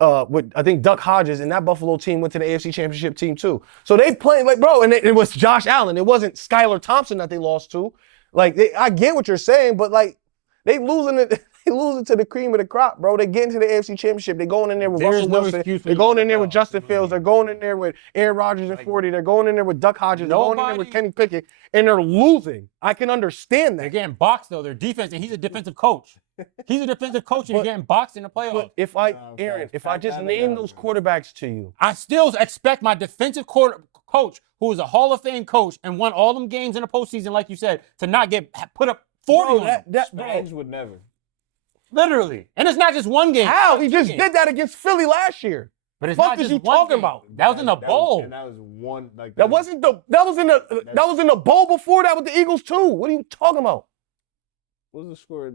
with I think Duck Hodges, and that Buffalo team went to the AFC Championship team too. So they played like, bro, and it was Josh Allen. It wasn't Skylar Thompson that they lost to. Like I get what you're saying, but like they losing it. They losing to the cream of the crop, bro. They get into the AFC Championship. They're going in there with Russell Wilson. They're going in there with Justin Fields. They're going in there with Aaron Rodgers and 40. They're going in there with Duck Hodges. They're going in there with Kenny Pickett, and they're losing. I can understand that. They're getting boxed though. Their defense, and he's a defensive coach. He's a defensive coach, and he's getting boxed in the playoffs. But if I just name those quarterbacks to you, I still expect my defensive coach, who is a Hall of Fame coach and won all them games in the postseason, like you said, to not get put up 40 on them. Spags would never. Literally. And it's not just one game. How? He just did that against Philly last year. But it's Fuck not is just you one talking game. about? That was in the bowl. And that was one like That was in the bowl before that with the Eagles too. What are you talking about? What was the score? It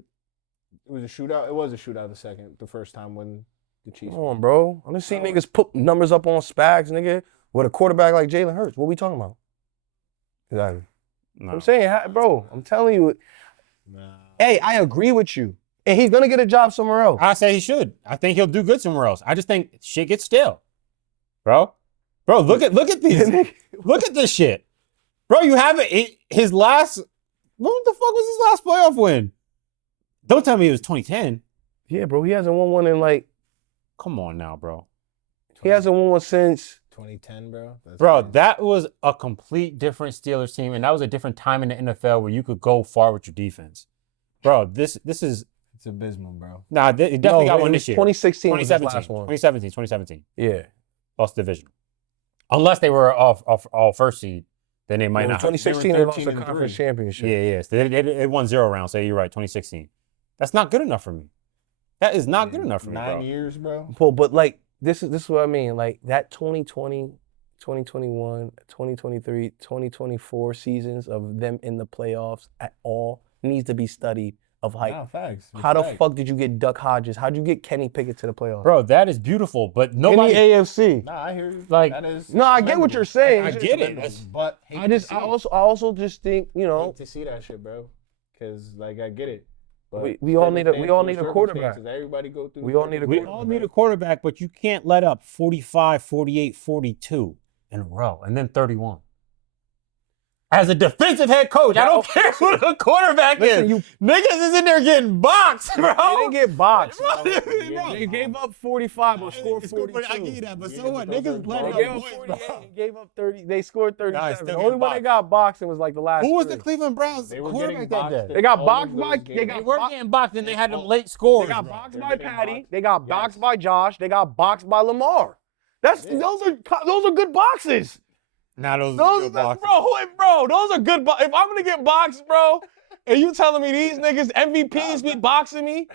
was a shootout. It was a shootout the first time when the Chiefs. Come on, bro. I done seen niggas put numbers up on Spags, nigga, with a quarterback like Jalen Hurts. What we talking about? Exactly. No. I'm saying, bro, I'm telling you. Nah. Hey, I agree with you. And he's going to get a job somewhere else. I say he should. I think he'll do good somewhere else. I just think shit gets stale. Bro, look at these. Look at this shit. Bro, you have it. His last, what the fuck was his last playoff win? Don't tell me it was 2010. Yeah, bro, he hasn't won one in like. Come on now, bro. He hasn't won one since. 2010, bro. That's Bro, crazy. that was a complete different Steelers team, and that was a different time in the NFL where you could go far with your defense. Bro, this is. It's abysmal, bro. Nah, it definitely got one this year. 2016 was his 2017. last one. 2017. Yeah. Lost division. Unless they were off first seed, then they might Well, not. 2016 They they were lost the 13-3. conference championship. Yeah. So they won 0 rounds. So you're right, 2016. That's not good enough for me. That is not good enough for me, 9 bro. years, bro. Well, but like this is what I mean. Like that 2020, 2021, 2023, 2024 seasons of them in the playoffs at all needs to be studied. Of like, Nah, facts. how the fuck did you get Duck Hodges? How'd you get Kenny Pickett to the playoffs? Bro, that is beautiful, but in nobody. the AFC. Nah, I hear you. Like- that is. No, I get what you're saying. I It's get just- it. That's- But I also just think, you know, hate to see that shit, bro. Because like I get it. But we all need a circumstances, quarterback. Everybody go through. We all need a We all need a quarterback, but you can't let up 45, 48, 42 in a row, and then 31. As a defensive head coach, I don't care who the quarterback Listen, is. Niggas is in there getting boxed, bro. They didn't get boxed. Bro, They gave up 45 but scored It's cool, 42. I give you that, but Yeah, so but what? those Niggas are let They bars. gave up up points, 48 bro. and gave up 30. They scored Nah, 37. still The get only one they boxed. got boxing was like the last Who was the three. Cleveland Browns They were quarterback getting that boxed. day? They got all boxed of by those they games. They got were boxed. getting boxed, and they had them late They scores. got bro. boxed They're by getting Patty. boxed. They got Yes. boxed by Josh. They got boxed by Lamar. Those are good boxes. Nah, those Those good boxes. bro, those are good. If I'm gonna get boxed, bro, and you telling me these niggas MVPs be boxing me,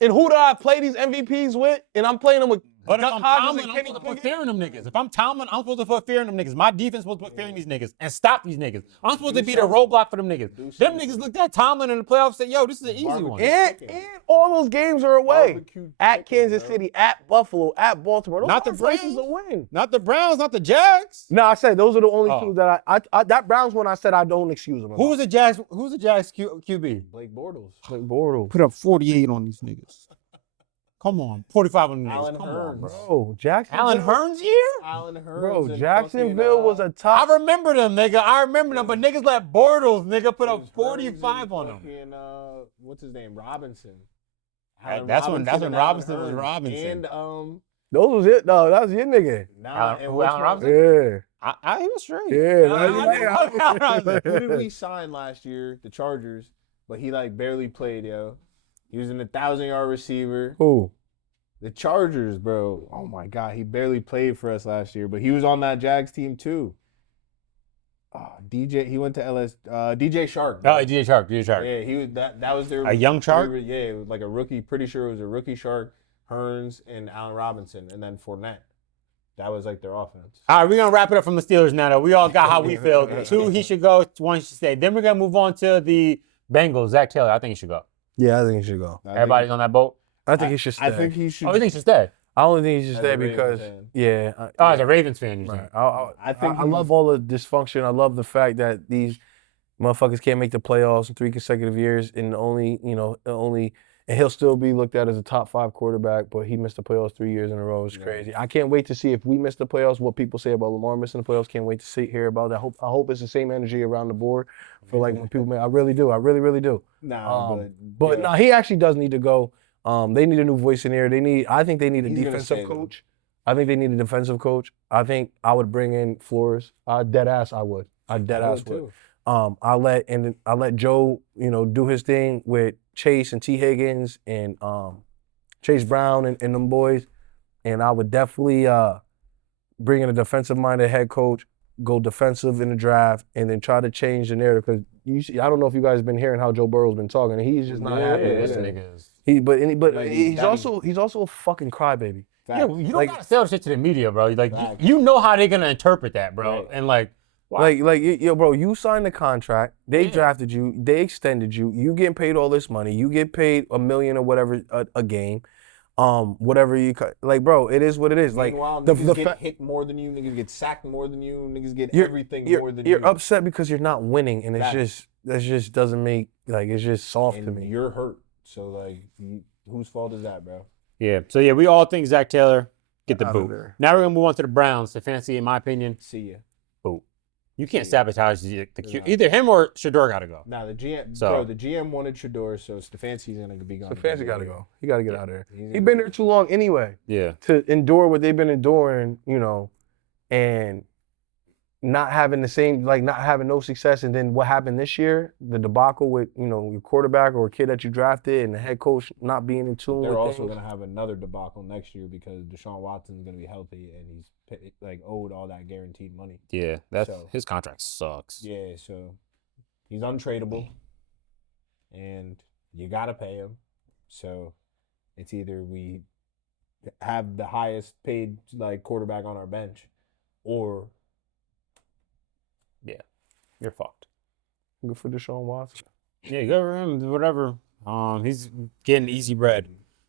and who do I play these MVPs with? And I'm playing them with But if Duck I'm Hodges Tomlin, and I'm Kenny supposed to put Pickett. fear in them niggas. If I'm Tomlin, I'm supposed to put fear in them niggas. My defense supposed to put fear in these niggas and stop these niggas. I'm supposed to be the roadblock for them niggas. Them niggas looked at Tomlin in the playoffs and said, yo, this is an easy one. And all those games are away. Barbecue At chicken, Kansas bro. City, at Buffalo, at Baltimore. Those Not the are places to Browns. win. Not the Browns, not the Jags. No, I said those are the only Oh. two that I that Browns one I said I don't excuse them. Who was the Jags? Who's the Jags QB? Blake Bortles. Like Bortles. Put up 48 on these niggas. Come on, 45 on these niggas. Alan Come on, Hearns. bro. Bro, Jacksonville. Alan Hearns year? Alan Hearns. Bro, and Jacksonville fucking, was a I top. remember them, nigga. I remember them, but niggas let Bortles, nigga, put it up was Hearns 45 and on them. fucking, what's his name? Robinson. That's when and Robinson Alan was Hearns. Robinson. And Those was it though. That was your nigga. and Who, which Allen one- Robinson? Yeah. He was straight. Yeah. Who did we sign last year? The Chargers, but he like barely played, yo. He was an 1,000-yard receiver. Who? The Chargers, bro. Oh my God, he barely played for us last year, but he was on that Jags team too. DJ, he went to LS. DJ Shark. Oh, DJ Shark. Yeah, he was that. That was their A young Shark? Yeah, it was like a rookie. Pretty sure it was a rookie Shark. Hearns, and Allen Robinson, and then Fournette. That was like their offense. All right, we're going to wrap it up from the Steelers now, though. We all got how we feel. 2, he should go. 1, he should stay. Then we're going to move on to the Bengals. Zach Taylor, I think he should go. Yeah, I think he should go. Everybody's on that boat? I think he should stay. I think he should. Oh, you think he should stay? I only think he should As stay a Ravens because, fan. yeah. Oh, as a Ravens fan, you Right. think? I think I love all the dysfunction. I love the fact that these motherfuckers can't make the playoffs in 3 consecutive years, and and he'll still be looked at as a top 5 quarterback, but he missed the playoffs 3 years in a row. It's crazy. I can't wait to see if we miss the playoffs, what people say about Lamar missing the playoffs. Can't wait to hear about that. I hope it's the same energy around the board for like when people I really do. I really, really do. Nah, But yeah. no, he actually does need to go. They need a new voice in there. I think they need a He's gonna defensive stay, though. coach. I think they need a defensive coach. I think I would bring in Flores. Dead ass I would. I dead ass would. too. I let Joe, do his thing with Chase and T. Higgins and Chase Brown and them boys. And I would definitely bring in a defensive-minded head coach, go defensive in the draft, and then try to change the narrative. Because I don't know if you guys have been hearing how Joe Burrow's been talking, and he's just not happy. This yeah. nigga is. But Like, he's that- also a fucking crybaby. Yeah, you don't Like- gotta sell shit to the media, bro. Like, Facts. you know how they're gonna interpret that, bro. Right. And like, wow. Yo, bro, you signed the contract. They drafted you. They extended you. You getting paid all this money. You get paid $1 million or whatever a game. Whatever you like, bro. It is what it is. Like Meanwhile, the niggas get fa- hit more than you. Niggas get sacked more than you. Niggas get You're- everything you're, more than you're you. upset because you're not winning, and Facts. that just doesn't make it's just soft to and me. you're hurt. So like, whose fault is that, bro? yeah. So yeah, we all think Zach Taylor get the Out of boot. there. Now we're gonna move on to the Browns. Stefanski, in my opinion, See ya. boot. You can't Yeah. sabotage the Yeah. Either him or Shador gotta go. Now the GM, So- bro, the GM wanted Shador, so Stefanski's gonna be gone. Stefanski got to go. He got to get out of there. He's He been there too long anyway Yeah. to endure what they've been enduring, and not having the same, not having no success. And then what happened this year, the debacle with, your quarterback or a kid that you drafted and the head coach not being in tune They're with also things. gonna have another debacle next year because Deshaun Watson's gonna be healthy and he's owed all that guaranteed money. Yeah. That's So- his contract sucks. Yeah, so he's untradeable, and you gotta pay him. So it's either we have the highest paid quarterback on our bench, or You're fucked. Good for Deshaun Watson. Yeah, good for him. Whatever. He's getting easy bread.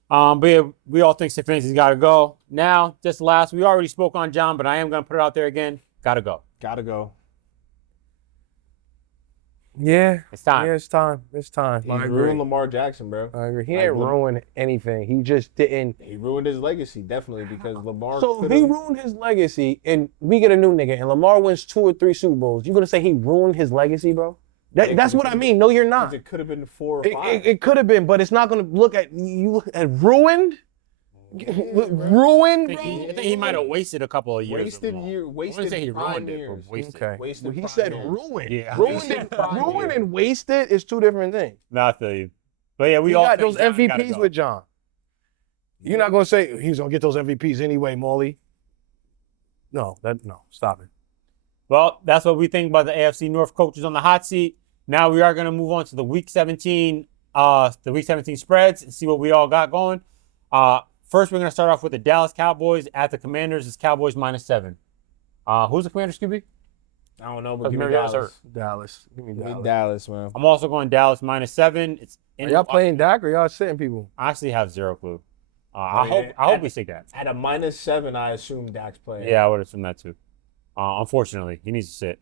But yeah, we all think Stefanski's got to go. Now, just last, we already spoke on John, but I am going to put it out there again. Got to go. gotta go. Yeah. It's time. Yeah, it's time. It's time. He I agree. ruined Lamar Jackson, bro. I agree. He Like, didn't Lam- ruin anything. He just didn't. He ruined his legacy, definitely, because Lamar. So could've- he ruined his legacy, and we get a new nigga, and Lamar wins 2 or 3 Super Bowls. You gonna say he ruined his legacy, bro? Yeah, That's what I mean. No, you're not. It could have been 4 or 5. It could have been, but it's not gonna look at you at ruined. Ruined, I bro. think he might have wasted a couple of years. Wasted of Lamar. year, I wasted wouldn't say he prime ruined it, years. but wasted. Okay. Wasted Well, he prime said years. ruined. Yeah. Ruined and wasted is 2 different things. No, I feel you. But yeah, we You all got think those John gotta MVPs go. with John. You're not gonna say he's gonna get those MVPs anyway, Molly. No, stop it. Well, that's what we think about the AFC North coaches on the hot seat. Now we are going to move on to the Week 17 spreads and see what we all got going. First, we're going to start off with the Dallas Cowboys at the Commanders. It's Cowboys -7. Who's the Commanders QB? I don't know, but Because give me Mariota's Dallas. Dallas. Give me Give me Dallas. Dallas, man. I'm also going Dallas -7. It's Are y'all playing Dak or y'all sitting people? I actually have zero clue. I mean, I hope we see that. At a -7, I assume Dak's playing. Yeah, I would assume that too. Unfortunately, he needs to sit.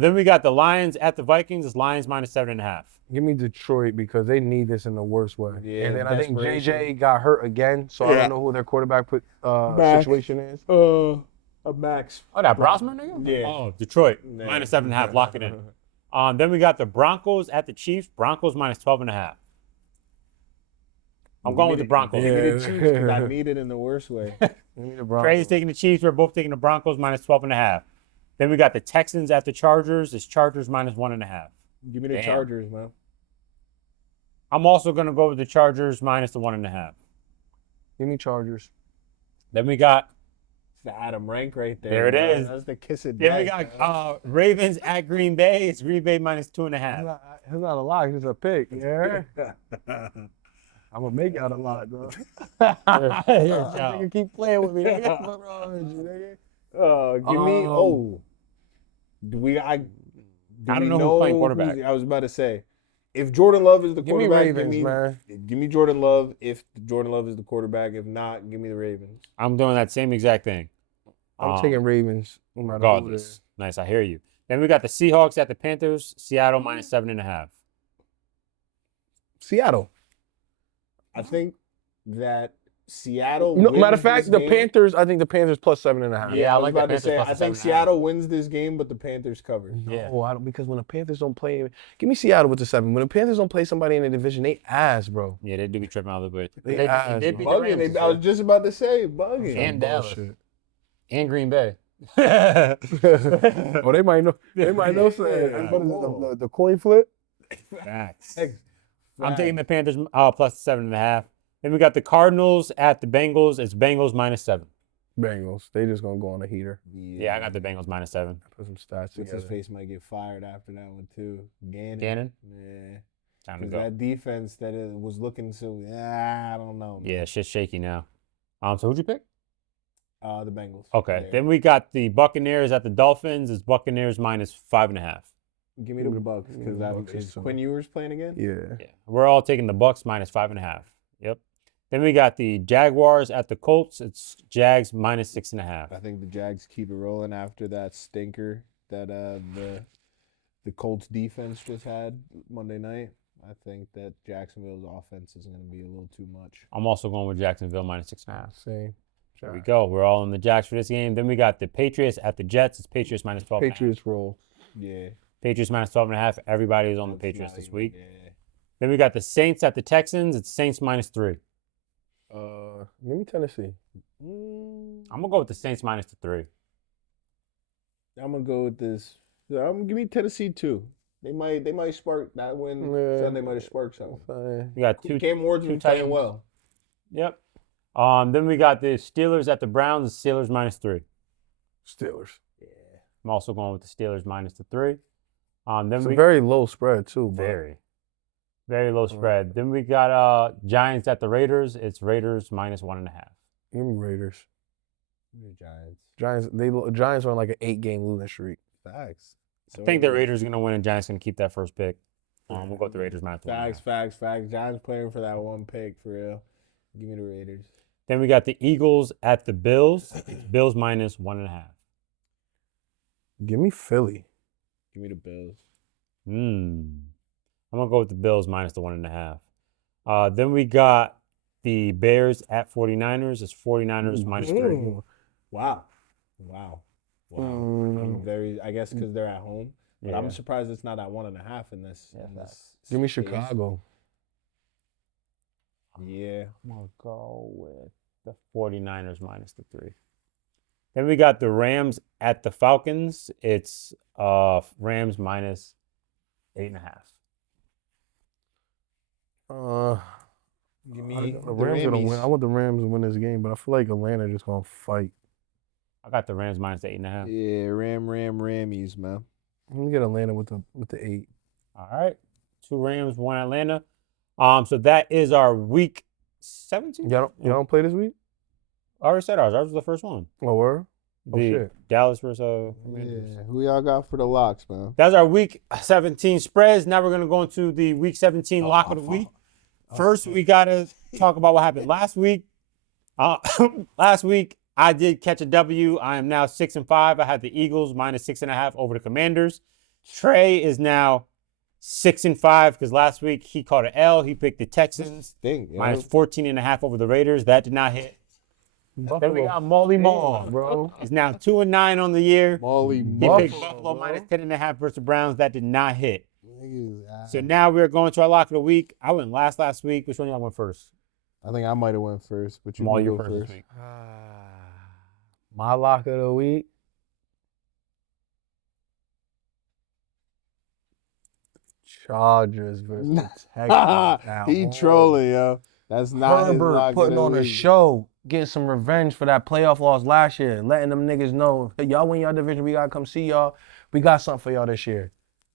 Then we got the Lions at the Vikings. It's Lions -7.5. Give me Detroit because they need this in the worst way. Yeah, and then I think desperation. JJ got hurt again, so I Yeah. don't know who their quarterback Back. situation is. A max. Oh, that Brosman nigga? Yeah. Oh, Detroit. Yeah. -7.5. Lock it in. Then we got the Broncos at the Chiefs. Broncos -12.5. I'm going with the Broncos. Give me the Yeah. Chiefs 'cause I need it in the worst way. Give me the Broncos. Trey's taking the Chiefs. We're both taking the Broncos -12.5. Then we got the Texans at the Chargers. It's Chargers -1.5. Give me the Damn. Chargers, man. I'm also going to go with the Chargers -1.5. Give me Chargers. Then we got It's the Adam Rank right there. There it man. is. That's the kiss of then we death, got man. Ravens at Green Bay. It's Green Bay -2.5. It's not a lock, it's a pick. Yeah. I'm gonna make out a lot, though. You're a child. Nigga keep playing with me. Nigga. What's wrong with you, nigga? Give me. Do we? I don't know who's playing quarterback. I was about to say, if Jordan Love is the Give me quarterback, Ravens, man. give me Jordan Love. If Jordan Love is the quarterback, if not, give me the Ravens. I'm doing that same exact thing. I'm taking Ravens. No matter who it Regardless. is. Nice, I hear you. Then we got the Seahawks at the Panthers. Seattle minus 7.5. Seattle. I think that Seattle. No, wins matter of fact, this the game. Panthers. I think the Panthers plus 7.5. Yeah, I I was like the about to Panthers say. plus I the think 7.5. Seattle wins this game, but the Panthers cover. Yeah. Oh, I don't, because when the Panthers don't play, give me Seattle with the 7. When the Panthers don't play somebody in the division, they ass, bro. Yeah, they do be tripping out of the way. They ass, did beat the bro. Rams Bugging. this I was year. just about to say bugging. And Dallas. Bullshit. And Green Bay. Oh, they might know. They might know something. Yeah. What is it, the coin flip? Facts. Facts. I'm taking the Panthers plus 7.5. Then we got the Cardinals at the Bengals. It's Bengals minus 7. Bengals. They just gonna go on a heater. Yeah, I got the Bengals minus 7. Put some stats What's together. his face might get fired after that one too. Gannon. Gannon? Yeah. Time to 'Cause go. that defense that it was looking so. I don't know. man. Yeah, shit's shaky now. So who'd you pick? The Bengals. Okay. Yeah. Then we got the Buccaneers at the Dolphins. It's Buccaneers minus 5.5. Give me the Bucks because that Bucks is too. Quinn Ewers playing again. Yeah. Yeah. We're all taking the Bucks minus 5.5. Yep. Then we got the Jaguars at the Colts. It's Jags minus 6.5. I think the Jags keep it rolling after that stinker that the Colts defense just had Monday night. I think that Jacksonville's offense is going to be a little too much. I'm also going with Jacksonville minus 6.5. Same. There we go. We're all in the Jacks for this game. Then we got the Patriots at the Jets. It's Patriots minus 12. Patriots roll. Yeah. Patriots minus 12.5. Everybody is on the That's Patriots not this even- week. Yeah. Then we got the Saints at the Texans. It's Saints minus 3. Give me Tennessee. I'm gonna go with the Saints minus the 3. I'm gonna go with this. I'm gonna give me Tennessee too. They might spark that win. Yeah. Sunday might have sparked something. Fine. We got two. Cam Ward's two been playing Titans. well. Yep. Then we got the Steelers at the Browns. Steelers minus 3. Steelers. I'm also going with the Steelers minus the 3. Then It's a we very low spread too, bro. very low spread. Then we got Giants at the Raiders. It's Raiders minus 1.5. Give me Raiders. The Giants. Giants are on like an 8-game losing streak. Facts. So I think the Raiders are gonna win and Giants gonna keep that first pick. We'll go with the Raiders minus 1.5. Facts. Giants playing for that one pick for real. Give me the Raiders. Then we got the Eagles at the Bills. It's Bills minus 1.5. Give me Philly. Give me the Bills. I'm gonna go with the Bills minus the 1.5. Then we got the Bears at 49ers. It's 49ers minus 3. Wow. I'm very. I guess because they're at home. But Yeah. I'm surprised it's not at 1.5 in this. Yeah, in this Give me space. Chicago. Yeah. I'm gonna go with the 49ers minus the 3. Then we got the Rams at the Falcons. It's Rams minus 8.5. Give me The Rams gonna win. I want the Rams to win this game, but I feel like Atlanta just gonna fight. I got the Rams minus 8.5. Yeah, Rammies, man. Let me get Atlanta with the 8. All right. 2 Rams, 1 Atlanta. So that is our week 17. Y'all don't play this week? I already said ours. Ours was the first one. Oh, word? Oh, The shit. Dallas versus Commanders. Yeah. Who y'all got for the locks, man? That's our week 17 spreads. Now we're gonna go into the week 17 lock of the week. First, we gotta talk about what happened last week. Last week, I did catch a W. I am now 6-5. I had the Eagles minus 6.5 over the Commanders. Trey is now 6-5 because last week he caught an L. He picked the Texans minus 14.5 over the Raiders. That did not hit. Then we got Molly Maul, bro. He's now 2-9 on the year. Molly He Buffalo, picked Buffalo minus 10.5 versus the Browns. That did not hit. Niggas, So now we're going to our lock of the week. I went last week. Which one y'all went first? I think I might have went first, but you Maul, can you're go first first. this week. My lock of the week. Chargers versus the Texans. Now, He oh. trolling, yo. That's not his Herbert lock putting of the on a week. show, getting some revenge for that playoff loss last year, letting them niggas know, hey, y'all win y'all division, we gotta come see y'all. We got something for y'all this year.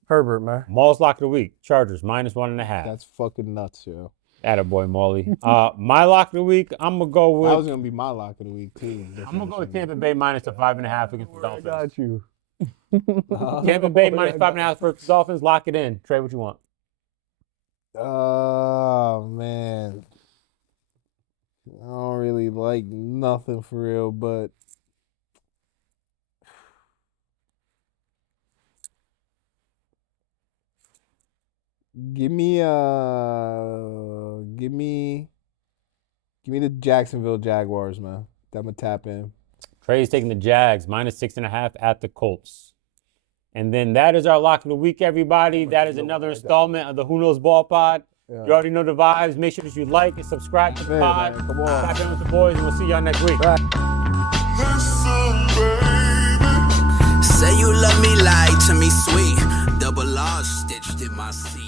Herbert, man. Maul's lock of the week. Chargers minus 1.5. That's fucking nuts, yo. Attaboy, Molly. My lock of the week, I'm gonna go That was with gonna be my lock of the week too. I'm gonna go with Tampa Bay minus the 5.5 against the I Dolphins. got you. Tampa Bay minus 5.5 versus the Dolphins. Lock it in. Trey, what you want? Oh man, I don't really like nothing for real, but give me the Jacksonville Jaguars, man. I'm gonna tap in. Trey's taking the Jags minus 6.5 at the Colts. And then that is our lock of the week, everybody. That is another installment of the Who Knows Ball Pod. Yeah. You already know the vibes. Make sure that you like and subscribe to the Man, pod. man, come on. Tap in with the boys, and we'll see y'all next week. Listen, baby. Say you love me, lie to me, sweet. Double R stitched in my seat.